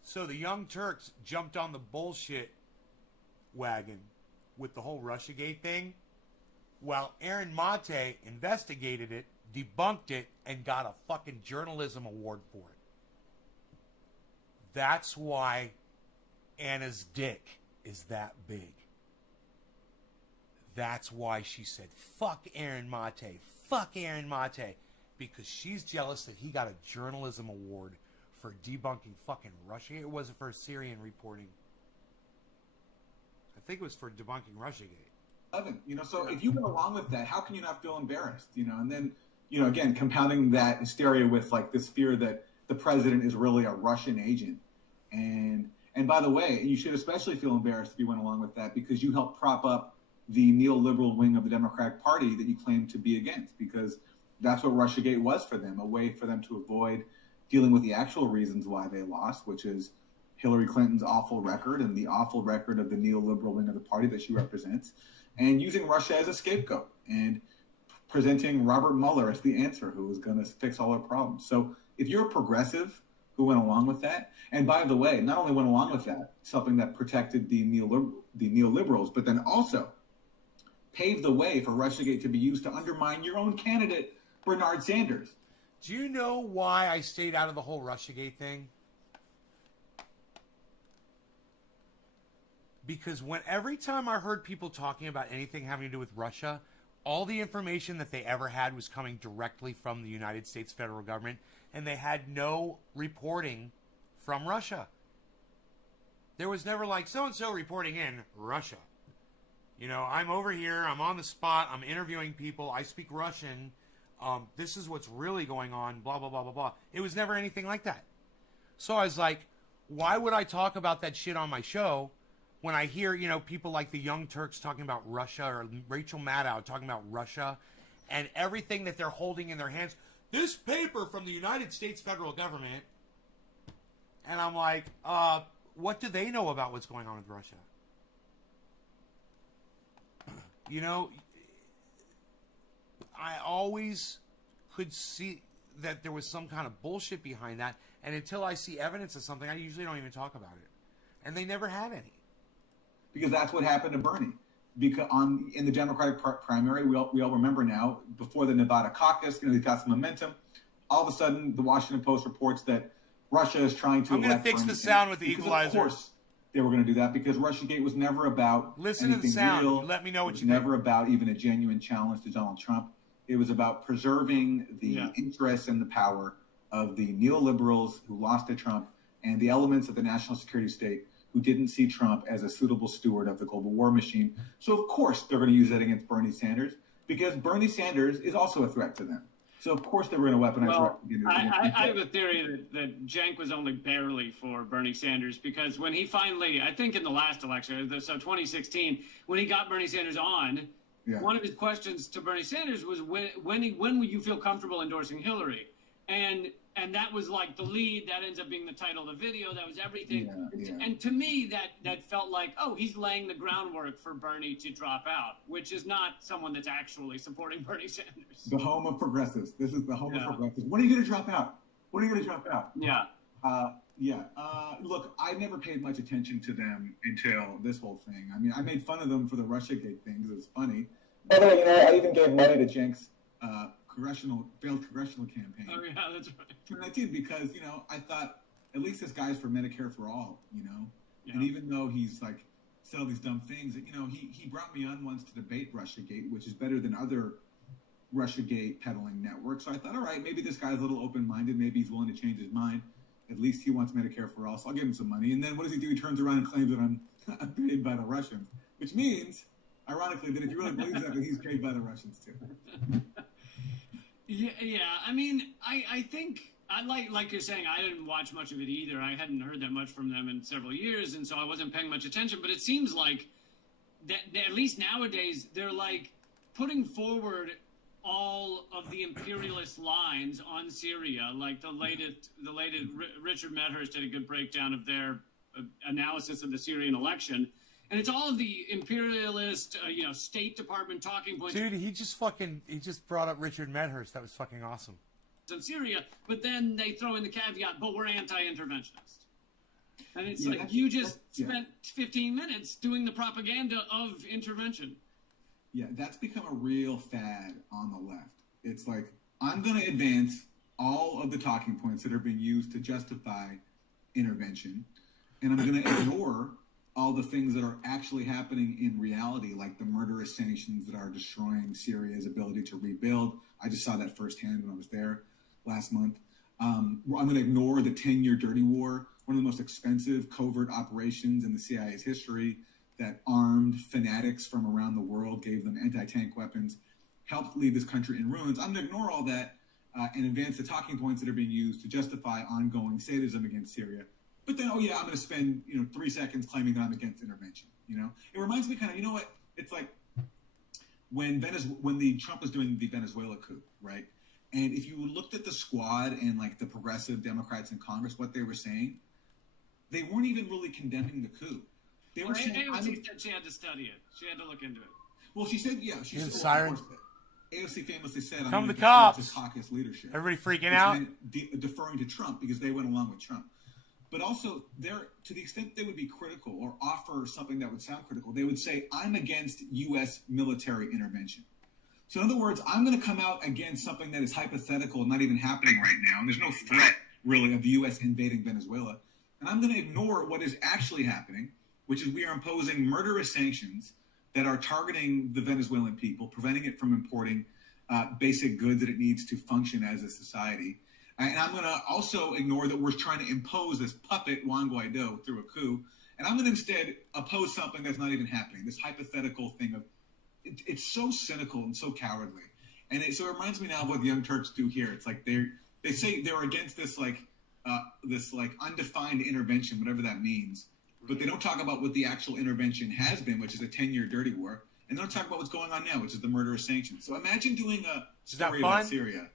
So the Young Turks jumped on the bullshit wagon with the whole Russiagate thing, while Aaron Mate investigated it, debunked it, and got a fucking journalism award for it. That's why Anna's dick is that big. That's why she said, fuck Aaron Mate, because she's jealous that he got a journalism award for debunking fucking Russiagate. Or was it for Syrian reporting? I think it was for debunking Russiagate. You know, so if you went along with that, how can you not feel embarrassed? You know, and then, you know, again, compounding that hysteria with like this fear that the president is really a Russian agent. And by the way, you should especially feel embarrassed if you went along with that because you helped prop up the neoliberal wing of the Democratic Party that you claim to be against, because that's what Russiagate was for them, a way for them to avoid dealing with the actual reasons why they lost, which is Hillary Clinton's awful record and the awful record of the neoliberal wing of the party that she represents, and using Russia as a scapegoat and presenting Robert Mueller as the answer who was going to fix all our problems. So if you're a progressive who went along with that, and by the way, not only went along with that, something that protected the neoliberals, but then also paved the way for Russiagate to be used to undermine your own candidate Bernard Sanders. Do you know why I stayed out of the whole Russiagate thing? Because every time I heard people talking about anything having to do with Russia, all the information that they ever had was coming directly from the United States federal government, and they had no reporting from Russia. There was never like, so-and-so reporting in Russia. You know, I'm over here, I'm on the spot, I'm interviewing people, I speak Russian, this is what's really going on, blah, blah, blah, blah, blah. It was never anything like that. So I was like, why would I talk about that shit on my show when I hear, you know, people like the Young Turks talking about Russia, or Rachel Maddow talking about Russia, and everything that they're holding in their hands? This paper from the United States federal government. And I'm like, what do they know about what's going on with Russia? You know, I always could see that there was some kind of bullshit behind that, and until I see evidence of something, I usually don't even talk about it. And they never had any. Because that's what happened to Bernie. Because in the Democratic primary, we all remember now, before the Nevada caucus, you know, he got some momentum. All of a sudden, the Washington Post reports that Russia is trying to. I'm going to fix the sound with the equalizer. Of course, they were going to do that because Russiagate was never about Listen to the sound. real. Let me know what you think. It was never about even a genuine challenge to Donald Trump. It was about preserving the interests and the power of the neoliberals who lost to Trump and the elements of the national security state who didn't see Trump as a suitable steward of the global war machine. So, of course, they're going to use that against Bernie Sanders because Bernie Sanders is also a threat to them. So, of course, they were going to weaponize. Well, I have a theory that Cenk was only barely for Bernie Sanders because when he finally, I think in the last election, so 2016, when he got Bernie Sanders on, one of his questions to Bernie Sanders was, when will you feel comfortable endorsing Hillary? And that was like the lead. That ends up being the title of the video. That was everything. And to me, that felt like, oh, he's laying the groundwork for Bernie to drop out, which is not someone that's actually supporting Bernie Sanders. The home of progressives. This is the home of progressives. When are you going to drop out? When are you going to drop out? Look, I never paid much attention to them until this whole thing. I mean, I made fun of them for the Russiagate thing because it was funny. By the way, you know, I even gave money to Cenk's failed congressional campaign. Oh, yeah, that's right. And I did because, you know, I thought at least this guy's for Medicare for all, you know? And even though he's like said all these dumb things, you know, he brought me on once to debate Russiagate, which is better than other Russiagate peddling networks. So I thought, all right, maybe this guy's a little open-minded. Maybe he's willing to change his mind. At least he wants Medicare for all, so I'll give him some money. And then what does he do? He turns around and claims that I'm paid by the Russians, which means, ironically, that if he really believes that, then he's paid by the Russians too. Yeah. I mean, I think like you're saying, I didn't watch much of it either. I hadn't heard that much from them in several years, and so I wasn't paying much attention. But it seems like that at least nowadays they're like putting forward all of the imperialist lines on Syria. Like the latest Richard Medhurst did a good breakdown of their analysis of the Syrian election. And it's all of the imperialist, State Department talking points. Dude, he just brought up Richard Medhurst. That was fucking awesome. In Syria, but then they throw in the caveat, but we're anti-interventionist. And it's like you just spent 15 minutes doing the propaganda of intervention. Yeah, that's become a real fad on the left. It's like, I'm going to advance all of the talking points that are being used to justify intervention, and I'm going to ignore all the things that are actually happening in reality, like the murderous sanctions that are destroying Syria's ability to rebuild. I just saw that firsthand when I was there last month. I'm going to ignore the 10-year dirty war, one of the most expensive covert operations in the CIA's history that armed fanatics from around the world, gave them anti-tank weapons, helped leave this country in ruins. I'm going to ignore all that and advance the talking points that are being used to justify ongoing sadism against Syria. But then, I'm going to spend 3 seconds claiming that I'm against intervention. It reminds me kind of, what? It's like when Trump was doing the Venezuela coup, right? And if you looked at the squad and like the progressive Democrats in Congress, what they were saying, they weren't even really condemning the coup. They were saying, AOC said she had to study it. She had to look into it. Well, she said, she said, siren. AOC famously said, "Come the cops!" To caucus leadership. Everybody freaking out, deferring to Trump because they went along with Trump. But also, to the extent they would be critical or offer something that would sound critical, they would say, "I'm against U.S. military intervention." So in other words, I'm going to come out against something that is hypothetical, not even happening right now, and there's no threat really of the U.S. invading Venezuela, and I'm going to ignore what is actually happening, which is we are imposing murderous sanctions that are targeting the Venezuelan people, preventing it from importing basic goods that it needs to function as a society. And I'm going to also ignore that we're trying to impose this puppet, Juan Guaido, through a coup. And I'm going to instead oppose something that's not even happening, this hypothetical thing of it's so cynical and so cowardly. And so it reminds me now of what the Young Turks do here. It's like they say they're against this undefined intervention, whatever that means. But they don't talk about what the actual intervention has been, which is a 10-year dirty war. And they don't talk about what's going on now, which is the murderous sanctions. So imagine doing a story about Syria,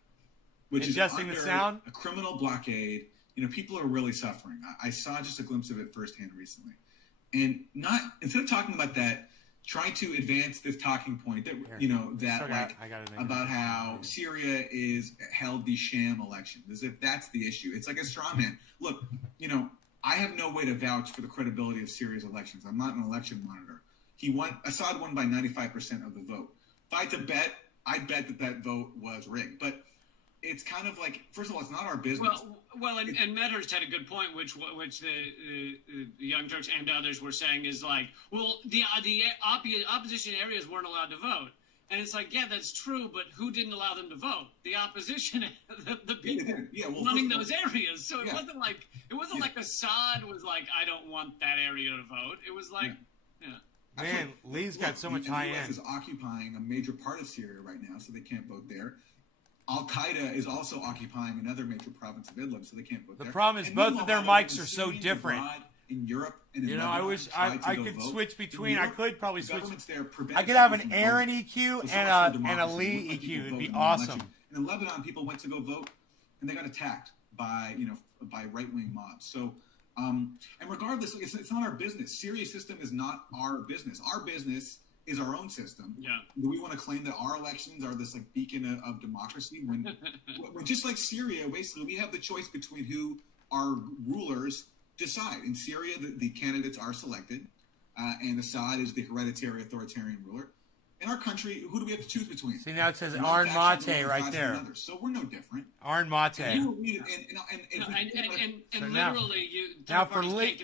which is under the sound? A criminal blockade. You know, people are really suffering. I saw just a glimpse of it firsthand recently. And instead of talking about that, try to advance this talking point that, about how Syria is held these sham elections, as if that's the issue. It's like a straw man. Look, I have no way to vouch for the credibility of Syria's elections. I'm not an election monitor. Assad won by 95% of the vote. If I had to bet, I'd bet that vote was rigged. But it's kind of like, first of all, it's not our business. Well, and Medhurst had a good point, which the Young Turks and others were saying is like, well, the opposition areas weren't allowed to vote. And it's like, yeah, that's true, but who didn't allow them to vote? The opposition, the people running those areas. So it wasn't like Assad was like, I don't want that area to vote. It was like, Man, Lee's got so much high end. The U.S. end. is occupying a major part of Syria right now, so they can't vote there. Al-Qaeda is also occupying another major province of Idlib, so they can't vote there. The problem is both of their mics are so different. In Europe and in I wish I could vote. switch between. I could probably switch. There I could have an Aaron EQ and a Lee EQ. It'd be awesome. And in Lebanon, people went to go vote, and they got attacked by right-wing mobs. So, and regardless, it's not our business. Syria's system is not our business. Our business is our own system. Yeah. Do we want to claim that our elections are this beacon of democracy when just like Syria, basically, we have the choice between who our rulers decide. In Syria, the candidates are selected, and Assad is the hereditary authoritarian ruler. In our country, who do we have to choose between? See, now it says Arn Mate right there. So we're no different. Arn Mate. And literally, now for Lee,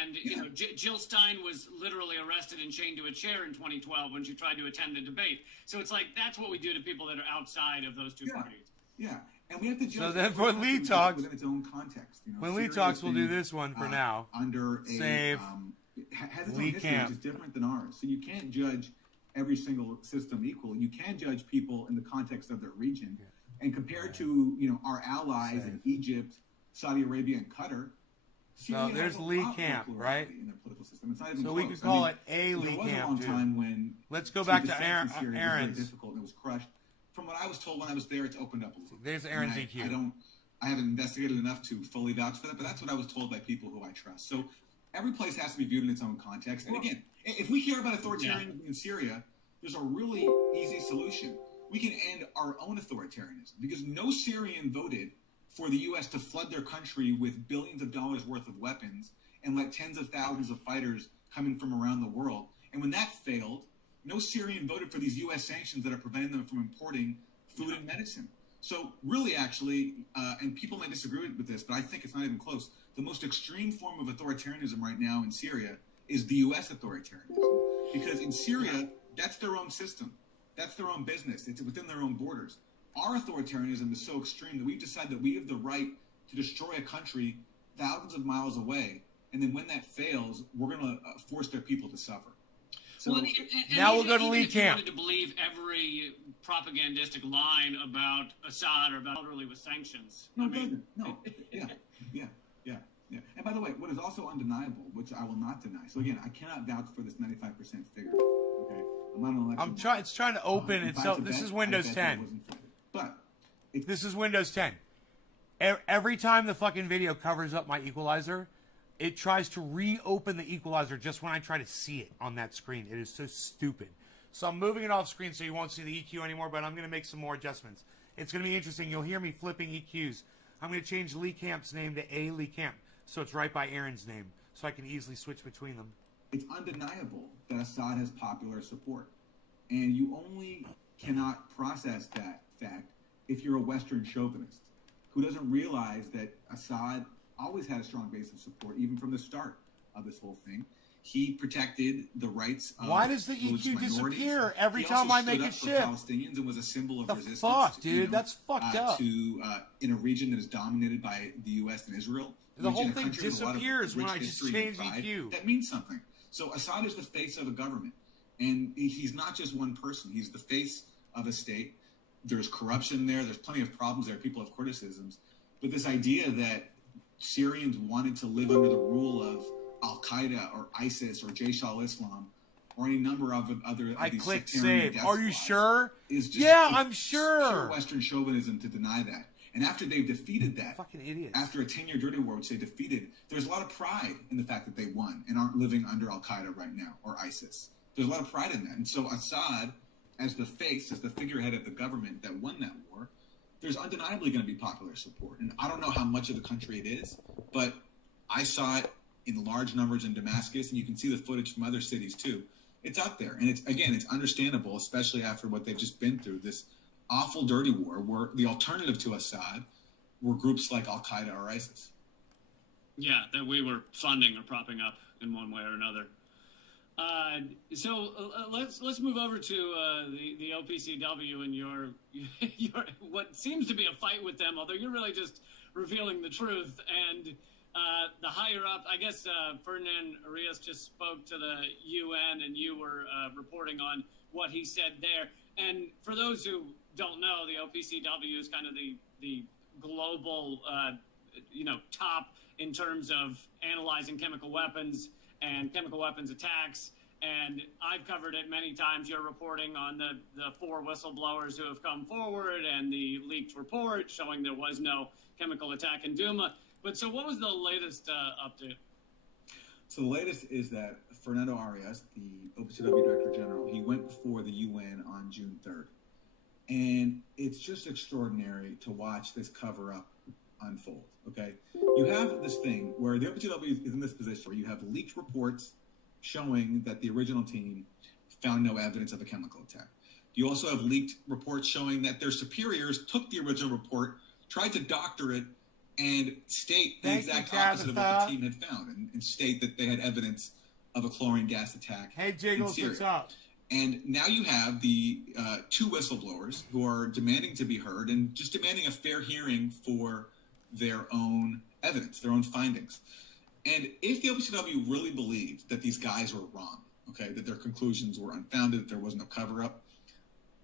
and Jill Stein was literally arrested and chained to a chair in 2012 when she tried to attend the debate. So it's like that's what we do to people that are outside of those two parties. Yeah, and we have to judge. So then for Lee Talks, within its own context. When Lee Talks, we'll do this one for now. Under a Save has its own Lee history, Camp. which is different than ours. So you can't judge every single system equal. You can judge people in the context of their region. And compared to our allies in Egypt, Saudi Arabia, and Qatar, Syria so there's has a Lee lot more Camp, plurality right? in their political system. It's not even So close. we could call it a Lee there was Camp. a long time when Let's go back to dissent in Syria was Aaron's. very difficult and it was crushed. From what I was told when I was there, it's opened up a little. There's Aaron's And EQ. I haven't investigated enough to fully vouch for that, but that's what I was told by people who I trust. So every place has to be viewed in its own context. And again, if we care about authoritarianism in Syria, there's a really easy solution. We can end our own authoritarianism because no Syrian voted for the U.S. to flood their country with billions of dollars worth of weapons and let tens of thousands of fighters come in from around the world. And when that failed, no Syrian voted for these U.S. sanctions that are preventing them from importing food and medicine. So really, actually, and people may disagree with this, but I think it's not even close. The most extreme form of authoritarianism right now in Syria is the U.S. authoritarianism. Because in Syria, that's their own system. That's their own business. It's within their own borders. Our authoritarianism is so extreme that we've decided that we have the right to destroy a country thousands of miles away. And then when that fails, we're going to force their people to suffer. So now we'll go to Lee Camp. If you Camp. wanted to believe every propagandistic line about Assad or about elderly with sanctions. No, Yeah. And by the way, what is also undeniable, which I will not deny. So again, I cannot vouch for this 95% figure. Okay, I'm not an election. It's trying to open it. So this is Windows 10. But this is Windows 10. Every time the fucking video covers up my equalizer, it tries to reopen the equalizer just when I try to see it on that screen. It is so stupid. So I'm moving it off screen so you won't see the EQ anymore, but I'm going to make some more adjustments. It's going to be interesting. You'll hear me flipping EQs. I'm going to change Lee Camp's name to A. Lee Camp, so it's right by Aaron's name, so I can easily switch between them. It's undeniable that Assad has popular support. And you only cannot process that fact if you're a Western chauvinist who doesn't realize that Assad always had a strong base of support, even from the start of this whole thing. He protected the rights of Why does the religious EQ minorities. disappear every He time also I make stood a up for shift? Palestinians and was a symbol of The resistance. fuck, dude? That's fucked up. In a region that is dominated by the U.S. and Israel. The whole a thing country with a lot of disappears when rich I just history and change pride. EQ. That means something. So Assad is the face of a government, and he's not just one person. He's the face of a state. There's corruption there. There's plenty of problems there. People have criticisms. But this idea that Syrians wanted to live under the rule of Al-Qaeda or ISIS or Jaish al-Islam or any number of other I of these clicked sectarian save. death Are you squads sure? is just, Yeah, it's I'm sure. Pure Western chauvinism to deny that. And after they've defeated that, fucking idiots. After a 10-year dirty war, which they defeated, there's a lot of pride in the fact that they won and aren't living under Al-Qaeda right now or ISIS. There's a lot of pride in that. And so Assad, as the face, as the figurehead of the government that won that war, there's undeniably going to be popular support. And I don't know how much of the country it is, but I saw it in large numbers in Damascus, and you can see the footage from other cities too. It's out there. And it's understandable, especially after what they've just been through, this awful dirty war where the alternative to Assad were groups like Al-Qaeda or ISIS. Yeah, that we were funding or propping up in one way or another. Let's move over to the OPCW and your what seems to be a fight with them, although you're really just revealing the truth. And the higher up, I guess Ferdinand Arias just spoke to the UN, and you were reporting on what he said there. And for those who don't know, the OPCW is kind of the global, top in terms of analyzing chemical weapons and chemical weapons attacks. And I've covered it many times. You're reporting on the 4 whistleblowers who have come forward and the leaked report showing there was no chemical attack in Duma. But so what was the latest update? So the latest is that Fernando Arias, the OPCW Director General, he went before the UN on June 3rd. And it's just extraordinary to watch this cover-up unfold, okay? You have this thing where the OPCW is in this position where you have leaked reports showing that the original team found no evidence of a chemical attack. You also have leaked reports showing that their superiors took the original report, tried to doctor it, and state the exact opposite of what the team had found, and state that they had evidence of a chlorine gas attack. Hey, Jiggles, what's up? And now you have the 2 whistleblowers who are demanding to be heard and just demanding a fair hearing for their own evidence, their own findings. And if the OPCW really believed that these guys were wrong, okay, that their conclusions were unfounded, that there was no cover-up,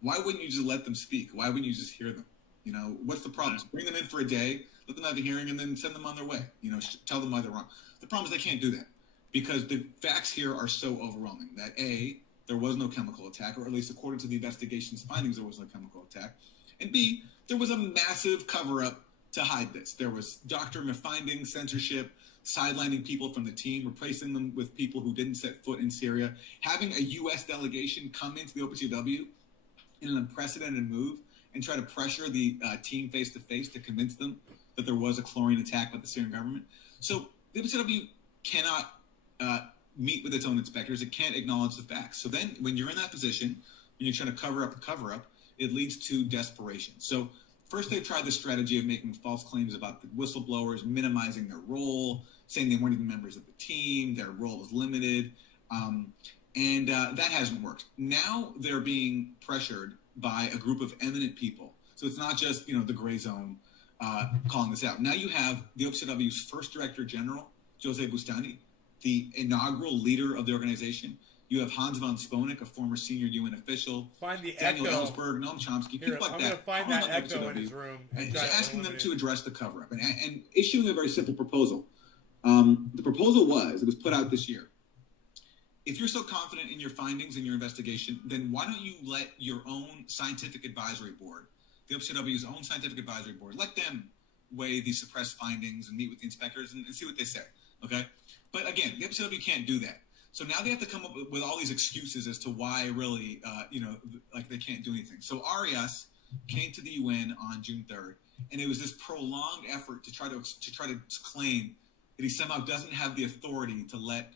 why wouldn't you just let them speak? Why wouldn't you just hear them? You know, what's the problem? Bring them in for a day, let them have a hearing, and then send them on their way. You know, tell them why they're wrong. The problem is they can't do that because the facts here are so overwhelming that A, there was no chemical attack, or at least according to the investigation's findings, there was no chemical attack. And B, there was a massive cover-up to hide this. There was doctoring of findings, censorship, sidelining people from the team, replacing them with people who didn't set foot in Syria, having a U.S. delegation come into the OPCW in an unprecedented move and try to pressure the team face-to-face to convince them that there was a chlorine attack by the Syrian government. So the OPCW cannot meet with its own inspectors. It can't acknowledge the facts. So then when you're in that position, when you're trying to cover up the cover-up, it leads to desperation. So first they tried the strategy of making false claims about the whistleblowers, minimizing their role, saying they weren't even members of the team, their role was limited, and that hasn't worked. Now they're being pressured by a group of eminent people. So it's not just, the gray zone calling this out. Now you have the OPCW's first director general, Jose Bustani, the inaugural leader of the organization. You have Hans von Sponek, a former senior UN official. Find the Daniel echo. Ellsberg, Noam Chomsky, Here, people like I'm that. gonna find all that about the echo in OPCW, his room. and just asking them to address the cover-up and issuing a very simple proposal. The proposal was, it was put out this year. If you're so confident in your findings and your investigation, then why don't you let your own scientific advisory board, the OPCW's own scientific advisory board, let them weigh these suppressed findings and meet with the inspectors and see what they say, okay? But again, the OPCW can't do that. So now they have to come up with all these excuses as to why really, like they can't do anything. So Arias came to the UN on June 3rd, and it was this prolonged effort to try to claim that he somehow doesn't have the authority to let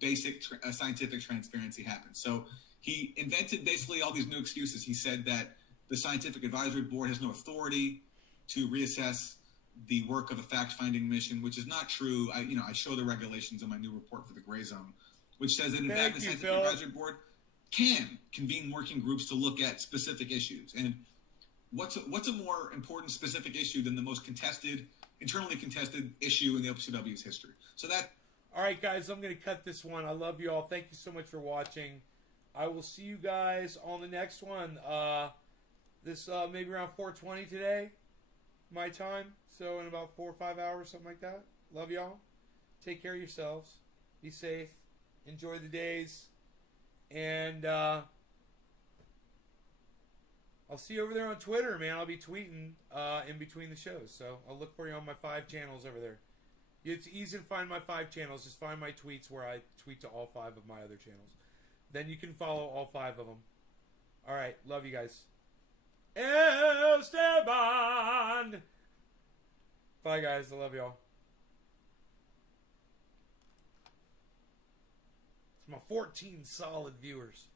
basic scientific transparency happen. So He invented basically all these new excuses. He said that the Scientific Advisory Board has no authority to reassess the work of a fact-finding mission, which is not true. I show the regulations in my new report for the Gray Zone, which says that in fact the Scientific Advisory Board can convene working groups to look at specific issues. And what's a more important specific issue than the most internally contested issue in the OPCW's history? So that. All right, guys, I'm going to cut this one. I love you all. Thank you so much for watching. I will see you guys on the next one. This maybe around 4:20 today, my time. So in about 4 or 5 hours, something like that. Love y'all. Take care of yourselves. Be safe. Enjoy the days. And I'll see you over there on Twitter, man. I'll be tweeting in between the shows. So I'll look for you on my 5 channels over there. It's easy to find my 5 channels. Just find my tweets where I tweet to all 5 of my other channels. Then you can follow all 5 of them. All right. Love you guys. Esteban! Bye, guys. I love y'all. It's my 14 solid viewers.